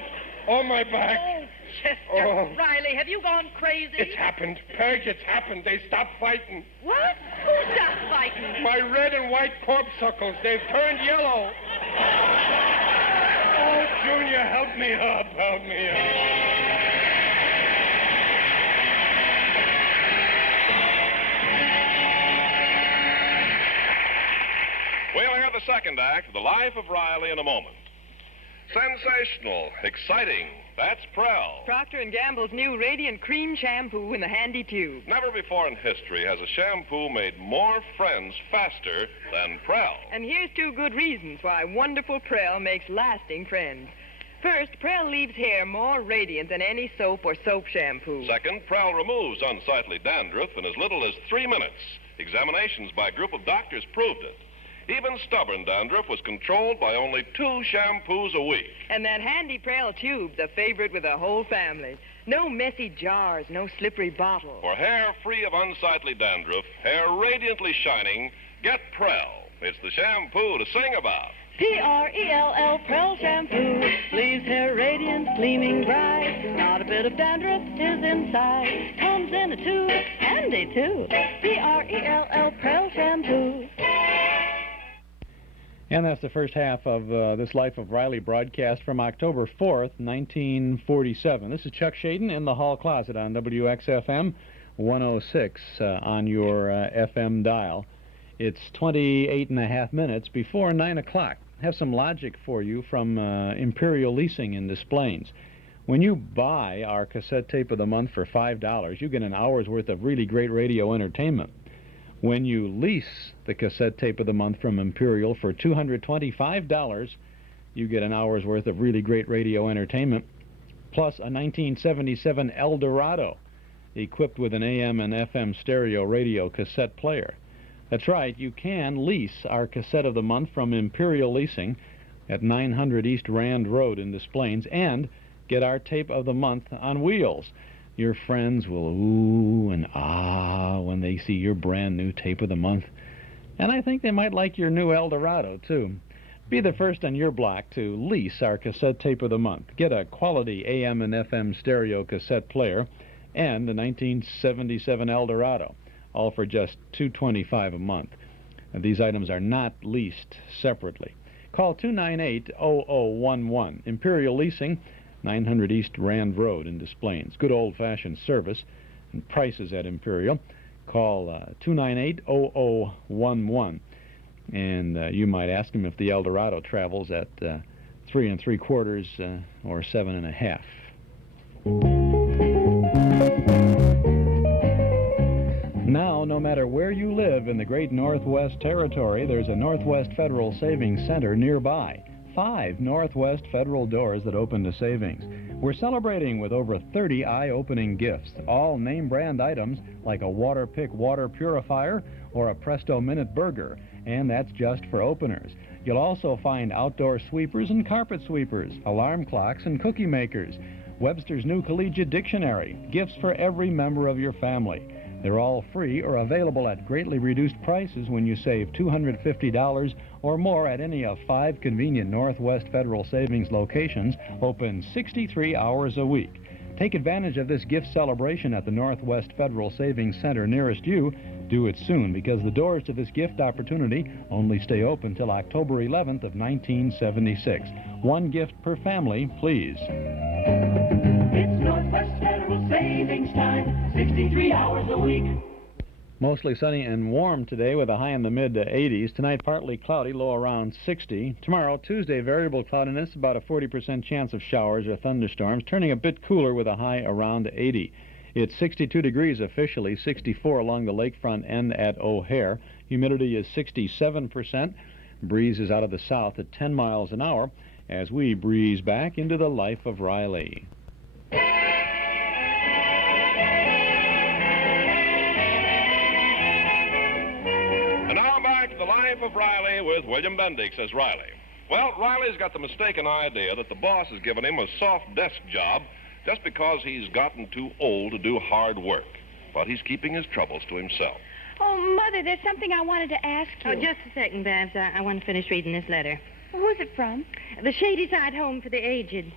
my back. oh, Chester. Riley, have you gone crazy? It's happened. Peg, it's happened. They stopped fighting. What? Who stopped fighting? My red and white corpuscles, they've turned yellow. Oh, Junior, help me up. Help me up. We'll have the second act of The Life of Riley in a moment. Sensational, exciting, that's Prell. Procter & Gamble's new Radiant Cream Shampoo in the handy tube. Never before in history has a shampoo made more friends faster than Prell. And here's 2 good reasons why wonderful Prell makes lasting friends. First, Prell leaves hair more radiant than any soap or soap shampoo. Second, Prell removes unsightly dandruff in as little as 3 minutes. Examinations by a group of doctors proved it. Even stubborn dandruff was controlled by only 2 shampoos a week. And that handy Prell tube's a favorite with the whole family. No messy jars, no slippery bottles. For hair free of unsightly dandruff, hair radiantly shining, get Prell. It's the shampoo to sing about. P-R-E-L-L, Prell Shampoo. Leaves hair radiant, gleaming bright. Not a bit of dandruff is inside. Comes in a tube, handy too. P-R-E-L-L, Prell Shampoo. And that's the first half of this Life of Riley broadcast from October 4th, 1947. This is Chuck Shaden in the hall closet on WXFM 106 on your FM dial. It's 28 and a half minutes before 9 o'clock. I have some logic for you from Imperial Leasing in Des Plaines. When you buy our cassette tape of the month for $5, you get an hour's worth of really great radio entertainment. When you lease the cassette tape of the month from Imperial for $225, you get an hour's worth of really great radio entertainment, plus a 1977 Eldorado equipped with an AM and FM stereo radio cassette player. That's right, you can lease our cassette of the month from Imperial Leasing at 900 East Rand Road in Des Plaines and get our tape of the month on wheels. Your friends will ooh and ah when they see your brand new tape of the month. And I think they might like your new Eldorado, too. Be the first on your block to lease our cassette tape of the month. Get a quality AM and FM stereo cassette player and the 1977 Eldorado, all for just $225 a month. And these items are not leased separately. Call 298-0011. Imperial Leasing, 900 East Rand Road in Des Plaines. Good old-fashioned service and prices at Imperial. Call 298-0011. And you might ask them if the Eldorado travels at 3 3/4 or 7 1/2. Now, no matter where you live in the great Northwest Territory, there's a Northwest Federal Savings Center nearby. 5 Northwest Federal doors that open to savings. We're celebrating with over 30 eye-opening gifts, all name-brand items like a Waterpik water purifier or a Presto Minute Burger, and that's just for openers. You'll also find outdoor sweepers and carpet sweepers, alarm clocks and cookie makers, Webster's New Collegiate Dictionary, gifts for every member of your family. They're all free or available at greatly reduced prices when you save $250 or more at any of 5 convenient Northwest Federal Savings locations, open 63 hours a week. Take advantage of this gift celebration at the Northwest Federal Savings Center nearest you. Do it soon, because the doors to this gift opportunity only stay open till October 11th of 1976. 1 gift per family, please. It's Northwest Federal Savings Time, 63 hours a week. Mostly sunny and warm today with a high in the mid-80s. Tonight, partly cloudy, low around 60. Tomorrow, Tuesday, variable cloudiness, about a 40% chance of showers or thunderstorms, turning a bit cooler with a high around 80. It's 62 degrees officially, 64 along the lakefront end at O'Hare. Humidity is 67%. Breeze is out of the south at 10 miles an hour as we breeze back into the Life of Riley. And now back to the Life of Riley with William Bendix as Riley. Well, Riley's got the mistaken idea that the boss has given him a soft desk job just because he's gotten too old to do hard work. But he's keeping his troubles to himself. Oh, Mother, there's something I wanted to ask you. Oh, just a second, Babs. I want to finish reading this letter. Who's it from? The Shady Side Home for the Aged.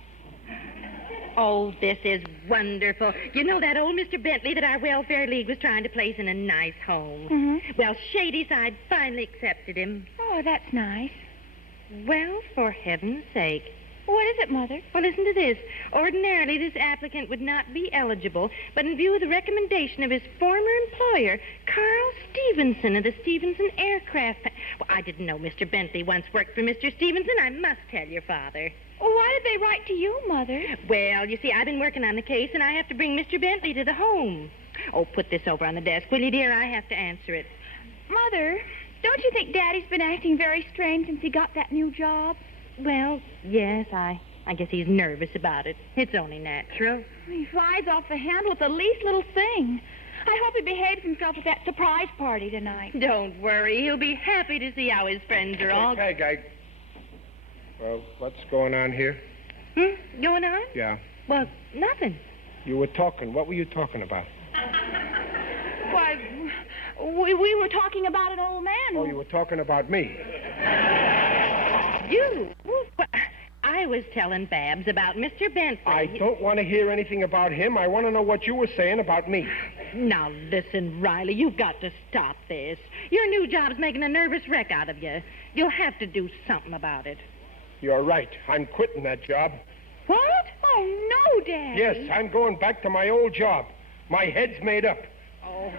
Oh, this is wonderful. You know that old Mr. Bentley that our Welfare League was trying to place in a nice home? Mm-hmm. Well, Shady Side finally accepted him. Oh, that's nice. Well, for heaven's sake. What is it, Mother? Well, listen to this. Ordinarily, this applicant would not be eligible, but in view of the recommendation of his former employer, Carl Stevenson of the Stevenson Aircraft... Well, I didn't know Mr. Bentley once worked for Mr. Stevenson. I must tell your father. Well, why did they write to you, Mother? Well, you see, I've been working on the case, and I have to bring Mr. Bentley to the home. Oh, put this over on the desk, will you, dear? I have to answer it. Mother, don't you think Daddy's been acting very strange since he got that new job? Well, yes, I guess he's nervous about it. It's only natural. He flies off the handle at the least little thing. I hope he behaves himself at that surprise party tonight. Don't worry. He'll be happy to see how his friends are all... Hey, Peg, Well, what's going on here? Going on? Yeah. Well, nothing. You were talking. What were you talking about? Why, we were talking about an old man. Oh, you were talking about me. You? Well, I was telling Babs about Mr. Bentley. I don't want to hear anything about him. I want to know what you were saying about me. Now, listen, Riley, you've got to stop this. Your new job's making a nervous wreck out of you. You'll have to do something about it. You're right. I'm quitting that job. What? Oh, no, Dad. Yes, I'm going back to my old job. My head's made up. Oh.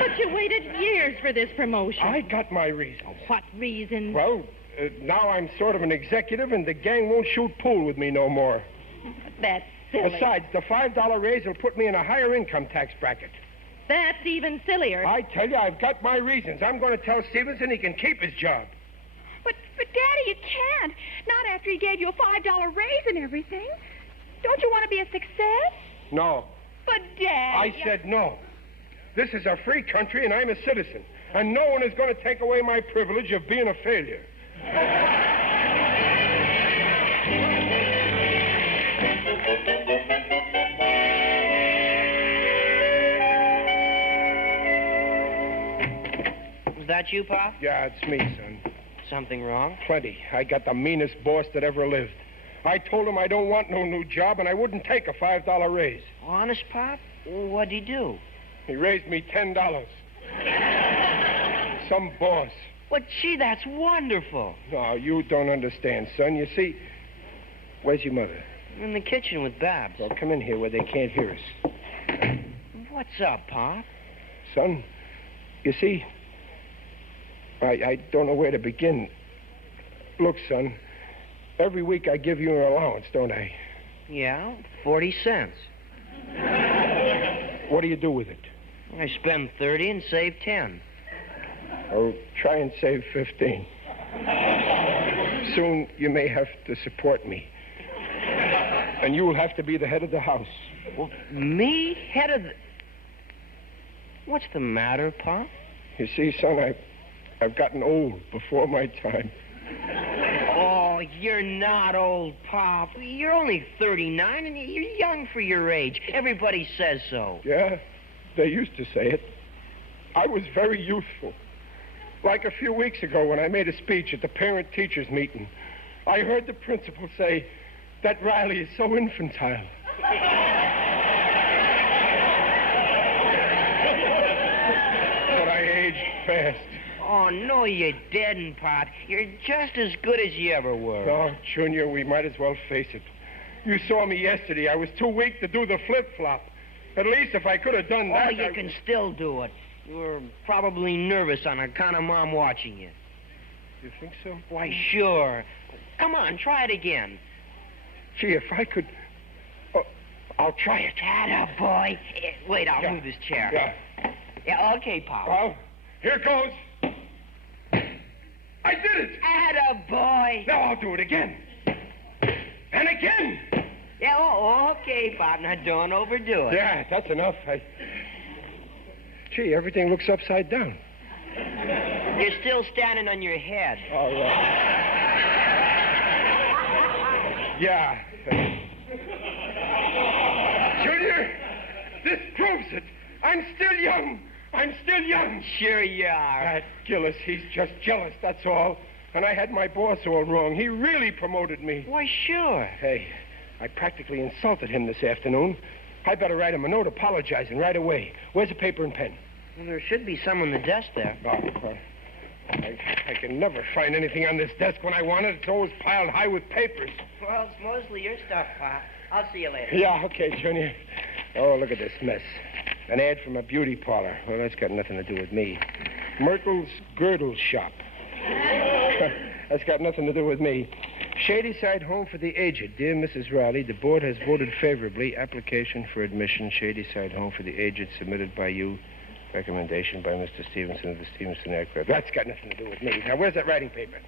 But you waited years for this promotion. I got my reasons. What reasons? Well, now I'm sort of an executive, and the gang won't shoot pool with me no more. That's silly. Besides, the $5 raise will put me in a higher income tax bracket. That's even sillier. I tell you, I've got my reasons. I'm going to tell Stevenson he can keep his job. But Daddy, you can't. Not after he gave you a $5 raise and everything. Don't you want to be a success? No. But, Dad... I said no. This is a free country, and I'm a citizen. And no one is going to take away my privilege of being a failure. Was that you, Pop? Yeah, it's me, son. Something wrong? Plenty. I got the meanest boss that ever lived. I told him I don't want no new job, and I wouldn't take a $5 raise. Honest, Pop? What'd he do? He raised me $10. Some boss. Well, gee, that's wonderful. No, you don't understand, son. You see, where's your mother? In the kitchen with Babs. Well, come in here where they can't hear us. What's up, Pop? Son, you see, I don't know where to begin. Look, son, every week I give you an allowance, don't I? Yeah, 40 cents. What do you do with it? I spend 30 and save 10. Oh, try and save 15. Soon you may have to support me. And you will have to be the head of the house. Well, me? Head of the... What's the matter, Pop? You see, son, I've gotten old before my time. Oh, you're not old, Pop. You're only 39, and you're young for your age. Everybody says so. Yeah, they used to say it. I was very youthful. Like a few weeks ago when I made a speech at the parent-teachers meeting, I heard the principal say that Riley is so infantile. But I aged fast. Oh, no, you didn't, Pop. You're just as good as you ever were. Oh, Junior, we might as well face it. You saw me yesterday. I was too weak to do the flip-flop. At least if I could have done that... Oh, you can still do it. You were probably nervous on account of Mom watching you. You think so? Why, sure. Come on, try it again. Gee, if I could... Oh, I'll try it. Attaboy. Wait, I'll move this chair. Yeah. Yeah, okay, Pop. Well, here goes. I did it! Attaboy. Now I'll do it again. And again. Yeah, okay, Pop. Now, don't overdo it. Yeah, that's enough. Gee, everything looks upside down. You're still standing on your head. All right. Yeah. This proves it. I'm still young. I'm still young. Sure you are. That Gillis, he's just jealous, that's all. And I had my boss all wrong. He really promoted me. Why, sure. Hey, I practically insulted him this afternoon. I better write him a note apologizing right away. Where's a paper and pen? Well, there should be some on the desk there. I can never find anything on this desk when I want it. It's always piled high with papers. Well, it's mostly your stuff, Pa. I'll see you later. Yeah, okay, Junior. Oh, look at this mess. An ad from a beauty parlor. Well, that's got nothing to do with me. Myrtle's Girdle Shop. That's got nothing to do with me. Shadyside Home for the Aged. Dear Mrs. Riley, the board has voted favorably. Application for admission, Shadyside Home for the Aged, submitted by you. Recommendation by Mr. Stevenson of the Stevenson Aircraft. That's got nothing to do with me. Now, where's that writing paper?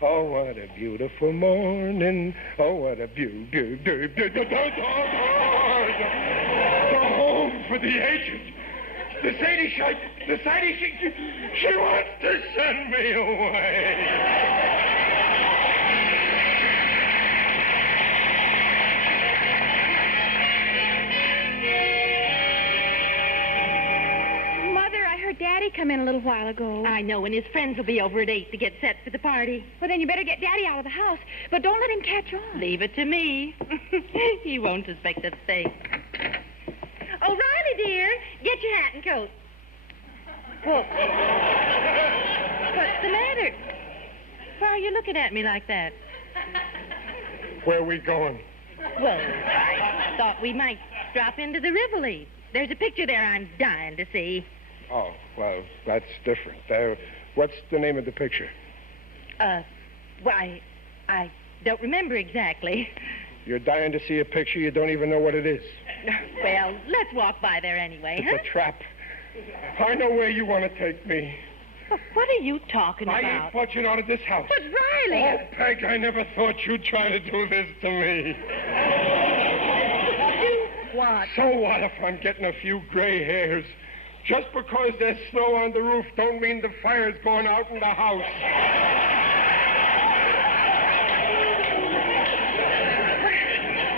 Oh, what a beautiful morning. Oh, what a the home for the aged. The Sadie, she wants to send me away. Daddy come in a little while ago. I know, and his friends will be over at 8 to get set for the party. Well, then you better get Daddy out of the house. But don't let him catch on. Leave it to me. He won't suspect a thing. Oh, Riley, dear, get your hat and coat. Well, what's the matter? Why are you looking at me like that? Where are we going? Well, I thought we might drop into the Rivoli. There's a picture there I'm dying to see. Oh, well, that's different. What's the name of the picture? Why, I don't remember exactly. You're dying to see a picture you don't even know what it is. Well, let's walk by there anyway, It's a trap. I know where you want to take me. What are you talking about? I ain't budging out of this house. But Riley... Oh, Peg, I never thought you'd try to do this to me. What? So what if I'm getting a few gray hairs? Just because there's snow on the roof don't mean the fire's going out in the house.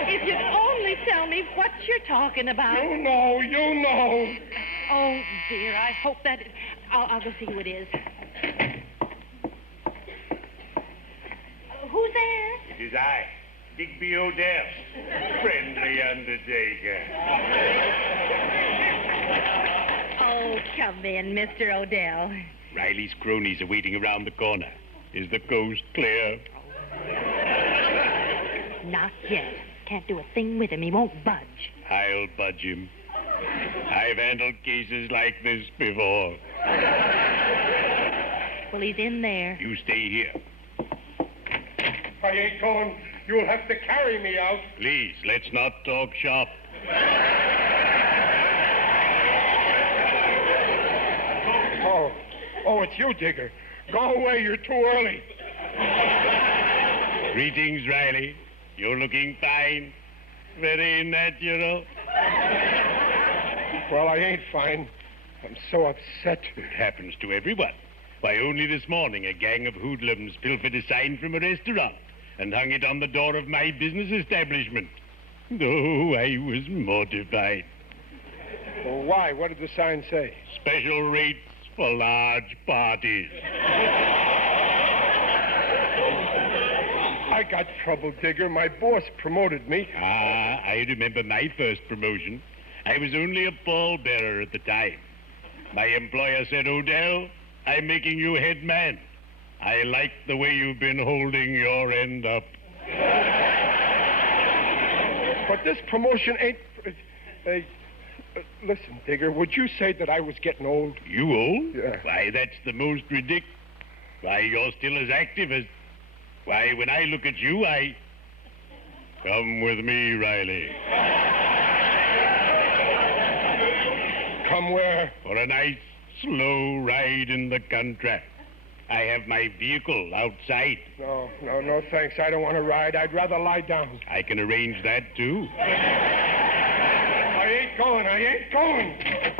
If you'd only tell me what you're talking about. You know. Oh, dear, I hope that... I'll go see who it is. Who's there? It is I, Digby Odell, friendly undertaker. Oh, come in, Mr. Odell. Riley's cronies are waiting around the corner. Is the coast clear? Not yet. Can't do a thing with him. He won't budge. I'll budge him. I've handled cases like this before. Well, he's in there. You stay here. I ain't going. You'll have to carry me out. Please, let's not talk shop. Oh, it's you, Digger. Go away, you're too early. Greetings, Riley. You're looking fine. Very natural. Well, I ain't fine. I'm so upset. It happens to everyone. Why, only this morning a gang of hoodlums pilfered a sign from a restaurant and hung it on the door of my business establishment. Oh, I was mortified. Well, why? What did the sign say? Special rates for large parties. I got trouble, Digger. My boss promoted me. I remember my first promotion. I was only a pallbearer at the time. My employer said, Odell, I'm making you head man. I like the way you've been holding your end up. But this promotion ain't... listen, Digger, would you say that I was getting old? You old? Yeah. Why, that's the most ridiculous. Why, you're still as active as... Why, when I look at you, I... Come with me, Riley. Come where? For a nice, slow ride in the country. I have my vehicle outside. No, thanks. I don't want to ride. I'd rather lie down. I can arrange that, too. I ain't going.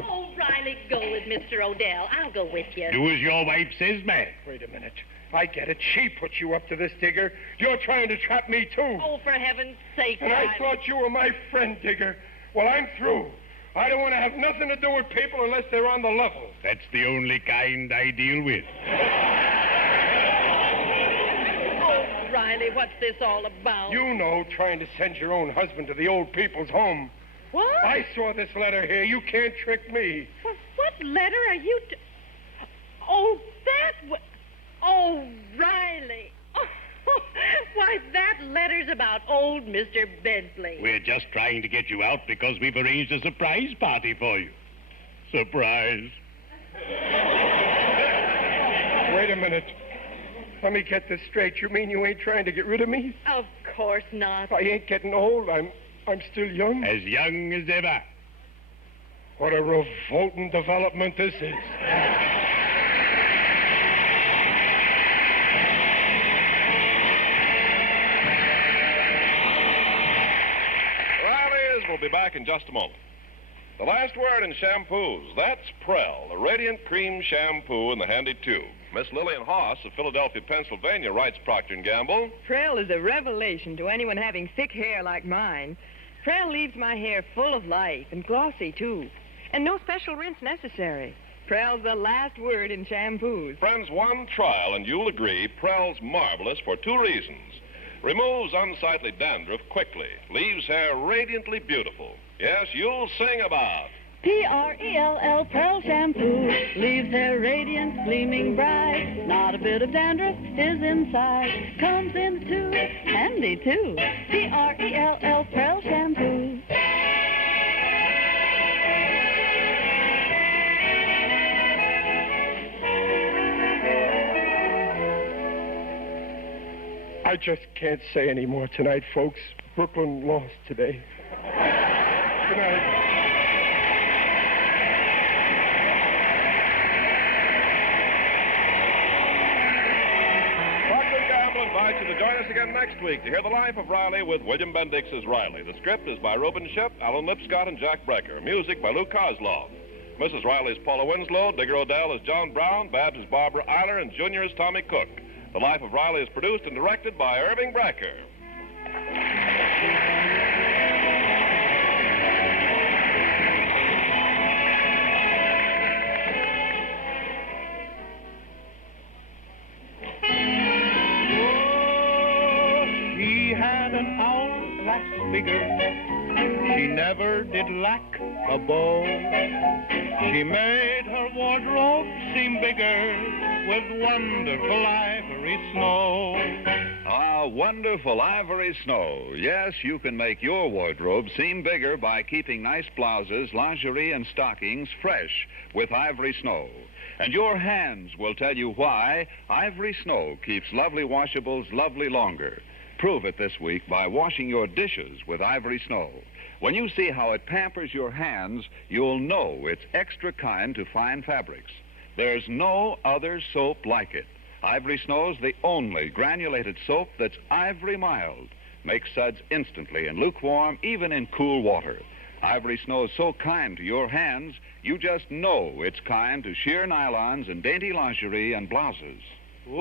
Oh, Riley, go with Mr. Odell. I'll go with you. Do as your wife says, man. Wait a minute. I get it. She put you up to this, Digger. You're trying to trap me, too. Oh, for heaven's sake, And Riley. I thought you were my friend, Digger. Well, I'm through. I don't want to have nothing to do with people unless they're on the level. That's the only kind I deal with. Oh, Riley, what's this all about? You know, trying to send your own husband to the old people's home. What? I saw this letter here. You can't trick me. What letter are you... Oh, Oh, Riley. Oh, why, that letter's about old Mr. Bentley. We're just trying to get you out because we've arranged a surprise party for you. Surprise. Wait a minute. Let me get this straight. You mean you ain't trying to get rid of me? Of course not. I ain't getting old. I'm still young. As young as ever. What a revolting development this is. Riley's will be back in just a moment. The last word in shampoos. That's Prell, the Radiant Cream Shampoo in the handy tube. Miss Lillian Haas of Philadelphia, Pennsylvania, writes Procter & Gamble. Prell is a revelation to anyone having thick hair like mine. Prell leaves my hair full of life and glossy, too. And no special rinse necessary. Prell's the last word in shampoos. Friends, one trial and you'll agree Prell's marvelous for two reasons. Removes unsightly dandruff quickly. Leaves hair radiantly beautiful. Yes, you'll sing about P-R-E-L-L, Pearl Shampoo. Leaves hair radiant, gleaming bright. Not a bit of dandruff is inside. Comes in a tube, handy too. P-R-E-L-L, Pearl Shampoo. I just can't say any more tonight, folks. Brooklyn lost today. Good night. Procter & Gamble invites you to join us again next week to hear the life of Riley with William Bendix as Riley. The script is by Reuben Ship, Alan Lipscott, and Jack Brecker. Music by Lou Kozlov. Mrs. Riley is Paula Winslow, Digger Odell is John Brown, Babs is Barbara Eiler, and Junior is Tommy Cook. The Life of Riley is produced and directed by Irving Brecker. She had an hourglass figure. She never did lack a beau. She made her wardrobe seem bigger with wonderful ivory snow. Ah, wonderful ivory snow. Yes, you can make your wardrobe seem bigger by keeping nice blouses, lingerie, and stockings fresh with ivory snow. And your hands will tell you why ivory snow keeps lovely washables lovely longer. Prove it this week by washing your dishes with ivory snow. When you see how it pampers your hands, you'll know it's extra kind to fine fabrics. There's no other soap like it. Ivory Snow's the only granulated soap that's ivory mild. Makes suds instantly and lukewarm, even in cool water. Ivory Snow is so kind to your hands, you just know it's kind to sheer nylons and dainty lingerie and blouses. Oh,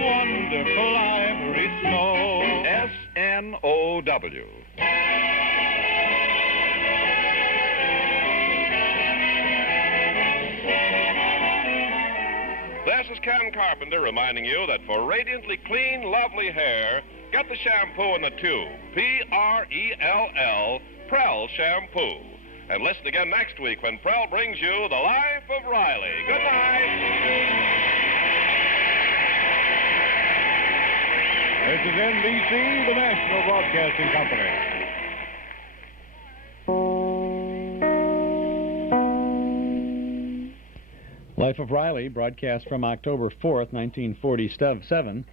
wonderful ivory snow. S-N-O-W. This is Ken Carpenter reminding you that for radiantly clean, lovely hair, get the shampoo in the tube. P-R-E-L-L, Prell Shampoo. And listen again next week when Prell brings you The Life of Riley. Good night. This is NBC, the National Broadcasting Company. Life of Riley, broadcast from October 4th, 1947,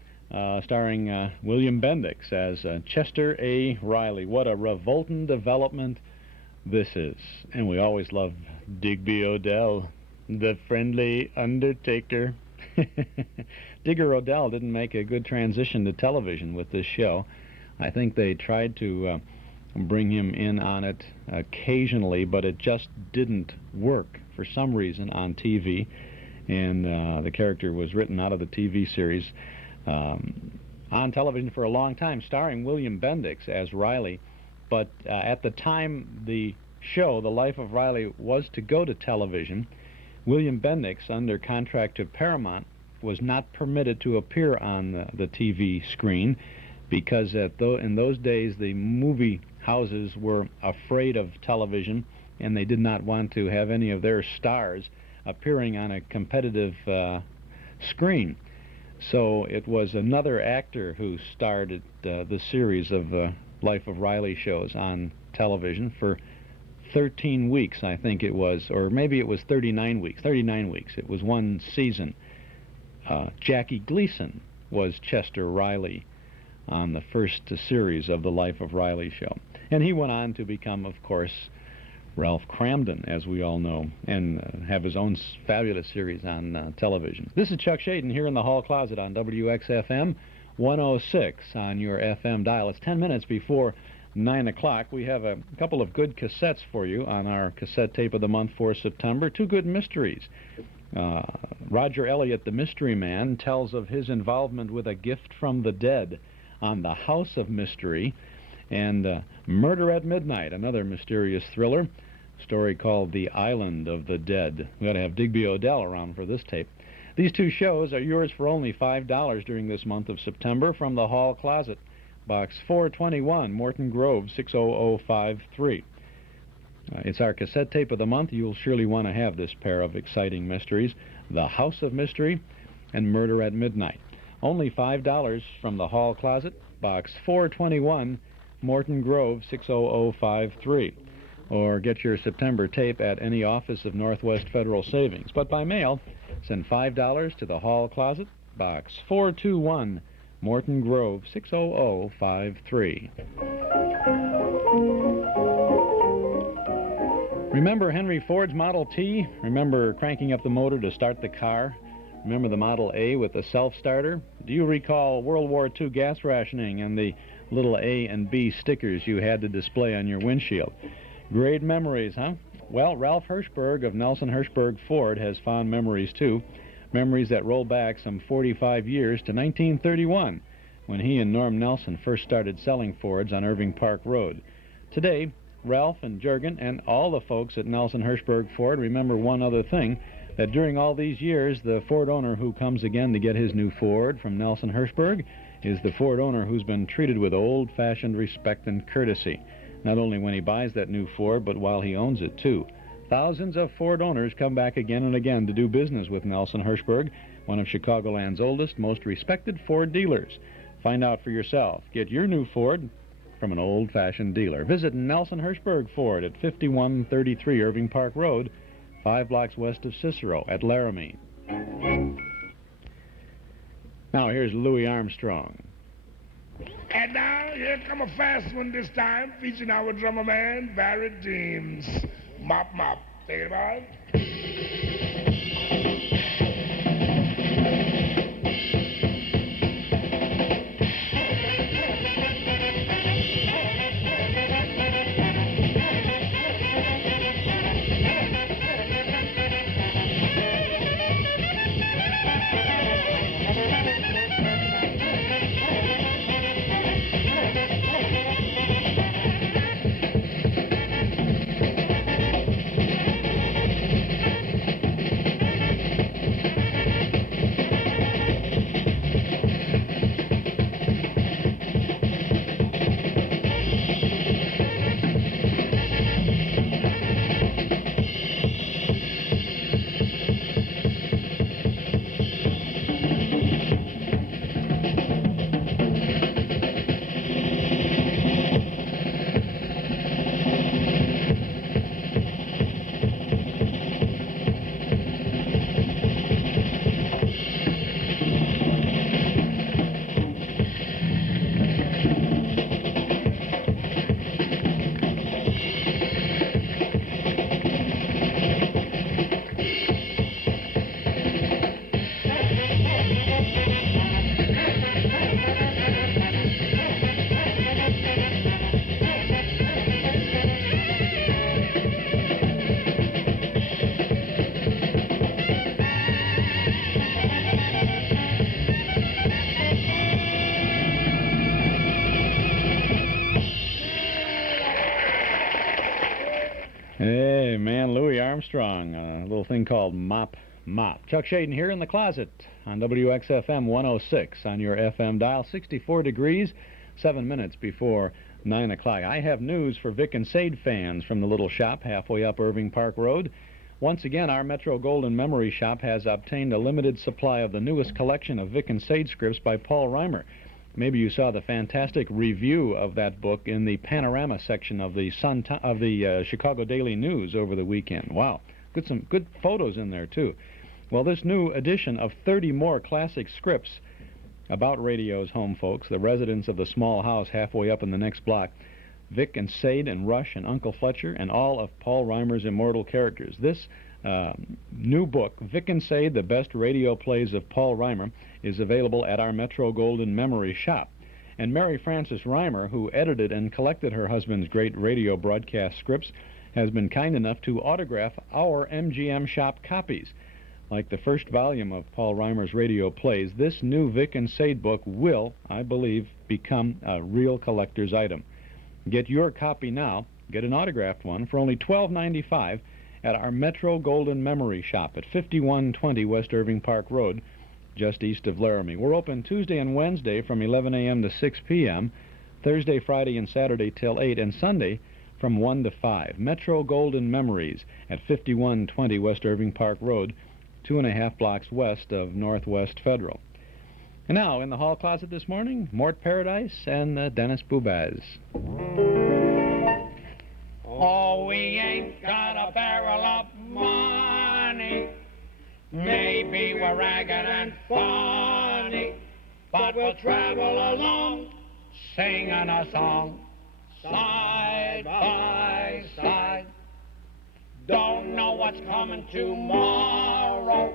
starring William Bendix as Chester A. Riley. What a revolting development this is. And we always love Digby Odell, the friendly undertaker. Digger Odell didn't make a good transition to television with this show. I think they tried to bring him in on it occasionally, but it just didn't work for some reason on TV, and the character was written out of the TV series on television for a long time, starring William Bendix as Riley. But at the time the show, The Life of Riley, was to go to television, William Bendix, under contract to Paramount, was not permitted to appear on the TV screen because in those days the movie houses were afraid of television and they did not want to have any of their stars appearing on a competitive screen. So it was another actor who started the series of Life of Riley shows on television for 13 weeks, I think it was, or maybe it was 39 weeks. 39 weeks. It was one season. Jackie Gleason was Chester Riley on the first series of the Life of Riley show. And he went on to become, of course, Ralph Cramden, as we all know, and have his own fabulous series on television. This is Chuck Shaden here in the hall closet on WXFM 106 on your FM dial. It's 10 minutes before 9 o'clock. We have a couple of good cassettes for you on our cassette tape of the month for September. Two good mysteries. Roger Elliott, the Mystery Man, tells of his involvement with A Gift from the Dead on the House of Mystery, and Murder at Midnight, another mysterious thriller, story called The Island of the Dead. We got to have Digby Odell around for this tape. These two shows are yours for only $5 during this month of September from the hall closet. Box 421, Morton Grove, 60053. It's our cassette tape of the month. You'll surely want to have this pair of exciting mysteries, The House of Mystery and Murder at Midnight. Only $5 from the hall closet, Box 421, Morton Grove, 60053. Or get your September tape at any office of Northwest Federal Savings. But by mail, send $5 to the hall closet, Box 421, Morton Grove, 60053. Remember Henry Ford's Model T? Remember cranking up the motor to start the car? Remember the Model A with the self-starter? Do you recall World War II gas rationing and the little A and B stickers you had to display on your windshield? Great memories, huh? Well, Ralph Hirschberg of Nelson Hirschberg Ford has fond memories, too. Memories that roll back some 45 years to 1931, when he and Norm Nelson first started selling Fords on Irving Park Road. Today, Ralph and Jurgen and all the folks at Nelson Hirschberg Ford remember one other thing, that during all these years, the Ford owner who comes again to get his new Ford from Nelson Hirschberg is the Ford owner who's been treated with old-fashioned respect and courtesy, not only when he buys that new Ford, but while he owns it, too. Thousands of Ford owners come back again and again to do business with Nelson Hirschberg, one of Chicagoland's oldest, most respected Ford dealers. Find out for yourself. Get your new Ford from an old-fashioned dealer. Visit Nelson Hirschberg Ford at 5133 Irving Park Road, 5 blocks west of Cicero at Laramie. Now here's Louis Armstrong. And now here come a fast one this time, featuring our drummer man, Barry James. Mop, mop. Take it about. Armstrong, a little thing called Mop Mop. Chuck Shaden here in the closet on WXFM 106 on your FM dial. 64 degrees, 7 minutes before 9 o'clock. I have news for Vic and Sade fans from the little shop halfway up Irving Park Road. Once again, our Metro Golden Memory Shop has obtained a limited supply of the newest collection of Vic and Sade scripts by Paul Reimer. Maybe you saw the fantastic review of that book in the Panorama section of the Chicago Daily News over the weekend. Wow, some good photos in there too. Well, this new edition of 30 more classic scripts about radio's home folks, the residents of the small house halfway up in the next block, Vic and Sade and Rush and Uncle Fletcher, and all of Paul Reimer's immortal characters. This new book, Vic and Sade, the best radio plays of Paul Reimer, is available at our Metro Golden Memory Shop. And Mary Frances Reimer, who edited and collected her husband's great radio broadcast scripts, has been kind enough to autograph our MGM Shop copies. Like the first volume of Paul Reimer's radio plays, this new Vic and Sade book will, I believe, become a real collector's item. Get your copy now, get an autographed one, for only $12.95 at our Metro Golden Memory Shop at 5120 West Irving Park Road, just east of Laramie. We're open Tuesday and Wednesday from 11 a.m. to 6 p.m., Thursday, Friday, and Saturday till 8, and Sunday from 1 to 5. Metro Golden Memories at 5120 West Irving Park Road, 2.5 blocks west of Northwest Federal. And now, in the hall closet this morning, Mort Paradise and Dennis Boubaz. Oh, we ain't got a barrel of money. Maybe we're ragged and funny, but we'll travel along, singing a song, side by side. Don't know what's coming tomorrow.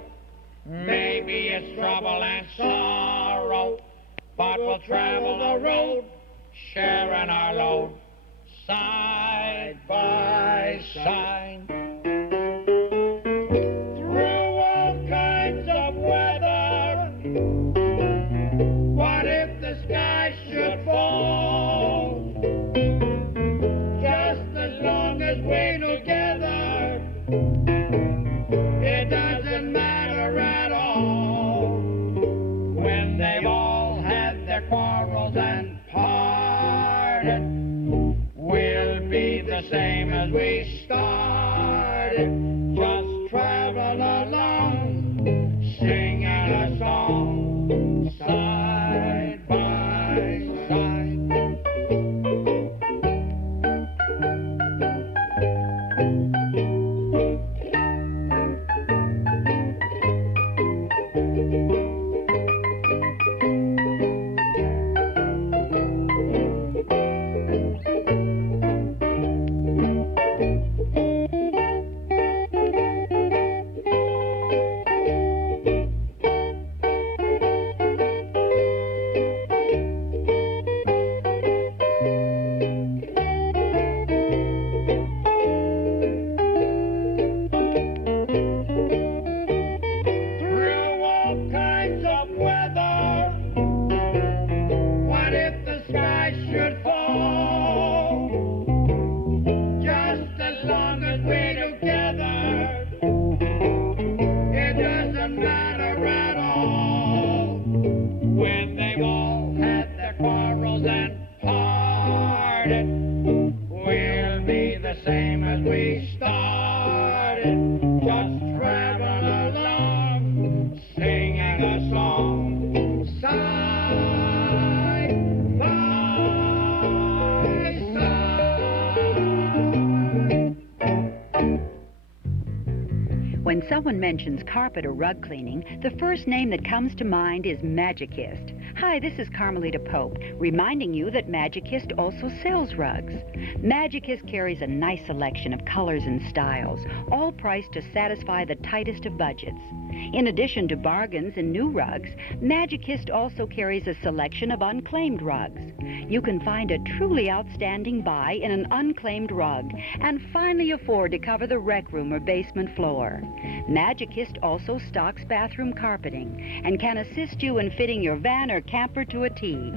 Maybe it's trouble and sorrow, but we'll travel the road, sharing our load, side by side. Through all kinds of weather, what if the sky should fall? Just as long as we're together, it doesn't matter at all. When they've all had their quarrels and parted, we'll be the same as we started. Just travel along, singing a song, side by side. When someone mentions carpet or rug cleaning, the first name that comes to mind is Magikist. Hi, this is Carmelita Pope, reminding you that Magikist also sells rugs. Magikist carries a nice selection of colors and styles, all priced to satisfy the tightest of budgets. In addition to bargains and new rugs, Magikist also carries a selection of unclaimed rugs. You can find a truly outstanding buy in an unclaimed rug and finally afford to cover the rec room or basement floor. Magikist also stocks bathroom carpeting and can assist you in fitting your van or camper to a T.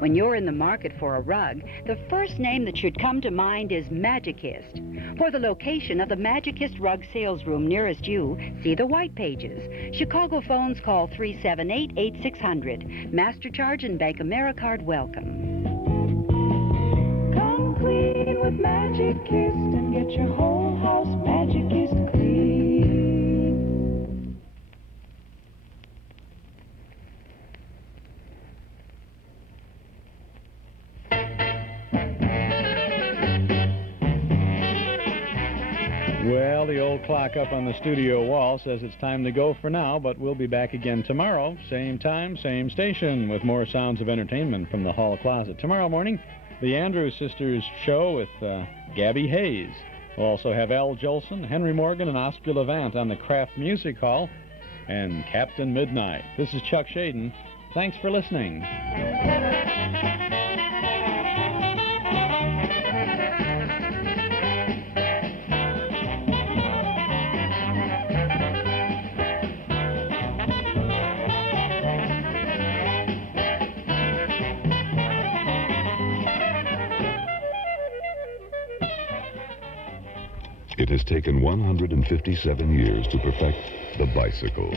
When you're in the market for a rug, the first name that should come to mind is Magicist. For the location of the Magicist rug sales room nearest you, see the white pages. Chicago phones call 378-8600. Master Charge and Bank AmeriCard welcome. Come clean with Magicist and get your whole house Magicist clean. Well, the old clock up on the studio wall says it's time to go for now, but we'll be back again tomorrow, same time, same station, with more sounds of entertainment from the hall closet. Tomorrow morning, the Andrews Sisters show with Gabby Hayes. We'll also have Al Jolson, Henry Morgan, and Oscar Levant on the Kraft Music Hall, and Captain Midnight. This is Chuck Shaden. Thanks for listening. It has taken 157 years to perfect the bicycle.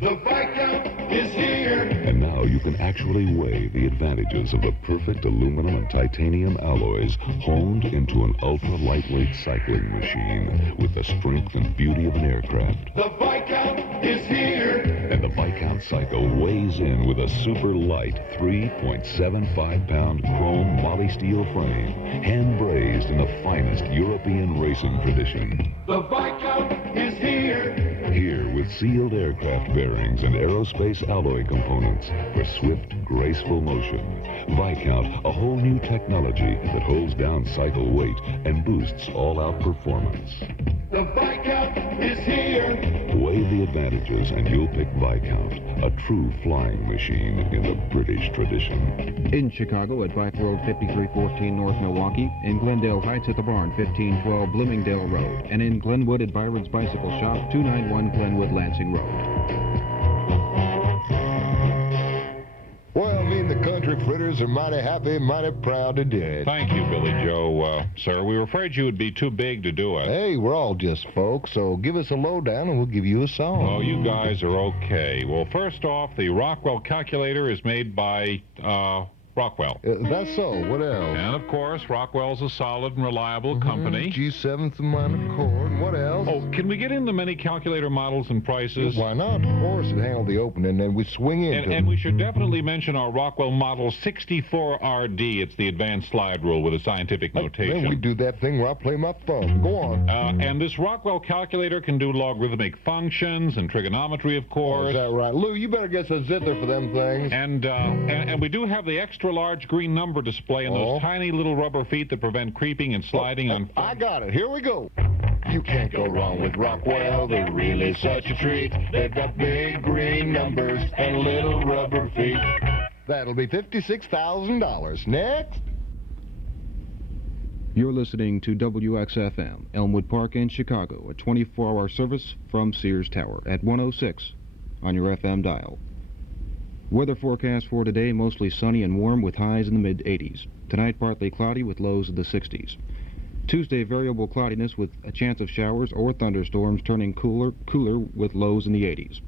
The Viscount is here. And now you can actually weigh the advantages of the perfect aluminum and titanium alloys honed into an ultra-lightweight cycling machine with the strength and beauty of an aircraft. The Viscount is here. And the Viscount Cycle weighs in with a super light 3.75-pound chrome moly steel frame, hand-brazed in the finest European racing tradition. The Viscount is here. Here with sealed aircraft bearings and aerospace alloy components for swift, graceful motion. Viscount, a whole new technology that holds down cycle weight and boosts all-out performance. The Viscount is here. Weigh the advantages and you'll pick Viscount, a true flying machine in the British tradition. In Chicago at Bike Road 5314 North Milwaukee, in Glendale Heights at the Barn 1512 Bloomingdale Road, and in Glenwood at Byron's Bicycle Shop 291 Glenwood Lansing Road. Well, me and the country fritters are mighty happy, mighty proud to do it. Thank you, Billy Joe. Sir, we were afraid you would be too big to do it. Hey, we're all just folks, so give us a lowdown and we'll give you a song. Oh, you guys are okay. Well, first off, the Rockwell calculator is made by, Rockwell. That's so. What else? And, of course, Rockwell's a solid and reliable company. G7's a minor chord. What else? Oh, can we get into many calculator models and prices? Why not? Of course, it handled the opening, and we swing into And we should definitely mention our Rockwell Model 64RD. It's the advanced slide rule with a scientific notation. Then we do that thing where I play my thumb. Go on. And this Rockwell calculator can do logarithmic functions and trigonometry, of course. Oh, is that right? Lou, you better get some zither for them things. And we do have the extra large green number display and those tiny little rubber feet that prevent creeping and sliding on... I got it. Here we go. You can't go wrong with Rockwell. They're really such a treat. They've got big green numbers and little rubber feet. That'll be $56,000. Next. You're listening to WXFM, Elmwood Park in Chicago, a 24-hour service from Sears Tower at 106 on your FM dial. Weather forecast for today, mostly sunny and warm with highs in the mid-80s. Tonight, partly cloudy with lows in the 60s. Tuesday, variable cloudiness with a chance of showers or thunderstorms, turning cooler with lows in the 80s.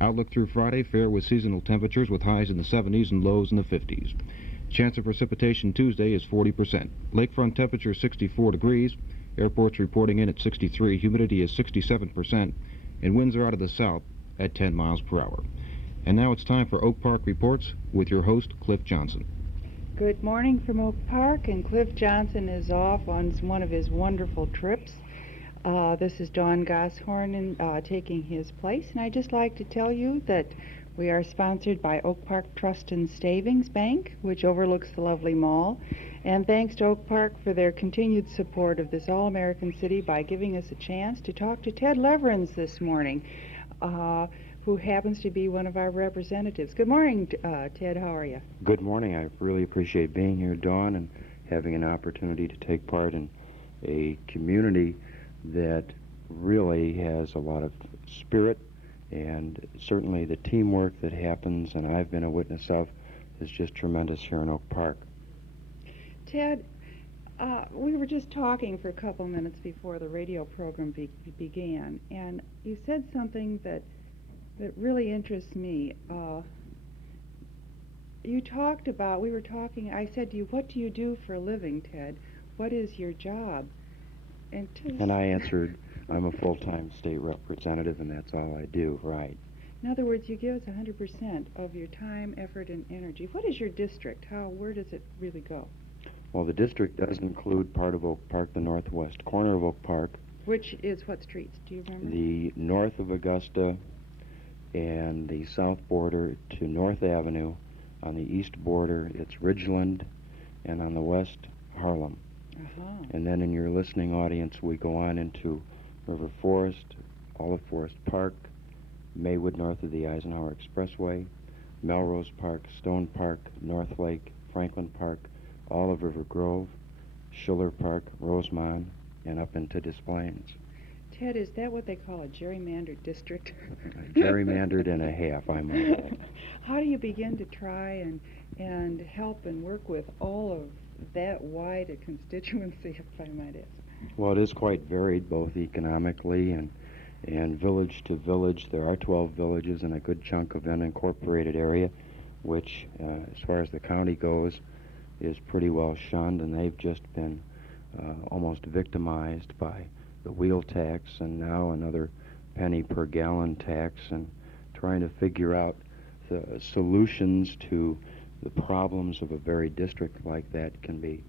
Outlook through Friday, fair with seasonal temperatures with highs in the 70s and lows in the 50s. Chance of precipitation Tuesday is 40%. Lakefront temperature 64 degrees. Airports reporting in at 63. Humidity is 67%. And winds are out of the south at 10 miles per hour. And now it's time for Oak Park Reports with your host, Cliff Johnson. Good morning from Oak Park, and Cliff Johnson is off on one of his wonderful trips. This is Dawn Goshorn taking his place, and I'd just like to tell you that we are sponsored by Oak Park Trust and Savings Bank, which overlooks the lovely mall. And thanks to Oak Park for their continued support of this all-American city by giving us a chance to talk to Ted Leverins this morning, who happens to be one of our representatives. Good morning, Ted. How are you? Good morning. I really appreciate being here, Dawn, and having an opportunity to take part in a community that really has a lot of spirit, and certainly the teamwork that happens, and I've been a witness of is just tremendous here in Oak Park. Ted, we were just talking for a couple minutes before the radio program began, and you said something that really interests me. We were talking, I said to you, what do you do for a living, Ted? What is your job? And I answered, I'm a full-time state representative, and that's all I do, right. In other words, you give us 100% of your time, effort, and energy. What is your district? Where does it really go? Well, the district does include part of Oak Park, the northwest corner of Oak Park. Which is what streets? Do you remember? The north of Augusta and the south border to North Avenue. On the east border, it's Ridgeland, and on the west, Harlem. And then in your listening audience, we go on into River Forest, Olive Forest Park, Maywood north of the Eisenhower Expressway, Melrose Park, Stone Park, North Lake, Franklin Park, all of River Grove, Schiller Park, Rosemont, and up into Des Plaines. Ted, is that what they call a gerrymandered district? Gerrymandered and a half, I might add. How do you begin to try and help and work with all of that wide a constituency, if I might ask? Well, it is quite varied, both economically and village to village. There are 12 villages and a good chunk of unincorporated area, which, as far as the county goes, is pretty well shunned, and they've just been almost victimized by the wheel tax and now another penny per gallon tax, and trying to figure out the solutions to the problems of a very district like that can be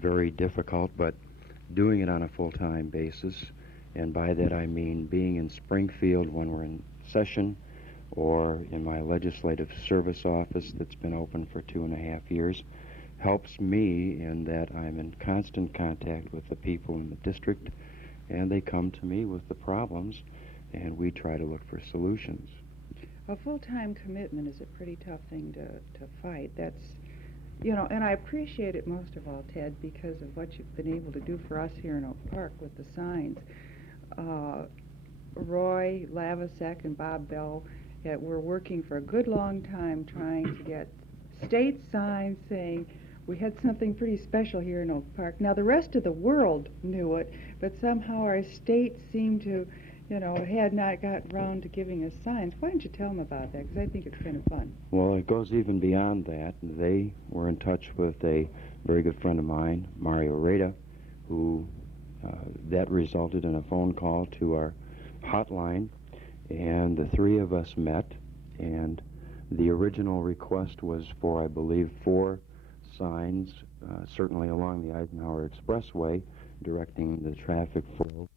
very difficult, but doing it on a full-time basis, and by that I mean being in Springfield when we're in session, or in my legislative service office that's been open for 2.5 years, helps me in that I'm in constant contact with the people in the district, and they come to me with the problems, and we try to look for solutions. A full-time commitment is a pretty tough thing to fight. That's, and I appreciate it most of all, Ted, because of what you've been able to do for us here in Oak Park with the signs. Roy Lavasek and Bob Bell were working for a good long time trying to get state signs saying we had something pretty special here in Oak Park. Now, the rest of the world knew it, but somehow our state seemed to, had not got around to giving us signs. Why don't you tell them about that? Because I think it's kind of fun. Well, it goes even beyond that. They were in touch with a very good friend of mine, Mario Reda, who that resulted in a phone call to our hotline, and the three of us met, and the original request was for, I believe, 4 signs, certainly along the Eisenhower Expressway, directing the traffic flow